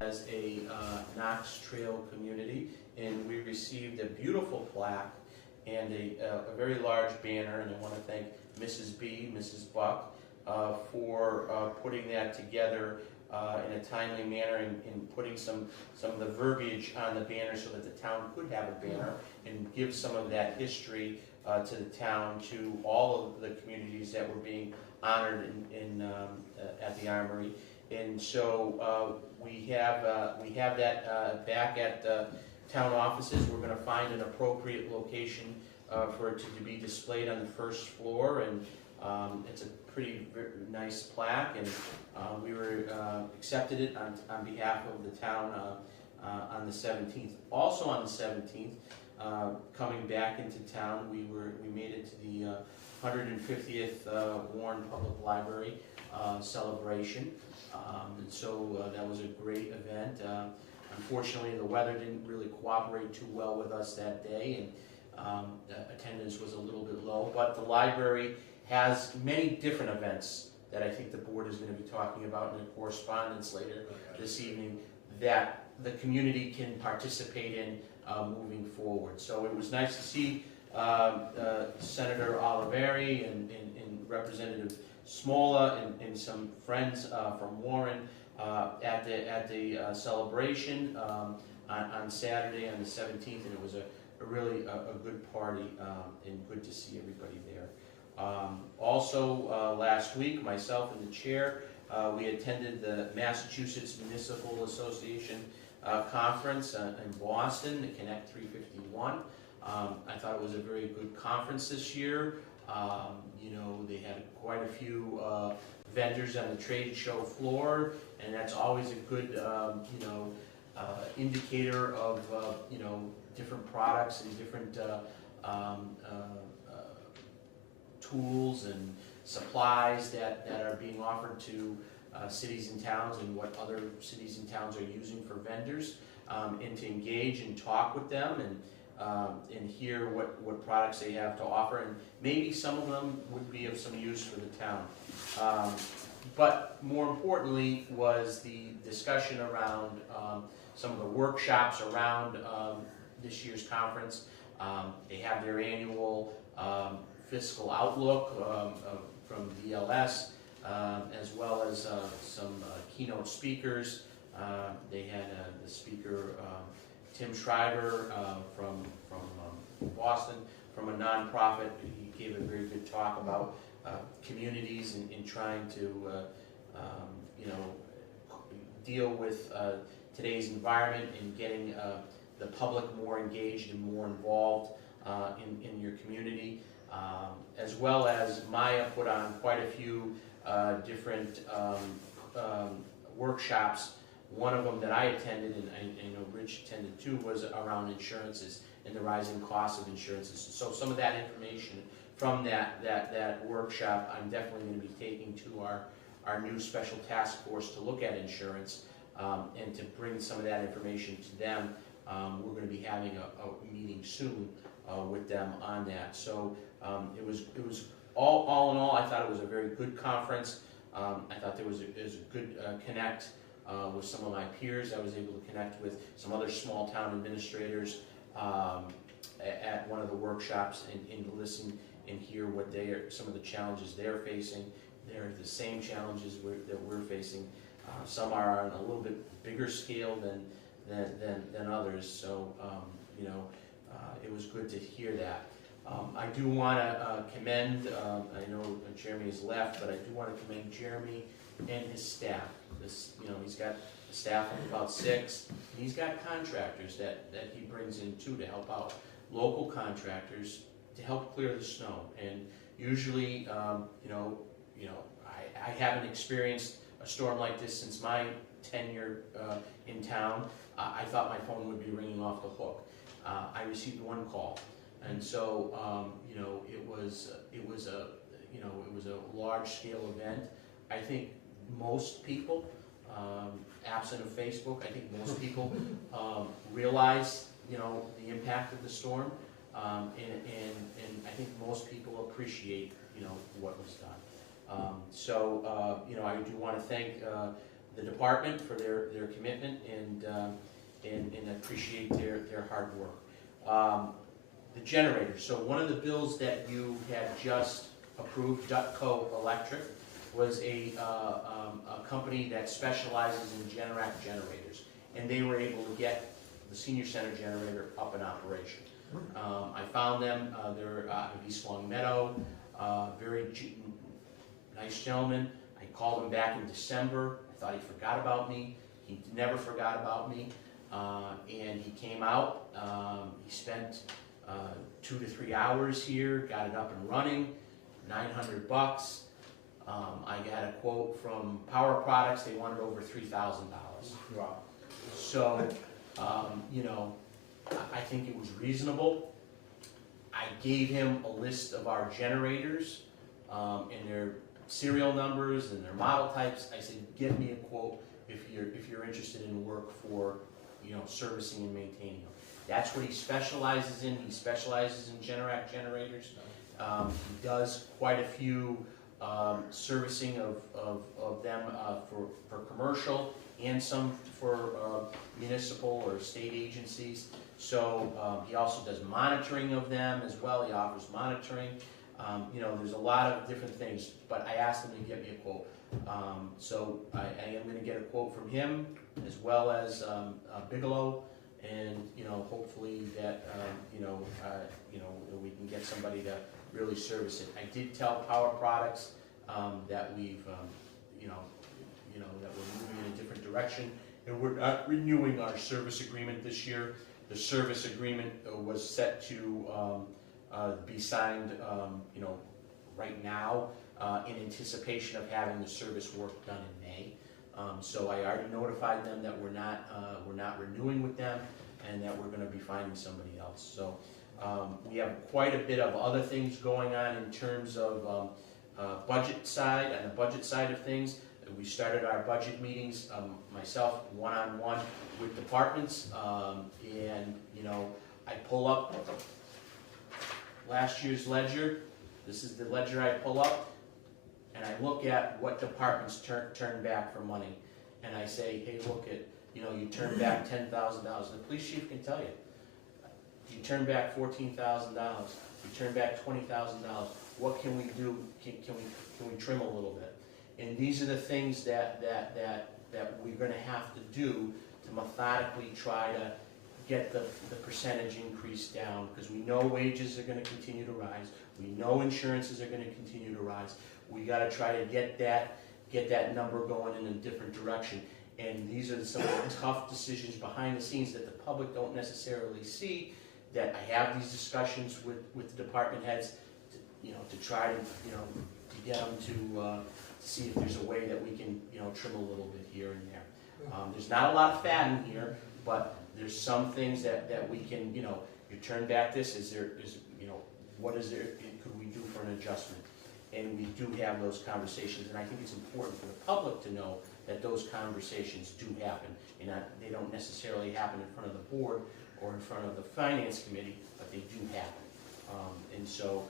as a Knox Trail community, and we received a beautiful plaque and a very large banner, and I want to thank Mrs. B, Mrs. Buck, for putting that together in a timely manner and putting some of the verbiage on the banner so that the town could have a banner and give some of that history to the town, to all of the communities that were being honored at the Armory. And so we have that back at town offices. We're going to find an appropriate location for it to be displayed on the first floor, and it's a pretty nice plaque, and we were accepted it on behalf of the town on the 17th. Also on the 17th, coming back into town, we made it to the 150th Warren Public Library. celebration. And so that was a great event. Unfortunately, the weather didn't really cooperate too well with us that day, and the attendance was a little bit low. But the library has many different events that I think the board is going to be talking about in the correspondence later this evening that the community can participate in moving forward. So it was nice to see Senator Oliveri and Representative Smola and some friends from Warren at the celebration on Saturday on the 17th, and it was a really good party and good to see everybody there. Also last week, myself and the chair, we attended the Massachusetts Municipal Association conference in Boston, the Connect 351. I thought it was a very good conference this year. They had quite a few vendors on the trade show floor, and that's always a good, indicator of, different products and different tools and supplies that are being offered to cities and towns, and what other cities and towns are using for vendors, and to engage and talk with them and hear what products they have to offer, and maybe some of them would be of some use for the town. But more importantly was the discussion around some of the workshops around this year's conference. They have their annual fiscal outlook from DLS, as well as some keynote speakers. They had the speaker Tim Shriver from Boston, from a nonprofit. He gave a very good talk about communities and trying to deal with today's environment and getting the public more engaged and more involved in your community. As well as Maya put on quite a few different workshops. One of them that I attended, and I know Rich attended too, was around insurances and the rising cost of insurances. So some of that information from that workshop, I'm definitely going to be taking to our new special task force to look at insurance and to bring some of that information to them. We're going to be having a meeting soon with them on that. So it was all in all, I thought it was a very good conference. I thought there was a good connect with some of my peers. I was able to connect with some other small town administrators at one of the workshops and listen and hear what some of the challenges they're facing. They're the same challenges that we're facing. Some are on a little bit bigger scale than others. So it was good to hear that. I do want to commend, I know Jeremy has left, but I do want to commend Jeremy and his staff. He's got a staff of about 6, and he's got contractors that he brings in too to help out. Local contractors to help clear the snow. And usually, I haven't experienced a storm like this since my tenure in town. I thought my phone would be ringing off the hook. I received one call. And so, it was a large-scale event. I think most people, absent of Facebook, I think most people realize, the impact of the storm, and I think most people appreciate, what was done. I do want to thank the department for their commitment and appreciate their hard work. The generator. So one of the bills that you had just approved, Dutco Electric, was a company that specializes in Generac generators, and they were able to get the senior center generator up in operation. I found them. They're out of East Long Meadow. Very nice gentleman. I called him back in December. I thought he forgot about me. He never forgot about me, and he came out. He spent 2 to 3 hours here, got it up and running, $900. I got a quote from Power Products, they wanted over $3,000. Wow. So, I think it was reasonable. I gave him a list of our generators and their serial numbers and their model types. I said, give me a quote if you're interested in work for, you know, servicing and maintaining them. That's what he specializes in. He specializes in Generac generators. He does quite a few servicing of them for commercial and some for municipal or state agencies. So he also does monitoring of them as well. He offers monitoring. You know, there's a lot of different things, but I asked him to get me a quote. So I am going to get a quote from him as well as Bigelow, and you know, hopefully that you know, we can get somebody to really service it. I did tell Power Products that we've that we're moving in a different direction, and we're not renewing our service agreement this year. The service agreement was set to be signed, right now, in anticipation of having the service work done in May. So I already notified them that we're not renewing with them, and that we're going to be finding somebody else. So we have quite a bit of other things going on in terms of budget side, and the budget side of things. We started our budget meetings, myself, one-on-one with departments, and you know, I pull up last year's ledger. This is the ledger I pull up, and I look at what departments turn back for money, and I say, hey, look at, you know, you turn back $10,000. The police chief can tell you. You turn back $14,000. You turn back $20,000. What can we do? Can we trim a little bit? And these are the things that we're going to have to do to methodically try to get the percentage increase down, because we know wages are going to continue to rise. We know insurances are going to continue to rise. We got to try to get that number going in a different direction. And these are some of the tough decisions behind the scenes that the public don't necessarily see. That I have these discussions with the department heads, to try to to get them to see if there's a way that we can trim a little bit here and there. There's not a lot of fat in here, but there's some things that we can, you turn back this, what is there, could we do for an adjustment? And we do have those conversations, and I think it's important for the public to know that those conversations do happen, and they don't necessarily happen in front of the board or in front of the finance committee, but they do happen. And so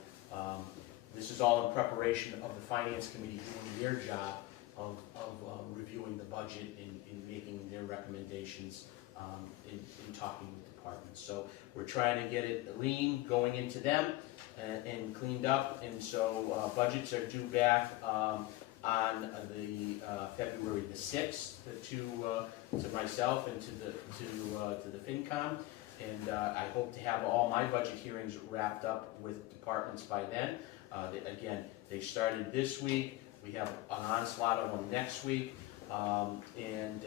this is all in preparation of the finance committee doing their job of reviewing the budget and making their recommendations in talking with departments. So we're trying to get it lean going into them and cleaned up, and so budgets are due back on the February the 6th to myself and to the FinCom, and I hope to have all my budget hearings wrapped up with departments by then. Again, they started this week. We have an onslaught of them next week, and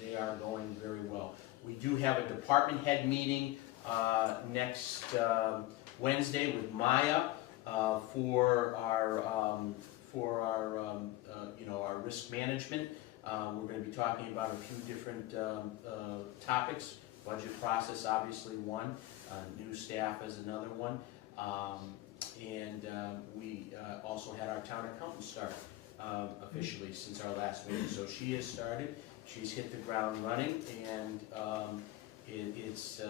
they are going very well. We do have a department head meeting next Wednesday with Maya for our our risk management. We're going to be talking about a few different topics. Budget process, obviously one. New staff is another one. And we also had our town accountant start officially since our last meeting. So she has started. She's hit the ground running, and it's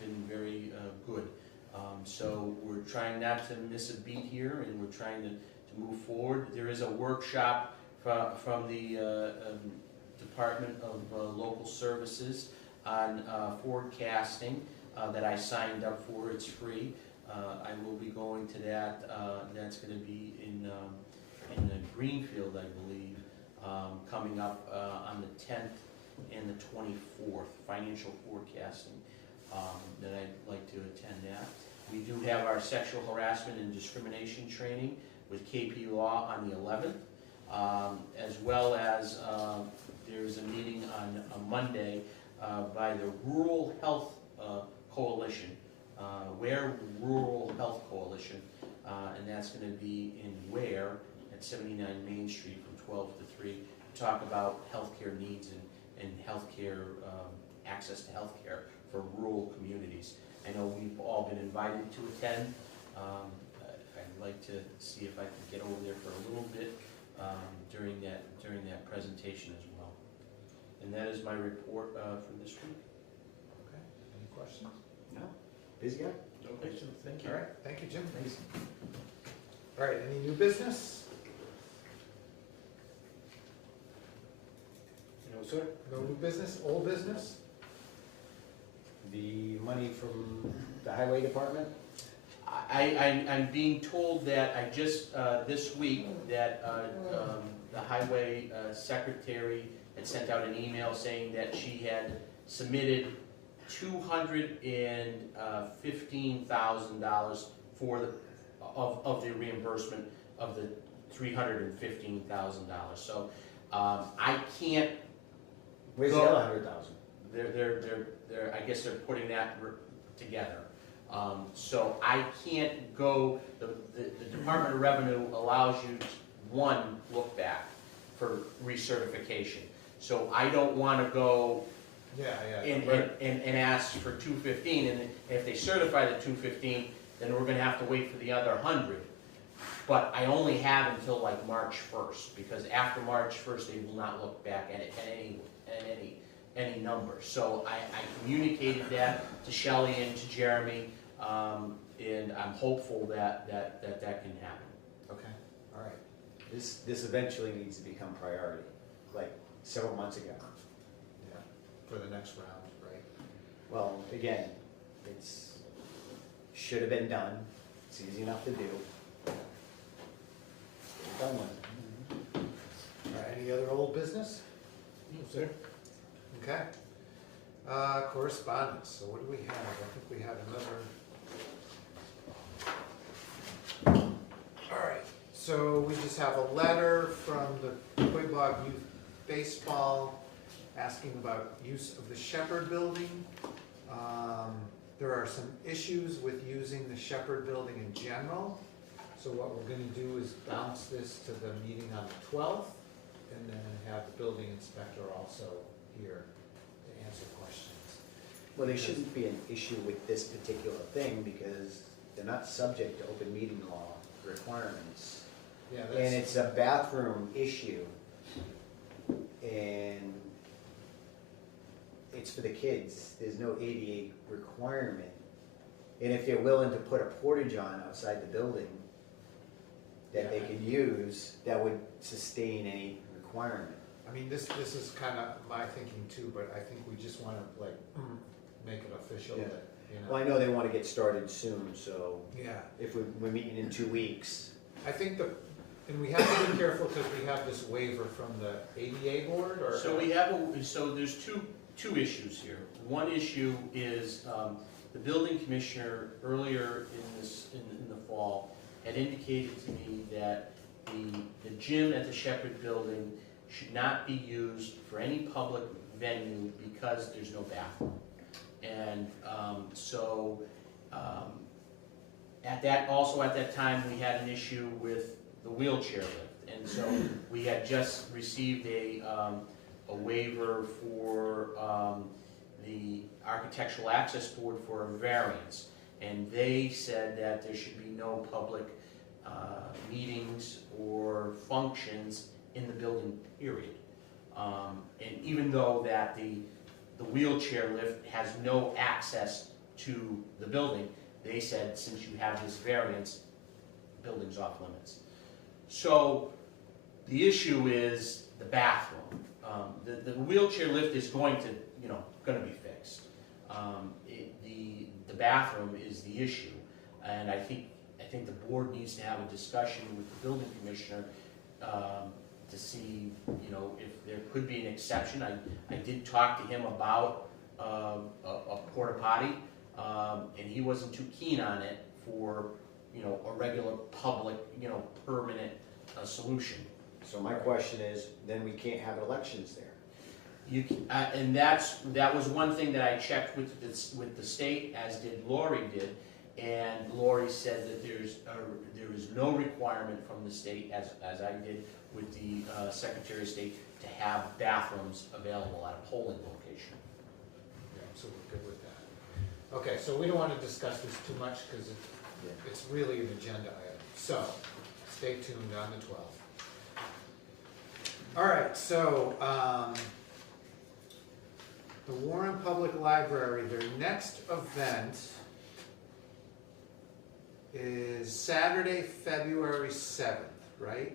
been very good. So we're trying not to miss a beat here, and we're trying to move forward. There is a workshop from the Department of Local Services on forecasting that I signed up for. It's free. I will be going to that. That's going to be in Greenfield, I believe, coming up on the 10th and the 24th, financial forecasting, that I'd like to attend that. We do have our sexual harassment and discrimination training with KP Law on the 11th, as well as there's a meeting on a Monday by the Rural Health Coalition, Rural Health Coalition, and that's going to be in Ware at 79 Main Street from 12 to 3 to talk about healthcare needs and healthcare access to healthcare for rural communities. I know we've all been invited to attend. I'd like to see if I can get over there for a little bit during that presentation as well. And that is my report for this week. Okay, any questions? No, busy guy? Okay, so thank you. All right, thank you, Jim. All right, any new business? No, sir? No new business, old business? The money from the highway department? I'm being told that I just, this week, that the highway secretary had sent out an email saying that she had submitted $215,000 for the, of the reimbursement of the $315,000. So, I can't, Where's the Go. other 100,000? they're, I guess they're putting that together. So I can't go, the Department of Revenue allows you to, one, look back for recertification. So I don't wanna go Yeah, and ask for 215, and if they certify the 215, then we're gonna have to wait for the other 100. But I only have until like March 1st, because after March 1st, they will not look back at any number. So I communicated that to Shelley and to Jeremy, and I'm hopeful that can happen. Okay, all right. This eventually needs to become priority, like several months ago. yeah, for the next round, right? Well, again, it's, should have been done, it's easy enough to do. Get it done with. All right, any other old business? No, sir? Okay. Correspondence, so what do we have? I think we have another. All right, so we just have a letter from the Quabog Youth Baseball asking about use of the Shepherd Building. There are some issues with using the Shepherd Building in general. So what we're gonna do is bounce this to the meeting on the 12th, and then have the building inspector also here to answer questions. Well, there shouldn't be an issue with this particular thing because they're not subject to open meeting law requirements. Yeah, And it's a bathroom issue. And it's for the kids, there's no ADA requirement. And if they're willing to put a portage on outside the building that they could use, that would sustain any requirement. I mean, this is kind of my thinking too, but I think we just want to like make it official Yeah. that, you know. Well, I know they want to get started soon, so Yeah, if we're meeting in 2 weeks. I think and we have to be careful because we have this waiver from the ADA board or. So so there's two issues here. One issue is, the building commissioner earlier in the fall had indicated to me that the gym at the Shepherd Building should not be used for any public venue because there's no bathroom. And at that time, we had an issue with the wheelchair lift. And so we had just received a waiver for the Architectural Access Board for a variance. And they said that there should be no public meetings or functions in the building, period. And even though that the wheelchair lift has no access to the building, they said since you have this variance, the building's off limits. So the issue is the bathroom. The wheelchair lift is going to be fixed. The bathroom is the issue, and I think the board needs to have a discussion with the building commissioner to see, if there could be an exception. I did talk to him about a porta potty, and he wasn't too keen on it for a regular public permanent solution. So my question is, then we can't have elections there. And that was one thing that I checked with the state, as did Lori did, and Lori said that there is no requirement from the state, as I did with the Secretary of State, to have bathrooms available at a polling location. Yeah, so we're good with that. Okay, so we don't want to discuss this too much because it's really an agenda item. So, stay tuned on the 12th. All right, so, the Warren Public Library, their next event is Saturday, February 7th, right?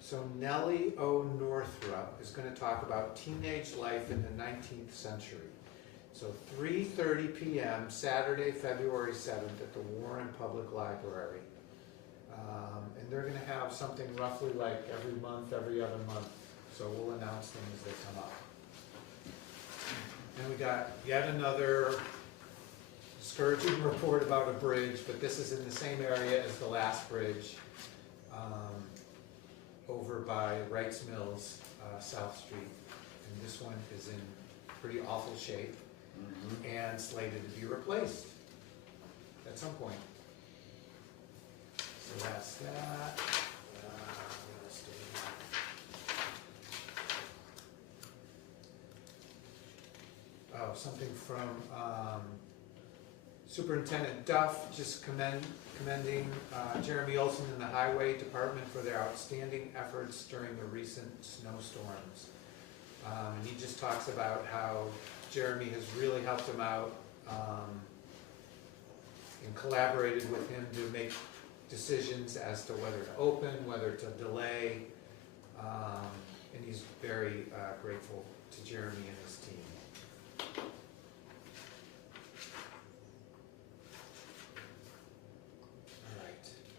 So Nellie O. Northrup is gonna talk about teenage life in the 19th century. So 3:30 p.m., Saturday, February 7th at the Warren Public Library. And they're gonna have something roughly like every month, every other month. So we'll announce them as they come up. And we got yet another discouraging report about a bridge, but this is in the same area as the last bridge, over by Wrights Mills, South Street. And this one is in pretty awful shape and slated to be replaced at some point. So that's that. What else do we have? Oh, something from Superintendent Duff, just commending Jeremy Olson and the Highway Department for their outstanding efforts during the recent snowstorms. And he just talks about how Jeremy has really helped him out and collaborated with him to make decisions as to whether to open, whether to delay. And he's very grateful to Jeremy and his team.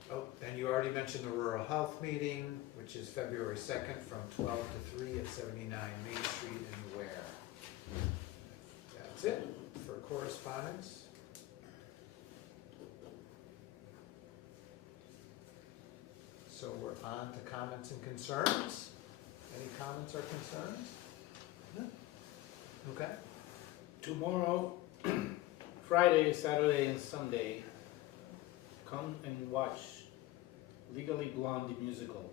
Oh, and you already mentioned the rural health meeting, which is February 2nd from 12 to 3 at 79 Main Street in Ware. That's it for correspondence. So we're on to comments and concerns. Any comments or concerns? No? Okay. Tomorrow, Friday, Saturday, and Sunday, come and watch Legally Blonde the musical.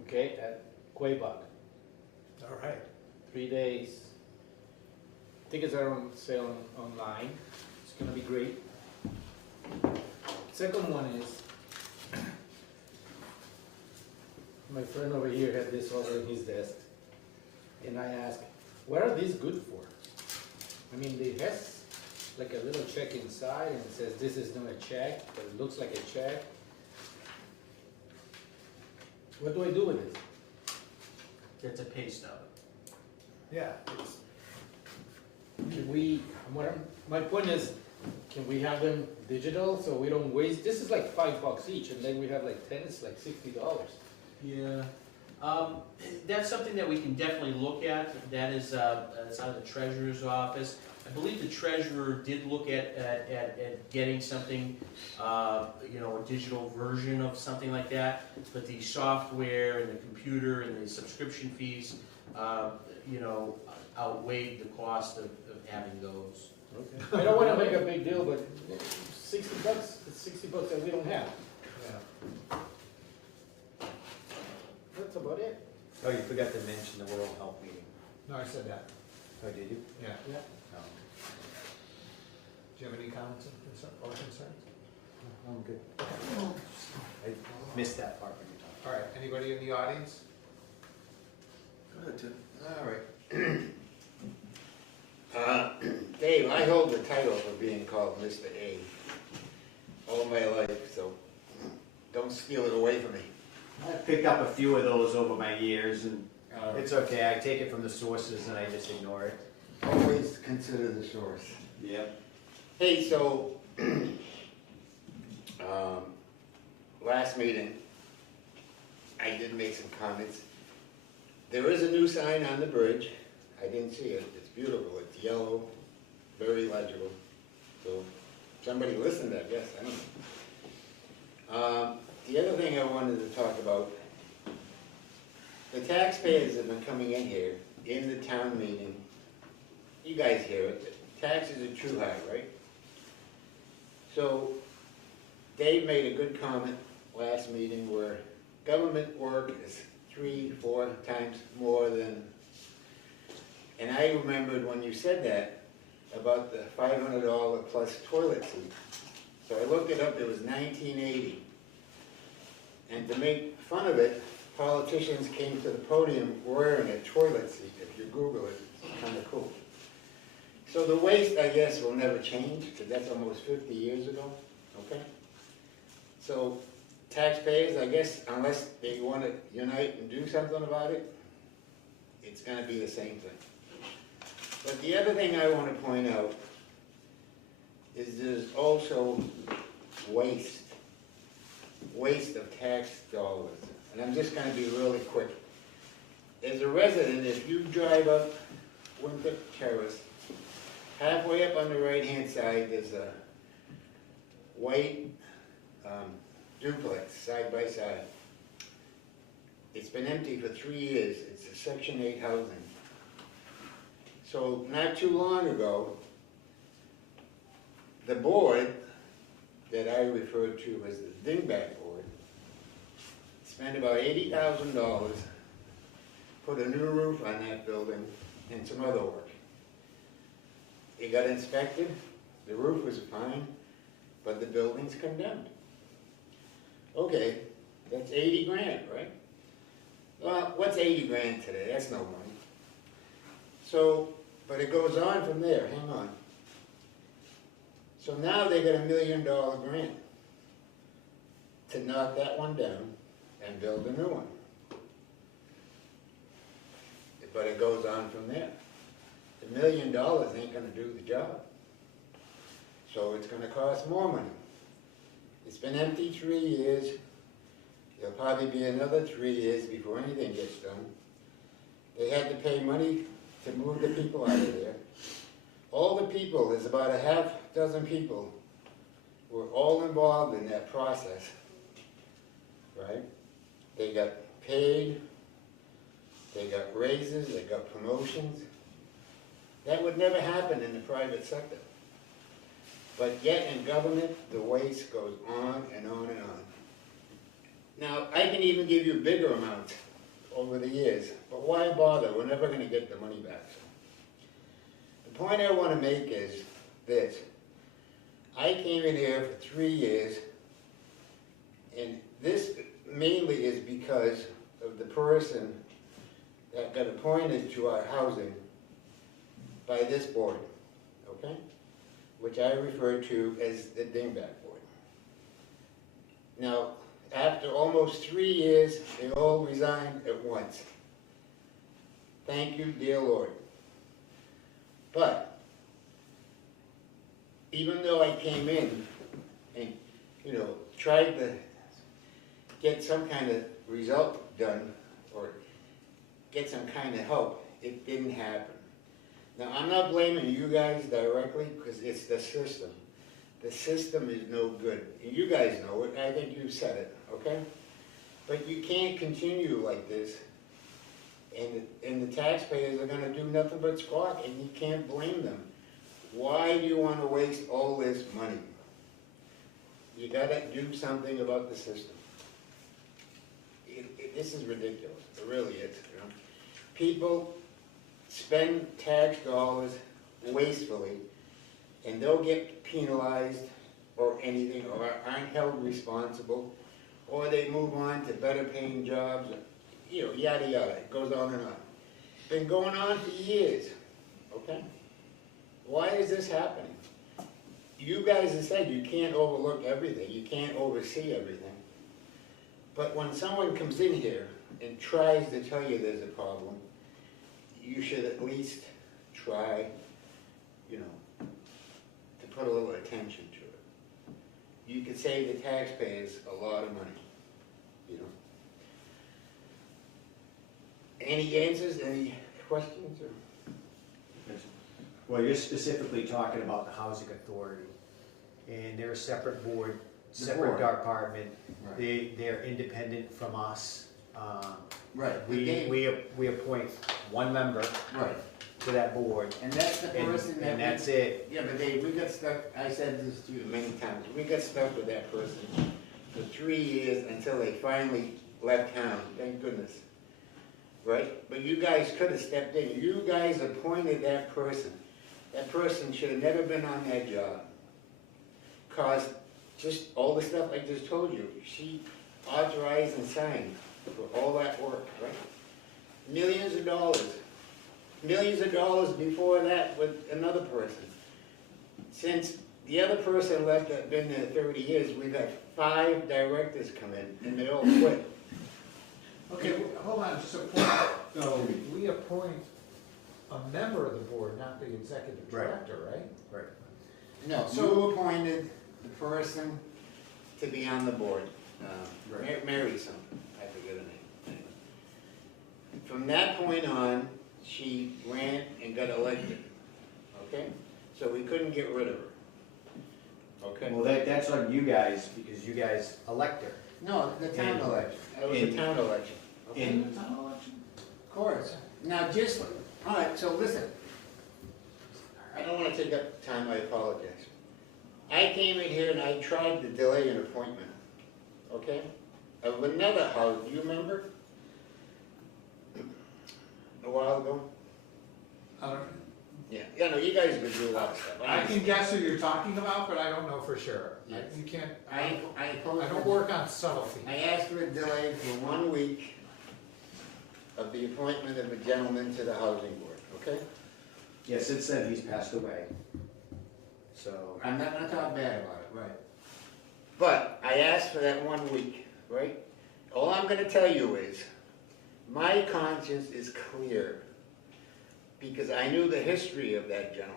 Okay, at Quaybog. All right. 3 days. Tickets are on sale online. It's gonna be great. Second one is, my friend over here had this over in his desk, and I asked, what are these good for? I mean, it has like a little check inside, and it says this is not a check, but it looks like a check. What do I do with it? It's a pay stub. Yeah. Can we, my point is, can we have them digital so we don't waste, this is like $5 each, and then we have like 10, it's like $60. Yeah, that's something that we can definitely look at. That is, it's out of the treasurer's office. I believe the treasurer did look at getting something, a digital version of something like that. But the software and the computer and the subscription fees, outweighed the cost of having those. Okay. I don't wanna make a big deal, but $60, it's $60 that we don't have. Yeah. That's about it. Oh, you forgot to mention the rural health meeting. No, I said that. Oh, did you? Yeah. Yeah. No. Do you have any comments or concerns? I'm good. I missed that part when you talked. All right, anybody in the audience? Go ahead, Tim. All right. Dave, I hold the title for being called Mr. A all my life, so don't steal it away from me. I picked up a few of those over my years, and it's okay. I take it from the sources and I just ignore it. Always consider the source. Yep. Hey, so, last meeting, I did make some comments. There is a new sign on the bridge. I didn't see it. It's beautiful. It's yellow, very legible. So, somebody listened, I guess. I don't know. The other thing I wanted to talk about, the taxpayers have been coming in here, in the town meeting. You guys hear it. Taxes are too high, right? So, Dave made a good comment last meeting where government work is 3-4 times more than, and I remembered when you said that about the $500 plus toilet seat. So I looked it up, it was 1980. And to make fun of it, politicians came to the podium wearing a toilet seat. If you Google it, it's kind of cool. So the waste, I guess, will never change, because that's almost 50 years ago, okay? So taxpayers, I guess, unless they want to unite and do something about it, it's going to be the same thing. But the other thing I want to point out is there's also waste of tax dollars. And I'm just going to be really quick. As a resident, if you drive up Winthrop Terrace, halfway up on the right-hand side, there's a white duplex, side by side. It's been empty for 3 years. It's a Section 8 housing. So not too long ago, the board that I referred to as the Dingback Board spent about $80,000, put a new roof on that building and some other work. It got inspected, the roof was fine, but the building's condemned. Okay, that's 80 grand, right? Well, what's 80 grand today? That's no money. So, but it goes on from there, hang on. So now they got $1 million grant to knock that one down and build a new one. But it goes on from there. $1 million ain't gonna do the job. So it's gonna cost more money. It's been empty 3 years. There'll probably be another 3 years before anything gets done. They had to pay money to move the people out of there. All the people, there's about a half dozen people, were all involved in that process, right? They got paid, they got raises, they got promotions. That would never happen in the private sector. But yet in government, the waste goes on and on and on. Now, I can even give you bigger amounts over the years, but why bother? We're never going to get the money back. The point I want to make is this. I came in here for 3 years, and this mainly is because of the person that got appointed to our housing by this board, okay? Which I refer to as the Dingback Board. Now, after almost 3 years, they all resigned at once. Thank you, dear Lord. But, even though I came in and, tried to get some kind of result done, or get some kind of help, it didn't happen. Now, I'm not blaming you guys directly, because it's the system. The system is no good. And you guys know it, I think you've said it, okay? But you can't continue like this, and the taxpayers are gonna do nothing but squawk, and you can't blame them. Why do you wanna waste all this money? You gotta do something about the system. This is ridiculous, it really is, People spend tax dollars wastefully, and they'll get penalized or anything, or aren't held responsible, or they move on to better paying jobs, yada yada, it goes on and on. Been going on for years, okay? Why is this happening? You guys have said you can't overlook everything, you can't oversee everything. But when someone comes in here and tries to tell you there's a problem, you should at least try, to put a little attention to it. You could save the taxpayers a lot of money, Any answers, any questions? Well, you're specifically talking about the housing authority, and they're a separate board, separate board. department. Right. They're independent from us. Right. We appoint one member Right. to that board, And that's the person that. and that's it. Yeah, but Dave, we got stuck, I said this to you many times, we got stuck with that person for 3 years until they finally left town, thank goodness. Right? But you guys could have stepped in, you guys appointed that person. That person should have never been on that job. Cause just all the stuff I just told you, she authorized and signed for all that work, right? Millions of dollars. Millions of dollars before that with another person. Since the other person left that been there 30 years, we've had 5 directors come in and they all quit. Okay, hold on, just a point, though, we appoint a member of the board, not the executive Right. director, right? Right. No, So- you appointed the person to be on the board, Mary something, I forget her name. From that point on, she ran and got elected, okay? So we couldn't get rid of her, okay? Well, that's on you guys, because you guys elect her. No, the town In- election, that was a in- town election, okay? in- Of course. Now, just, all right, so listen. I don't wanna take up time, I apologize. I came in here and I tried to delay an appointment, okay? Of another house, do you remember? A while ago? Yeah, no, you guys could do a lot of stuff. I can guess who you're talking about, but I don't know for sure. Yes. You can't, I I don't work on subtlety. I asked for a delay for 1 week of the appointment of a gentleman to the housing board, okay? Yeah, since then, he's passed away. So, I'm not gonna talk bad about it. Right. But I asked for that 1 week, right? All I'm gonna tell you is, my conscience is clear, because I knew the history of that gentleman.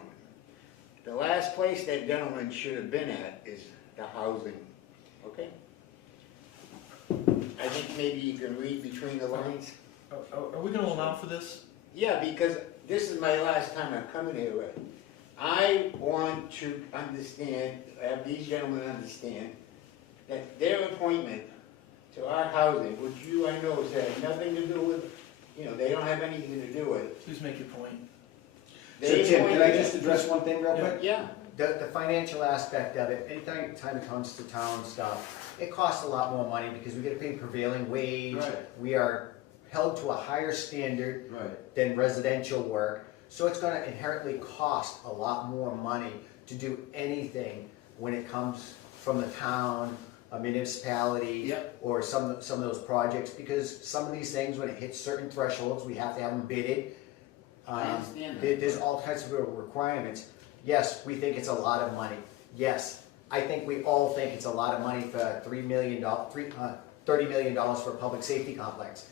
The last place that gentleman should have been at is the housing, okay? I think maybe you can read between the lines. Are we gonna allow for this? Yeah, because this is my last time I'm coming here, Ray. I want to understand, have these gentlemen understand, that their appointment to our housing, which you, I know, has had nothing to do with, you know, they don't have anything to do with it. Please make your point. so They Tim, can I appointed- just address one thing real quick? Yeah, The financial aspect of it, anytime it comes to town stuff, it costs a lot more money because we get paid prevailing wage. Right. We are held to a higher standard right. than residential work. So it's gonna inherently cost a lot more money to do anything when it comes from the town, a municipality, Yep. or some of those projects, because some of these things, when it hits certain thresholds, we have to have them bidded. I understand that. There's all kinds of requirements. Yes, we think it's a lot of money. Yes, I think we all think it's a lot of money for $30 million for a public safety complex.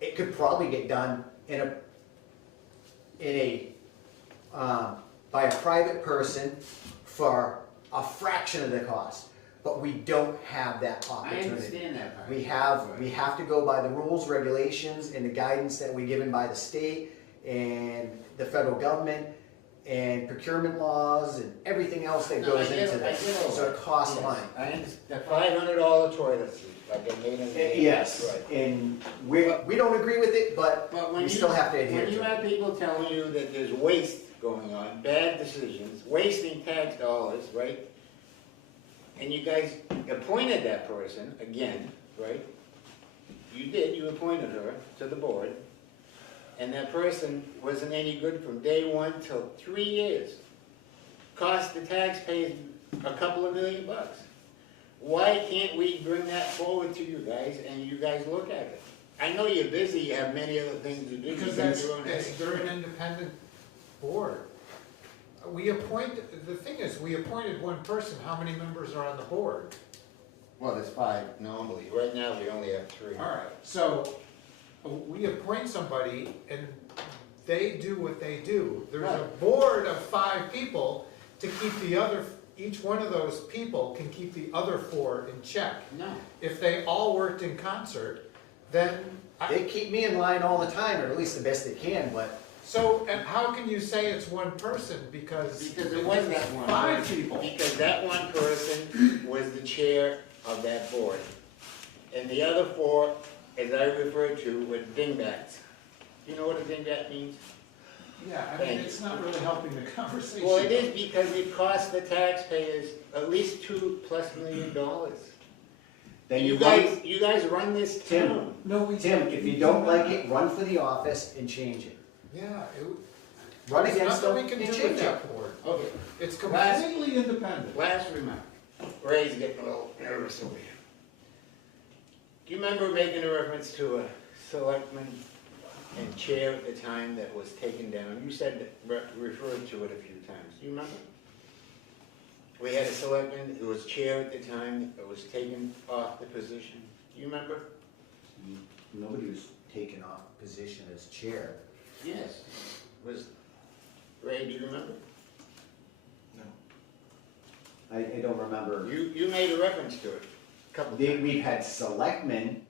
It could probably get done by a private person for a fraction of the cost, but we don't have that I opportunity. understand that part. We have to go by the rules, regulations, and the guidance that we're given by the state and the federal government and procurement laws and everything else that No, I goes get into it, I this. get all So that. it costs Yes, money. I understand, the $500 toilet seat, like I made in. Yes, Right. and we don't agree with it, but But when we you, still have to adhere when to you it. have people telling you that there's waste going on, bad decisions, wasting tax dollars, right? And you guys appointed that person, again, right? You did, you appointed her to the board, and that person wasn't any good from day one till 3 years. Cost the taxpayers a couple of $1 million. Why can't we bring that forward to you guys and you guys look at it? I know you're busy, you have many other things to do. you Because got your own they're an independent board. The thing is, we appointed one person, how many members are on the board? Well, there's 5 normally, right now we only have 3. All right, so we appoint somebody and they do what they do. There's a Right. board of 5 people to keep each one of those people can keep the other 4 in check. No. If they all worked in concert, then, They keep me in line all the time, or at least the best they can, but and how can you say it's one person, because Because it was that one. 5 people. Because that one person was the chair of that board. And the other 4, as I refer to, were dingbats. You know what a dingbat means? Yeah, I mean, it's not really helping the conversation. Well, it is because it costs the taxpayers at least $2+ million. then You guys run this Tim. town. No, we. Tim, if you don't like it, run for the office and change it. Yeah, Run there's against them nothing we and can do change with it. that board. Okay, It's completely independent. last remark. Ray's getting a little nervous over here. you remember making a reference to a selectman and chair at the time that was taken down? You said, referred to it a few times. Do you remember? We had a selectman who was chair at the time that was taken off the position. Do you remember? Nobody was taken off position as chair. Yes. Was, Ray, do you remember? I don't remember. You made a reference to it a couple times. We've had selectmen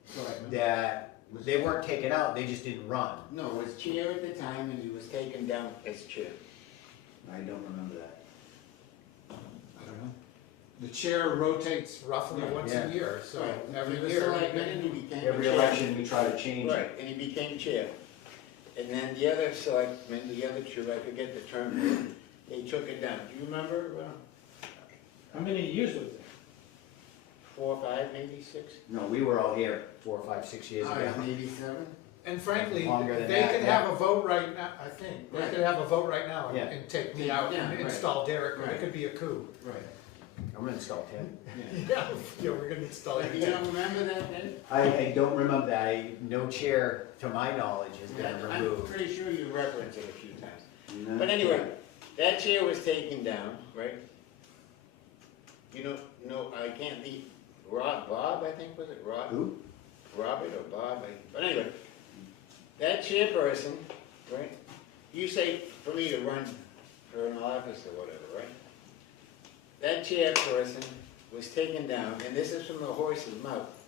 that, they weren't taken out, they just didn't run. No, it was chair at the time and he was taken down as chair. I don't remember that. I don't know. The chair rotates roughly Right. once Yeah. a year, so Right. every He was year. selectman and he became Every chair. election, we try to change it. Right, and he became chair. And then the other selectmen, the other two, I forget the term, they took it down. Do you remember? How many years was it? 4 or 5, maybe 6? No, we were all here 4, 5, 6 years ago. Maybe 7? And frankly, Longer than they that, could yeah. have a vote right now, I think, they Right. could have a vote right now Yeah. and take me out Yeah, and right. install Derek, or it Right. could be a coup. Right. I'm gonna install Tim. Yeah, we're gonna install You you. don't remember that then? I don't remember that. No chair, to my knowledge, has been I'm removed. pretty sure you referenced it a few times. But anyway, that chair was taken down, right? You know, no, I can't be, Bob, I think, was it Rob? Who? Robert or Bob, but anyway, that chairperson, right? You say for me to run for an office or whatever, right? That chairperson was taken down, and this is from the horse's mouth.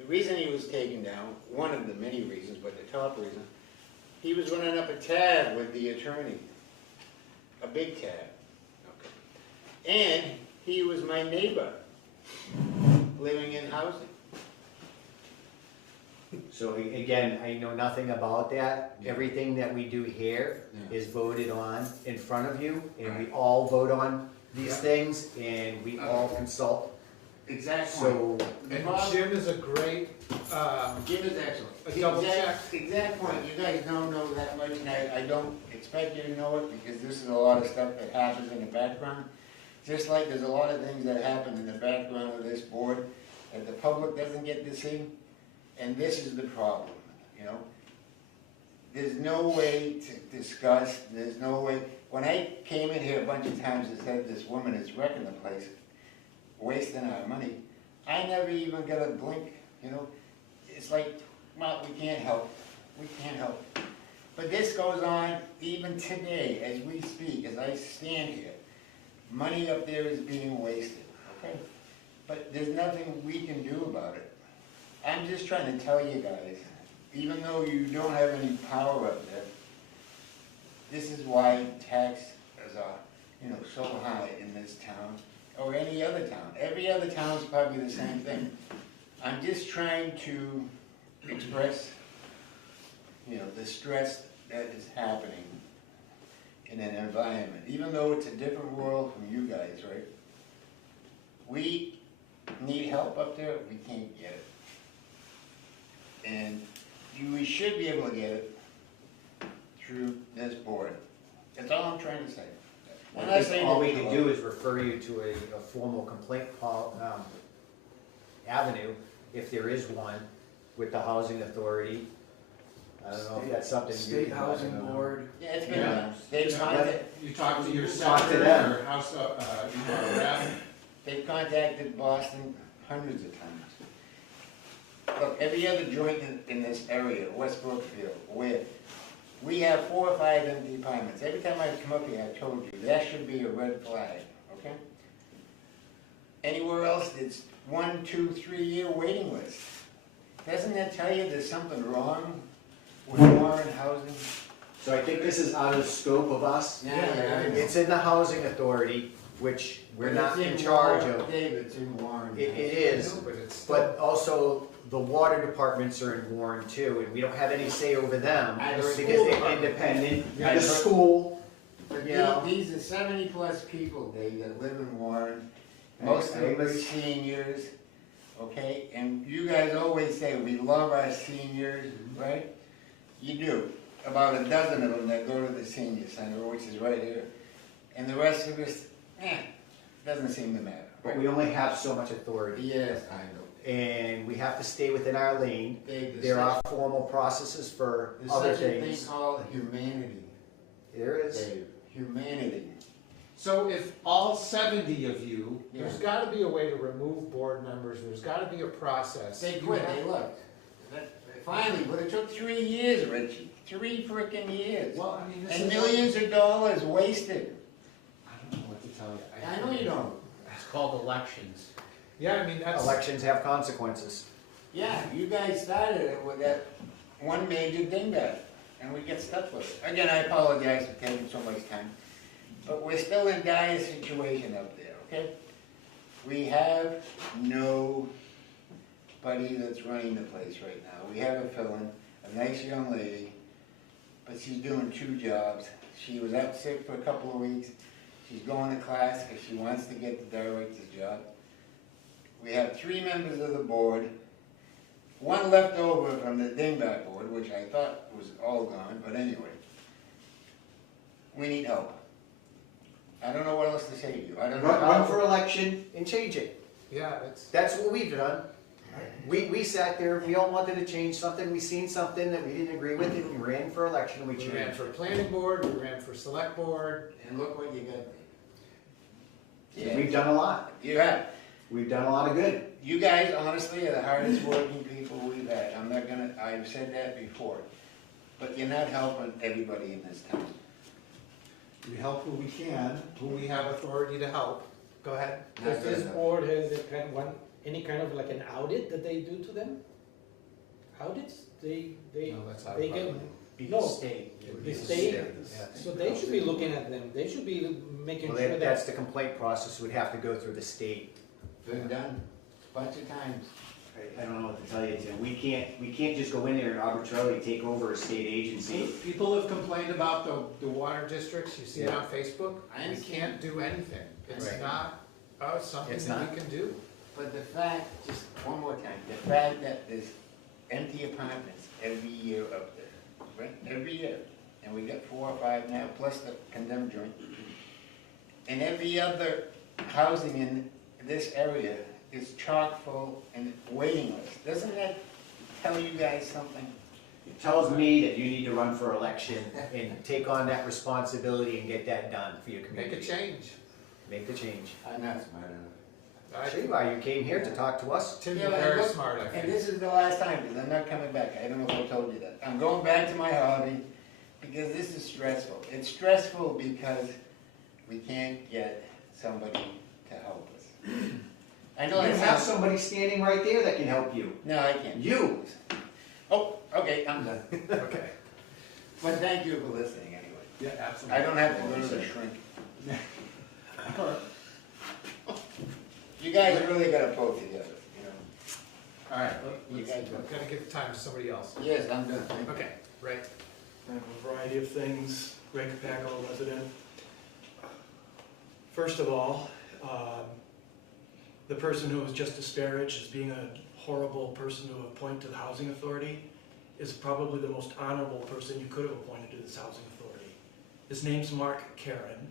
The reason he was taken down, one of the many reasons, but the top reason, he was running up a tab with the attorney, a big tab. Okay. And he was my neighbor, living in housing. So again, I know nothing about that. Everything that we do here is voted on in front of you, and we all vote on these things, and we all consult. Exact So, And Bob- Jim is a great, Jim is excellent. A double Exact point, you guys don't know that much, and I don't expect you to know it, because this is a lot of stuff that happens in the background. Just like there's a lot of things that happen in the background of this board that the public doesn't get to see, and this is the problem, you know? There's no way to discuss, there's no way, when I came in here a bunch of times and said this woman is wrecking the place, wasting our money, I never even got a blink, you know? It's like, well, we can't help, we can't help. But this goes on even today, as we speak, as I stand here. Money up there is being wasted, okay? But there's nothing we can do about it. I'm just trying to tell you guys, even though you don't have any power up there, this is why taxes are, you know, so high in this town, or any other town. Every other town is probably the same thing. I'm just trying to express, you know, the stress that is happening in an environment, even though it's a different world from you guys, right? We need help up there, we can't get it. And we should be able to get it through this board. That's all I'm trying to say. I'm not I saying think all that we you can do is refer you to a formal complaint avenue, if there is one, with the housing authority. I don't know if that's something you State can. Housing Board. Yeah, it's been Yeah. done. They've contacted, You talk to your Talk to senator them. or house, you want a rep. they've contacted Boston hundreds of times. Look, every other joint in this area, West Brookfield, where we have 4 or 5 empty apartments. Every time I come up here, I told you, that should be a red flag, okay? Anywhere else, it's 1, 2, 3 year waiting list. Doesn't that tell you there's something wrong with Warren Housing? So I think this is out of scope of us. Yeah, I know. It's in the housing authority, which we're not in charge of. Dave, it's in Warren. It is, No, but it's still. but also the water departments are in Warren too, and we don't have any say over them I because heard- they're independent. I The heard- school, But you know. these are 70-plus people, Dave, that live in Warren. Most of them are seniors, okay? And you guys always say, we love our seniors, right? You do. About a dozen of them that go to the senior center, which is right here. And the rest of us, doesn't seem to matter. but we only have so much authority. Yes, I know. and we have to stay within our lane. Dave, there's There are such- formal processes for there's other such a thing things. called humanity, There is. Dave, humanity. So if all 70 of you, There's gotta be a way to remove board members, there's gotta be a process. They You quit, have- they left. Finally, but it took 3 years, Richie, 3 frickin' years. well, I mean, this And is. millions of dollars wasted. I don't know what to tell you. I know you don't. It's called elections. Yeah, I mean, that's. Elections have consequences. Yeah, you guys started it with that one major dingbat, and we get stuck with it. Again, I apologize for taking so much time, but we're still in dire situation up there, okay? We have nobody that's running the place right now. We have a fill-in, a nice young lady, but she's doing 2 jobs. She was out sick for a couple of weeks. She's going to class because she wants to get the director's job. We have 3 members of the board, 1 left over from the dingbat board, which I thought was all gone, but anyway. We need help. I don't know what else to say to you. I don't know Run how. for election and change it. Yeah, it's. That's what we've done. We sat there, we all wanted to change something, we seen something that we didn't agree with, and we ran for election, and we We changed ran it. for planning board, we ran for select board. And look what you got. We've done a lot. You have. We've done a lot of good. You guys honestly are the hardest working people we've had. I've said that before. But you're not helping everybody in this town. We help who we can, who we have authority to help. Go ahead. Does this board has any kind of like an audit that they do to them? Audits, they No, that's out they of get, our lane. Be No. the state. It would the be the state, yeah. so they should be looking at them, they should be making Well, sure that's that, the complaint process, would have to go through the state. Been done a bunch of times. I don't know what to tell you, Tim. We can't just go in there and arbitrarily take over a state agency. People have complained about the water districts, you see it Yeah. on Facebook. I We understand. can't do anything. It's Right. not, something It's that not. we can do. But the fact, just one more time, the fact that there's empty apartments every year up there, right? Every year. And we got 4 or 5 now, plus the condemned joint. And every other housing in this area is chock full and waiting list. Doesn't that tell you guys something? It tells me that you need to run for election and take on that responsibility and get that done for your Make community. a change. Make the change. I'm not smart enough. Sure you are. You came here to talk to us. Tim, Yeah, you're but very look, smart, I And think. this is the last time, because I'm not coming back. I don't know if I told you that. I'm going back to my hobby, because this is stressful. It's stressful because we can't get somebody to help us. I know You that have sounds... somebody standing right there that can help you. No, I can't. You. Oh, okay, I'm done. Okay. But thank you for listening anyway. Yeah, absolutely. I don't have to go to the shrink. You guys really gotta pull together, you know? All right, You guys we've got to give time to somebody else. Yes, I'm done. Thank you. Okay, right. I have a variety of things, Greg Paco, resident. First of all, the person who was just disparaged as being a horrible person to appoint to the Housing Authority is probably the most honorable person you could have appointed to this Housing Authority. His name's Mark Karen.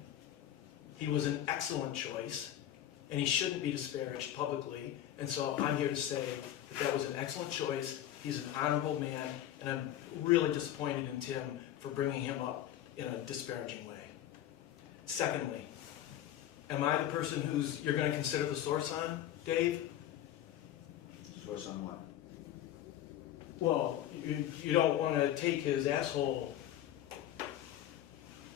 He was an excellent choice, and he shouldn't be disparaged publicly, and so I'm here to say that that was an excellent choice. He's an honorable man, and I'm really disappointed in Tim for bringing him up in a disparaging way. Secondly, am I the person you're going to consider the source on, Dave? Source on what? Well, you don't want to take his asshole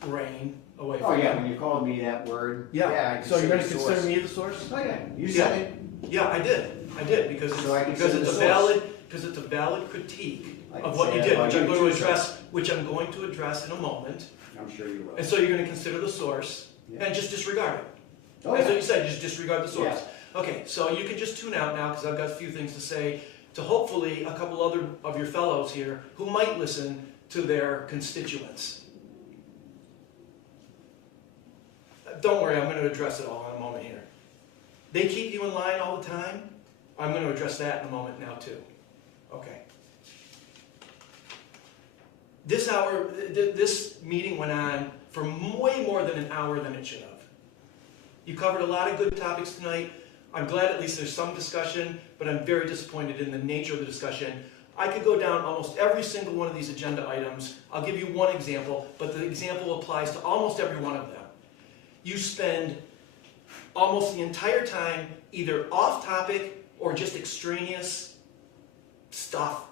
reign away Oh, from yeah, him. when you called me that word. I So you're going to source. consider me the source? Oh, yeah, you said it. Yeah, I did, because it's, So I because consider it's the a source. valid critique I can of what say you that did, about which you I'm going too, to sir. address in a moment. I'm sure you will. And so you're going to consider the source Yeah. and just disregard it. Oh, That's what yeah. you said, just disregard the source. Okay, so you can just tune out now because I've got a few things to say to hopefully a couple other of your fellows here who might listen to their constituents. Don't worry, I'm going to address it all in a moment here. They keep you in line all the time. I'm going to address that in a moment now too. Okay. This meeting went on for way more than an hour than it should have. You covered a lot of good topics tonight. I'm glad at least there's some discussion, but I'm very disappointed in the nature of the discussion. I could go down almost every single one of these agenda items. I'll give you one example, but the example applies to almost every one of them. You spend almost the entire time either off topic or just extraneous stuff.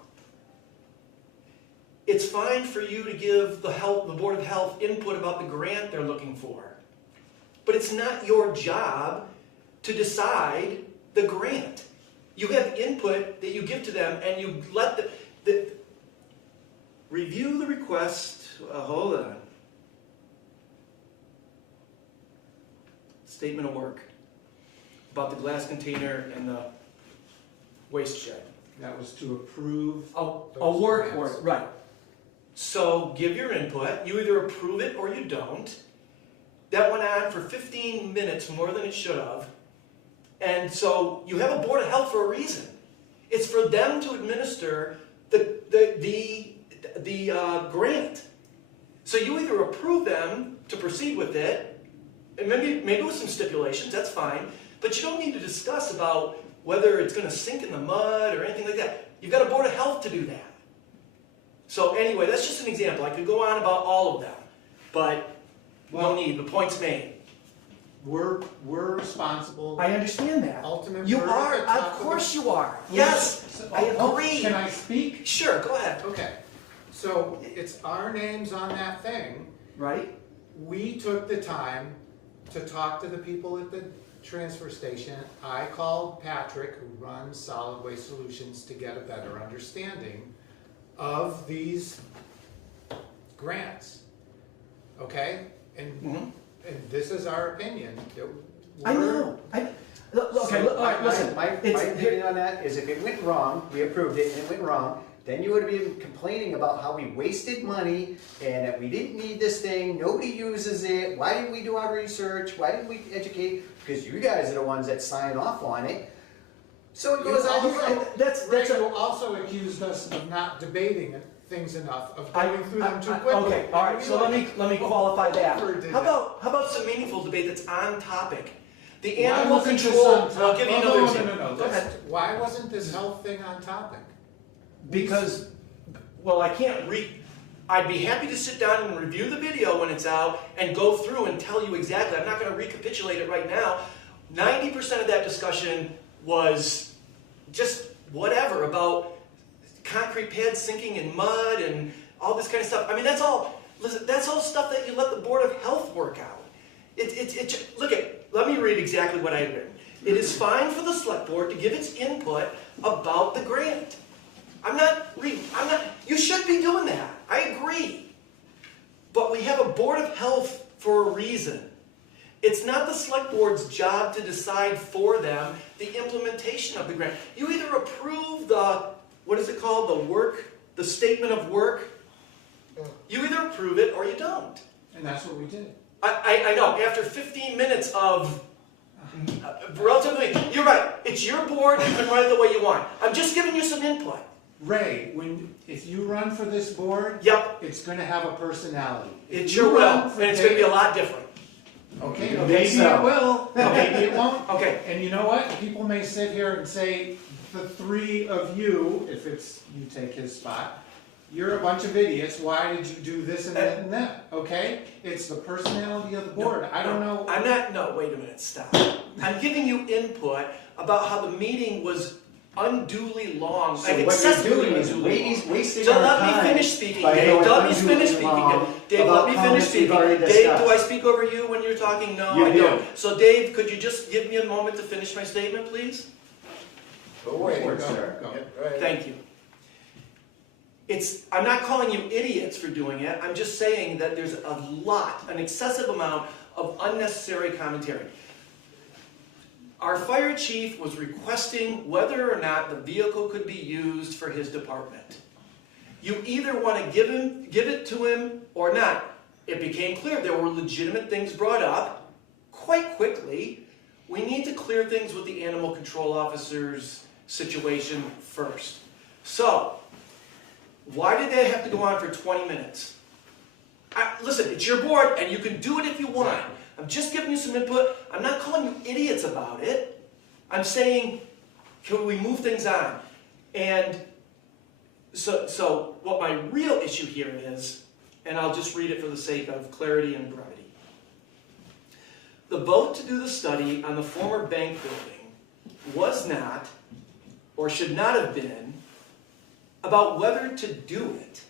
It's fine for you to give the Board of Health input about the grant they're looking for, but it's not your job to decide the grant. You have input that you give to them, and you let the review the request. Hold on. Statement of work about the glass container and the waste shed. That was to approve. A work order, right. So give your input. You either approve it or you don't. That went on for 15 minutes more than it should have. And so you have a Board of Health for a reason. It's for them to administer the grant. So you either approve them to proceed with it, and maybe with some stipulations, that's fine, but you don't need to discuss about whether it's going to sink in the mud or anything like that. You've got a Board of Health to do that. So anyway, that's just an example. I could go on about all of them, but no need. The point's made. We're responsible. I understand that. Ultimate You verdict are, at top of of the- course you are. Yes, I agree. Can I speak? Sure, go ahead. Okay, so it's our names on that thing. Right? We took the time to talk to the people at the transfer station. I called Patrick, who runs Solid Waste Solutions, to get a better understanding of these grants. Okay? And this is our opinion. that I we're- know. Okay, So all right, listen. My opinion on that is if it went wrong, we approved it and it went wrong, then you would have been complaining about how we wasted money and that we didn't need this thing, nobody uses it, why didn't we do our research, why didn't we educate? Because you guys are the ones that sign off on it. So it goes on. Ray, you also accused us of not debating things enough, of going through them too quickly. Okay, all right, so let me qualify that. Overdid How about some meaningful debate that's on topic? The Why animal wasn't this control, on top- I'll give you another no, example. no, Go ahead. Why wasn't this health thing on topic? Because, well, I can't I'd be happy to sit down and review the video when it's out and go through and tell you exactly. I'm not going to recapitulate it right now. 90% of that discussion was just whatever about concrete pads sinking in mud and all this kind of stuff. I mean, that's all stuff that you let the Board of Health work out. Let me read exactly what I had written. It is fine for the select board to give its input about the grant. You should be doing that. I agree. But we have a Board of Health for a reason. It's not the select board's job to decide for them the implementation of the grant. You either approve the statement of work. You either approve it or you don't. And that's what we did. I know, after 15 minutes of relatively, you're right, it's your board, you can run it the way you want. I'm just giving you some input. Ray, if you run for this board, Yep, it's gonna have a personality. it If sure you will, run and for it's gonna be a Dave- lot different. Okay, You maybe think so? it will, maybe it won't. Okay, And you know what? People may sit here and say, the three of you, if you take his spot, you're a bunch of idiots, why did you do this and that and that, okay? It's the personality of the board, I don't know. wait a minute, stop. I'm giving you input about how the meeting was unduly long, So like what you're excessively doing is unduly long. wasting So our let time. me finish speaking, by Dave. going Let me unduly finish speaking. long Dave, about let me finish comments we've speaking. already Dave, do I discussed. speak over you when you're talking? No, You I do. don't. So Dave, could you just give me a moment to finish my statement, please? Go away. Go, sir. Go. Right. Thank you. I'm not calling you idiots for doing it. I'm just saying that there's an excessive amount of unnecessary commentary. Our fire chief was requesting whether or not the vehicle could be used for his department. You either want to give it to him or not. It became clear there were legitimate things brought up quite quickly. We need to clear things with the animal control officer's situation first. So, why did they have to go on for 20 minutes? Listen, it's your board, and you can do it if you want. I'm just giving you some input. I'm not calling you idiots about it. I'm saying, can we move things on? And so what my real issue here is, and I'll just read it for the sake of clarity and brevity. The vote to do the study on the former bank building was not, or should not have been, about whether to do it.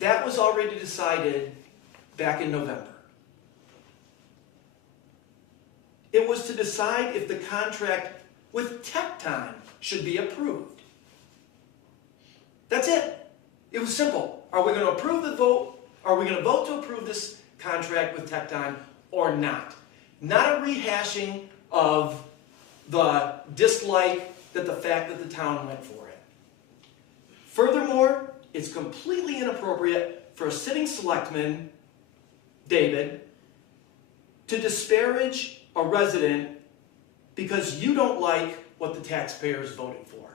That was already decided back in November. It was to decide if the contract with Tecton should be approved. That's it. It was simple. Are we going to approve the vote? Are we going to vote to approve this contract with Tecton or not? Not a rehashing of the dislike that the fact that the town went for it. Furthermore, it's completely inappropriate for a sitting selectman, David, to disparage a resident because you don't like what the taxpayers voted for.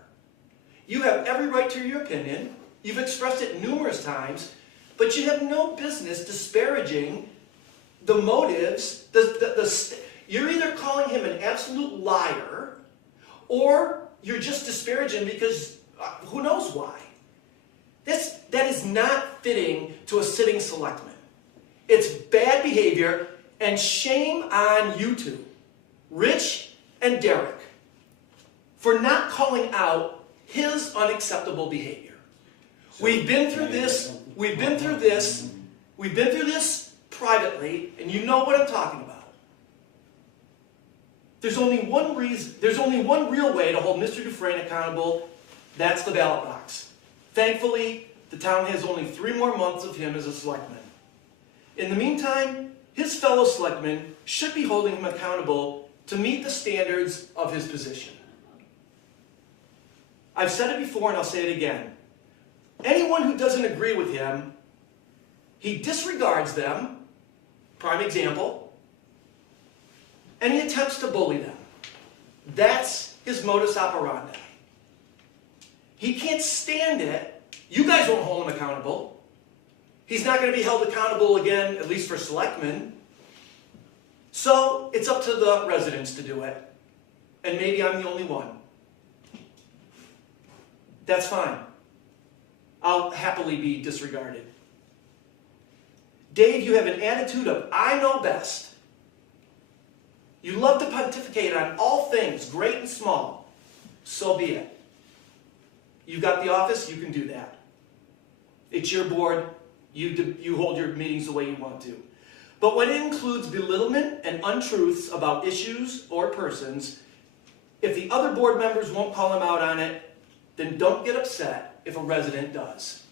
You have every right to your opinion. You've expressed it numerous times, but you have no business disparaging the motives. You're either calling him an absolute liar, or you're just disparaging because who knows why. That is not fitting to a sitting selectman. It's bad behavior, and shame on you two, Rich and Derek, for not calling out his unacceptable behavior. We've been through this privately, and you know what I'm talking about. There's only one real way to hold Mr. Dufresne accountable. That's the ballot box. Thankfully, the town has only 3 more months of him as a selectman. In the meantime, his fellow selectmen should be holding him accountable to meet the standards of his position. I've said it before and I'll say it again. Anyone who doesn't agree with him, he disregards them, prime example, and he attempts to bully them. That's his modus operandi. He can't stand it. You guys won't hold him accountable. He's not going to be held accountable again, at least for selectmen. So it's up to the residents to do it. And maybe I'm the only one. That's fine. I'll happily be disregarded. Dave, you have an attitude of, I know best. You love to pontificate on all things, great and small. So be it. You got the office, you can do that. It's your board. You hold your meetings the way you want to. But when it includes belittlement and untruths about issues or persons, if the other board members won't call him out on it, then don't get upset if a resident does.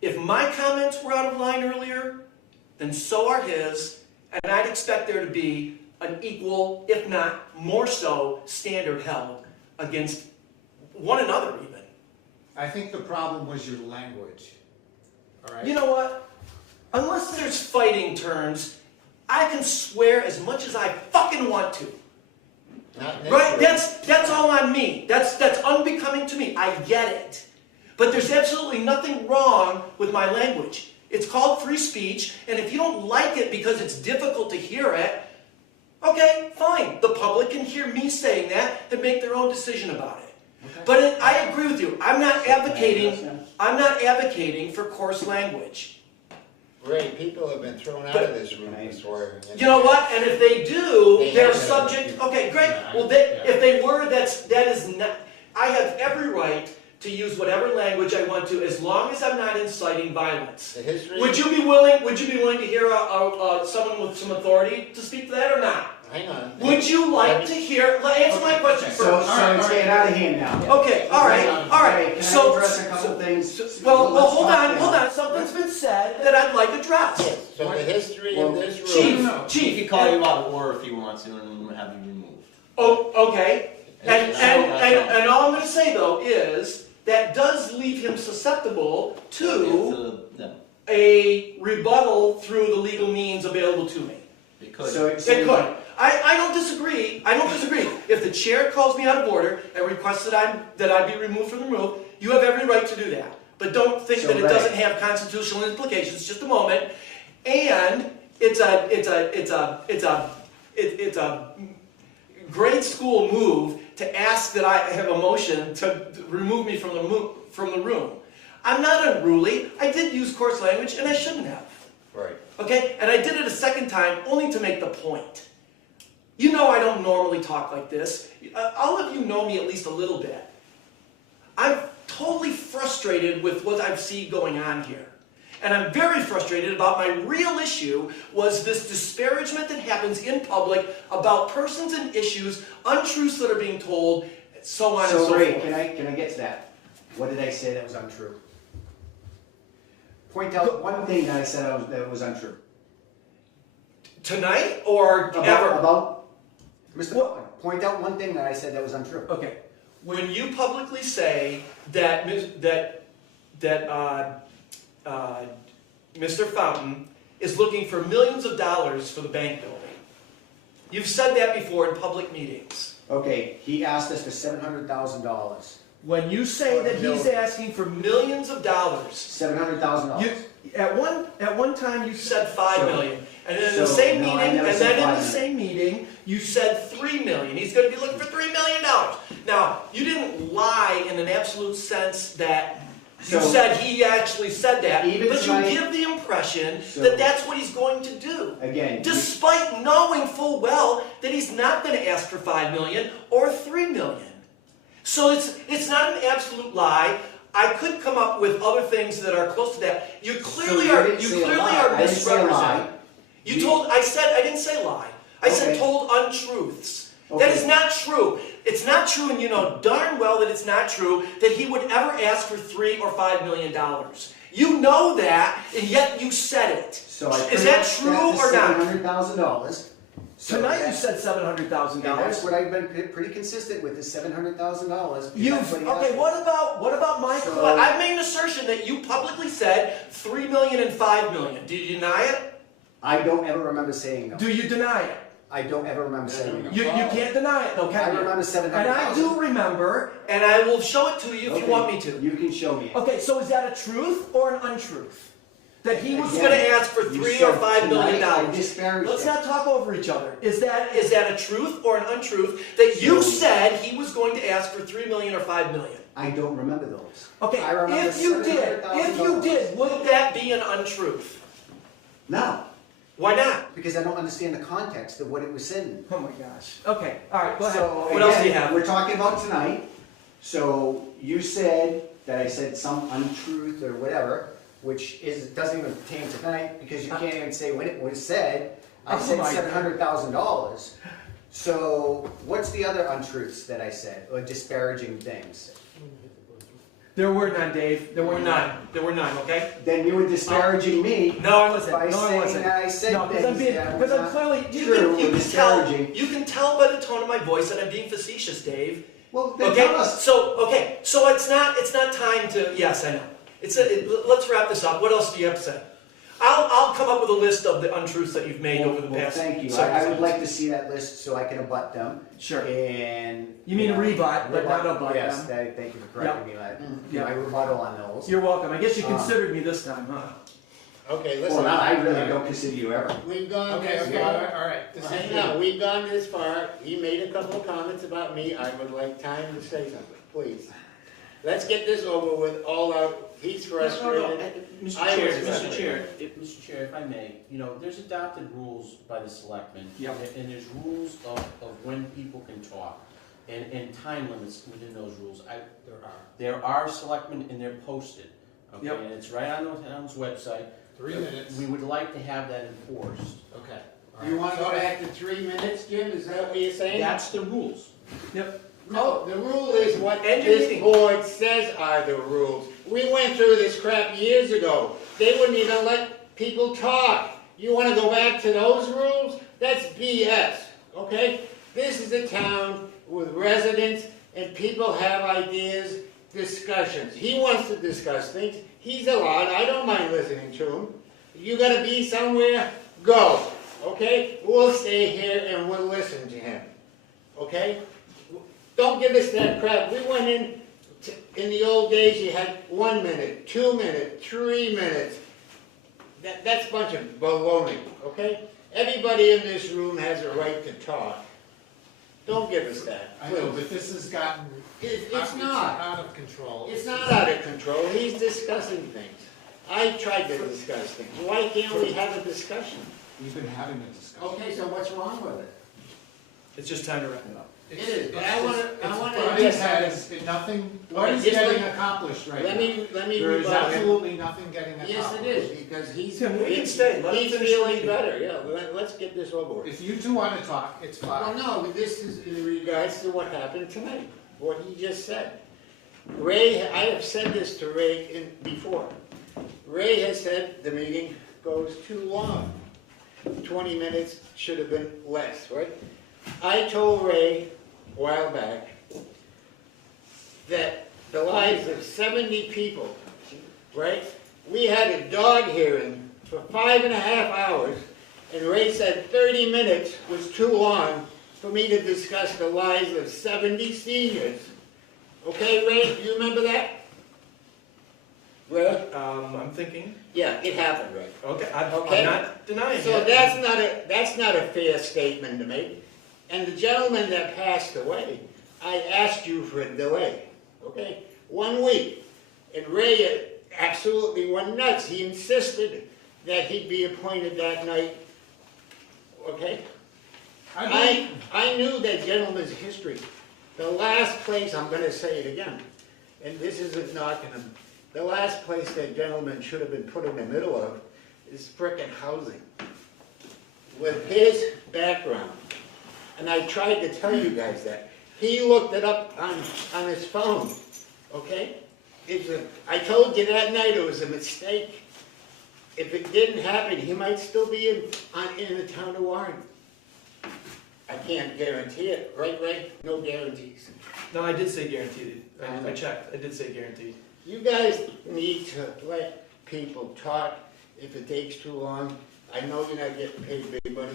If my comments were out of line earlier, then so are his, and I'd expect there to be an equal, if not more so, standard held against one another even. I think the problem was your language, all right? You know what? Unless there's fighting terms, I can swear as much as I fucking want to. Right? That's all on me. That's unbecoming to me. I get it. But there's absolutely nothing wrong with my language. It's called free speech, and if you don't like it because it's difficult to hear it, okay, fine. The public can hear me saying that and make their own decision about it. Okay. But I agree with you. I'm not advocating for coarse language. Ray, people have been thrown out of this room before. You know what? And if they do, they're subject. Okay, great. Well, if they were, that is not. I have every right to use whatever language I want to, as long as I'm not inciting violence. The history. Would you be willing to hear someone with some authority to speak to that or not? Hang on. Would you like to hear? Answer my question first. So it's getting out of hand now. Okay, all right. Can I address a couple things? Well, hold on. Something's been said that I'd like addressed. Yes, so the history of this room. Chief, He can call you out of order if he wants to and have you removed. Oh, okay. And all I'm going to say though is that does leave him susceptible to a rebuttal through the legal means available to me. It could. It could. I don't disagree. If the chair calls me out of order and requests that I be removed from the room, you have every right to do that. But don't think that it doesn't have constitutional implications. Just a moment. And it's a grade school move to ask that I have a motion to remove me from the room. I'm not unruly. I did use coarse language, and I shouldn't have. Right. Okay? And I did it a second time only to make the point. You know I don't normally talk like this. All of you know me at least a little bit. I'm totally frustrated with what I see going on here. And I'm very frustrated about my real issue was this disparagement that happens in public about persons and issues, untruths that are being told, so on and so So Ray, forth. can I get to that? What did I say that was untrue? Point out one thing that I said that was untrue. Tonight or ever? About Mr. Butler, point out one thing that I said that was untrue. Okay. When you publicly say that Mr. Fountain is looking for millions of dollars for the bank building, you've said that before in public meetings. Okay, he asked us for $700,000. When you say that he's asking for millions of dollars, $700,000. at one time you said $5 So- million, and then in the so, same no, I meeting, never and said then in $5 the million. same meeting you said $3 million. He's going to be looking for $3 million. Now you didn't lie in an absolute sense that you So- said he actually said that, Even but tonight- you give the impression So- that that's what he's going to do. Again, Despite knowing full well that he's not going to ask for $5 million or $3 million. So it's not an absolute lie. I could come up with other things that are close to that. You clearly you are didn't say a lie. are I didn't say a lie. misrepresenting. You told I didn't say lie. I said Okay. told untruths. That Okay. is not true. It's not true, and you know darn well that it's not true that he would ever ask for $3 or $5 million. You know that, and yet you said it. so I Is that true or not? $700,000. So Tonight you that's- said $700,000. And that's what I've been pretty consistent with, is $700,000. Okay, what about my So- I've made an assertion that you publicly said $3 million and $5 million. Do you deny it? I don't ever remember saying no. Do you deny it? I don't ever remember saying no. You can't deny it though, I can you? remember And I do $700,000. remember, and I will show it to you if you want me to. You can show me it. Okay, so is that a truth or an untruth? That he was Again, going to ask for you $3 said or $5 million tonight I dollars? disparaged Let's it. not talk over each other. Is that a truth or an untruth that you said he was going to ask for $3 million or $5 million? I don't remember those. Okay, I remember if you did, would that be an untruth? No, Why not? because I don't understand the context of what it was said in. Oh my gosh. Okay, all right, go ahead. So, What else do you again, have? We're talking about tonight, so you said that I said some untruth or whatever, which doesn't even pertain to tonight, because you can't even say when it was said. I Oh said my $700,000. So what's the other untruths that I said, or disparaging things? There were none, Dave. There were none. There were none, okay? Then you were disparaging me No, I wasn't. by No, I saying wasn't. that I said No, because I'm things being, that were because I'm not clearly, true or disparaging. you can tell by the tone of my voice that I'm being facetious, Dave. Well, then Okay, tell us. so it's not time to, yes, I know. Let's wrap this up. What else do you have to say? I'll come up with a list of the untruths that you've made over the Well, past. thank you. several I would times. like to see that list so I can abut them. Sure. And. You mean know, rebut, but not abut Yes, them. thank you for correcting me. Yeah. My rebuttal on those. You're welcome. I guess you Uh, considered me this time, huh? Okay, Well, listen. no, I really don't consider you ever. We've gone Okay, this okay, far. all right. This is Hang on, we've gone this far. He made a couple of comments about me. I would like time to say something, please. Let's get this over with, all out. He's frustrated. Mr. I Chair, was Mr. frustrated. Chair, Mr. Chair, if I may, there's adopted rules by the selectmen. Yep. And there's rules of when people can talk, and time limits within those rules. There are selectmen, and they're posted, okay? Yep. And it's right on the town's website. 3 minutes. We would like to have that enforced. Okay. You wanna go back to 3 minutes, Jim? Is that what you're saying? That's the rules. No, the rule is what End your this meeting. board says are the rules. We went through this crap years ago. They wouldn't even let people talk. You wanna go back to those rules? That's BS, okay? This is a town with residents and people have ideas, discussions. He wants to discuss things. He's allowed. I don't mind listening to him. You gotta be somewhere, go, okay? We'll stay here and we'll listen to him, okay? Don't give us that crap. We went in the old days, you had 1 minute, 2 minutes, 3 minutes. That's a bunch of baloney, okay? Everybody in this room has a right to talk. Don't give us that, I know, please. but this has gotten. It's not. Out of control. It's not out of control, he's discussing things. I tried to discuss things, why can't we have a discussion? We've been having a discussion. Okay, so what's wrong with it? It's just time to wrap it up. It is, but I wanna Budget address has, nothing, what is just getting let- accomplished right Let now? me There is rebut him. absolutely nothing getting accomplished. Yes, it is, because he's, Tim, we can stay. Let him he's finish the feeling meeting. better, yeah, let's get this over with. If you two wanna talk, it's Well, fine. no, but this is in regards to what happened tonight, what he just said. Ray, I have said this to Ray before. Ray has said the meeting goes too long. 20 minutes should have been less, right? I told Ray a while back that the lives of 70 people, right? We had a dog hearing for 5.5 hours, and Ray said 30 minutes was too long for me to discuss the lives of 70 seniors. Okay, Ray, do you remember that? Ray? I'm thinking, Yeah, it happened, Ray. okay, I'm Okay. not denying So it. that's not a fair statement to make. And the gentleman that passed away, I asked you for a delay, okay? 1 week. And Ray absolutely went nuts. He insisted that he'd be appointed that night, okay? I knew that gentleman's history. The last place, I'm gonna say it again, and this isn't knocking him, the last place that gentleman should have been put in the middle of is frickin' housing. With his background, and I tried to tell you guys that, he looked it up on his phone, okay? I told you that night it was a mistake. If it didn't happen, he might still be in the town of Warren. I can't guarantee it, right, Ray? No guarantees. No, I did say guaranteed. I checked, I did say guaranteed. You guys need to let people talk if it takes too long. I know you're not getting paid big money,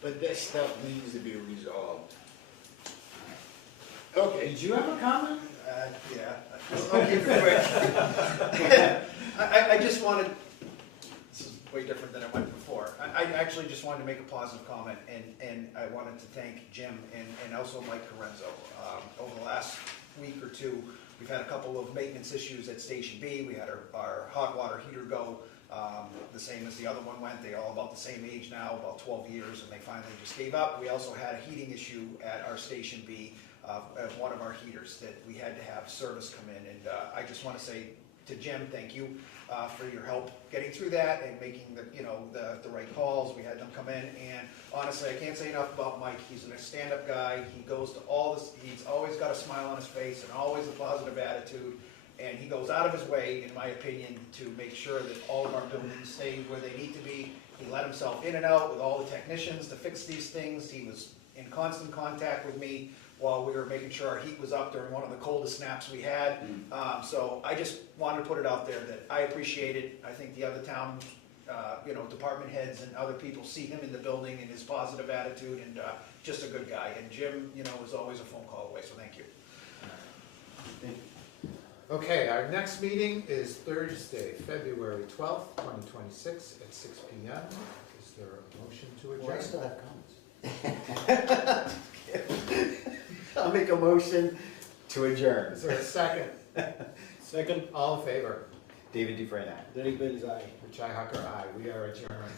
but this stuff needs to be resolved. Okay. Did you have a comment? Yeah, I'll keep it quick. I just wanted, this is way different than it went before. I actually just wanted to make a positive comment, and I wanted to thank Jim and also Mike Corenzo. Over the last week or two, we've had a couple of maintenance issues at Station B. We had our hot water heater go, the same as the other one went. They're all about the same age now, about 12 years, and they finally just gave up. We also had a heating issue at our Station B of one of our heaters that we had to have service come in. And I just want to say to Jim, thank you for your help getting through that and making the right calls. We had them come in, and honestly, I can't say enough about Mike. He's a stand-up guy. He goes to all this. He's always got a smile on his face and always a positive attitude. And he goes out of his way, in my opinion, to make sure that all of our buildings stay where they need to be. He let himself in and out with all the technicians to fix these things. He was in constant contact with me while we were making sure our heat was up during one of the coldest snaps we had. So I just wanted to put it out there that I appreciate it. I think the other town, department heads and other people see him in the building and his positive attitude, and just a good guy. And Jim, was always a phone call away, so thank you. Okay, our next meeting is Thursday, February 12th, 2026 at 6 PM. Is there a motion to Well, I adjourn? still have comments. I'll make a motion to adjourn. Is there a second? Second, All in favor? David Dufresne, aye. Derek Bailey's aye. Richi Hacker, aye. We are adjourned.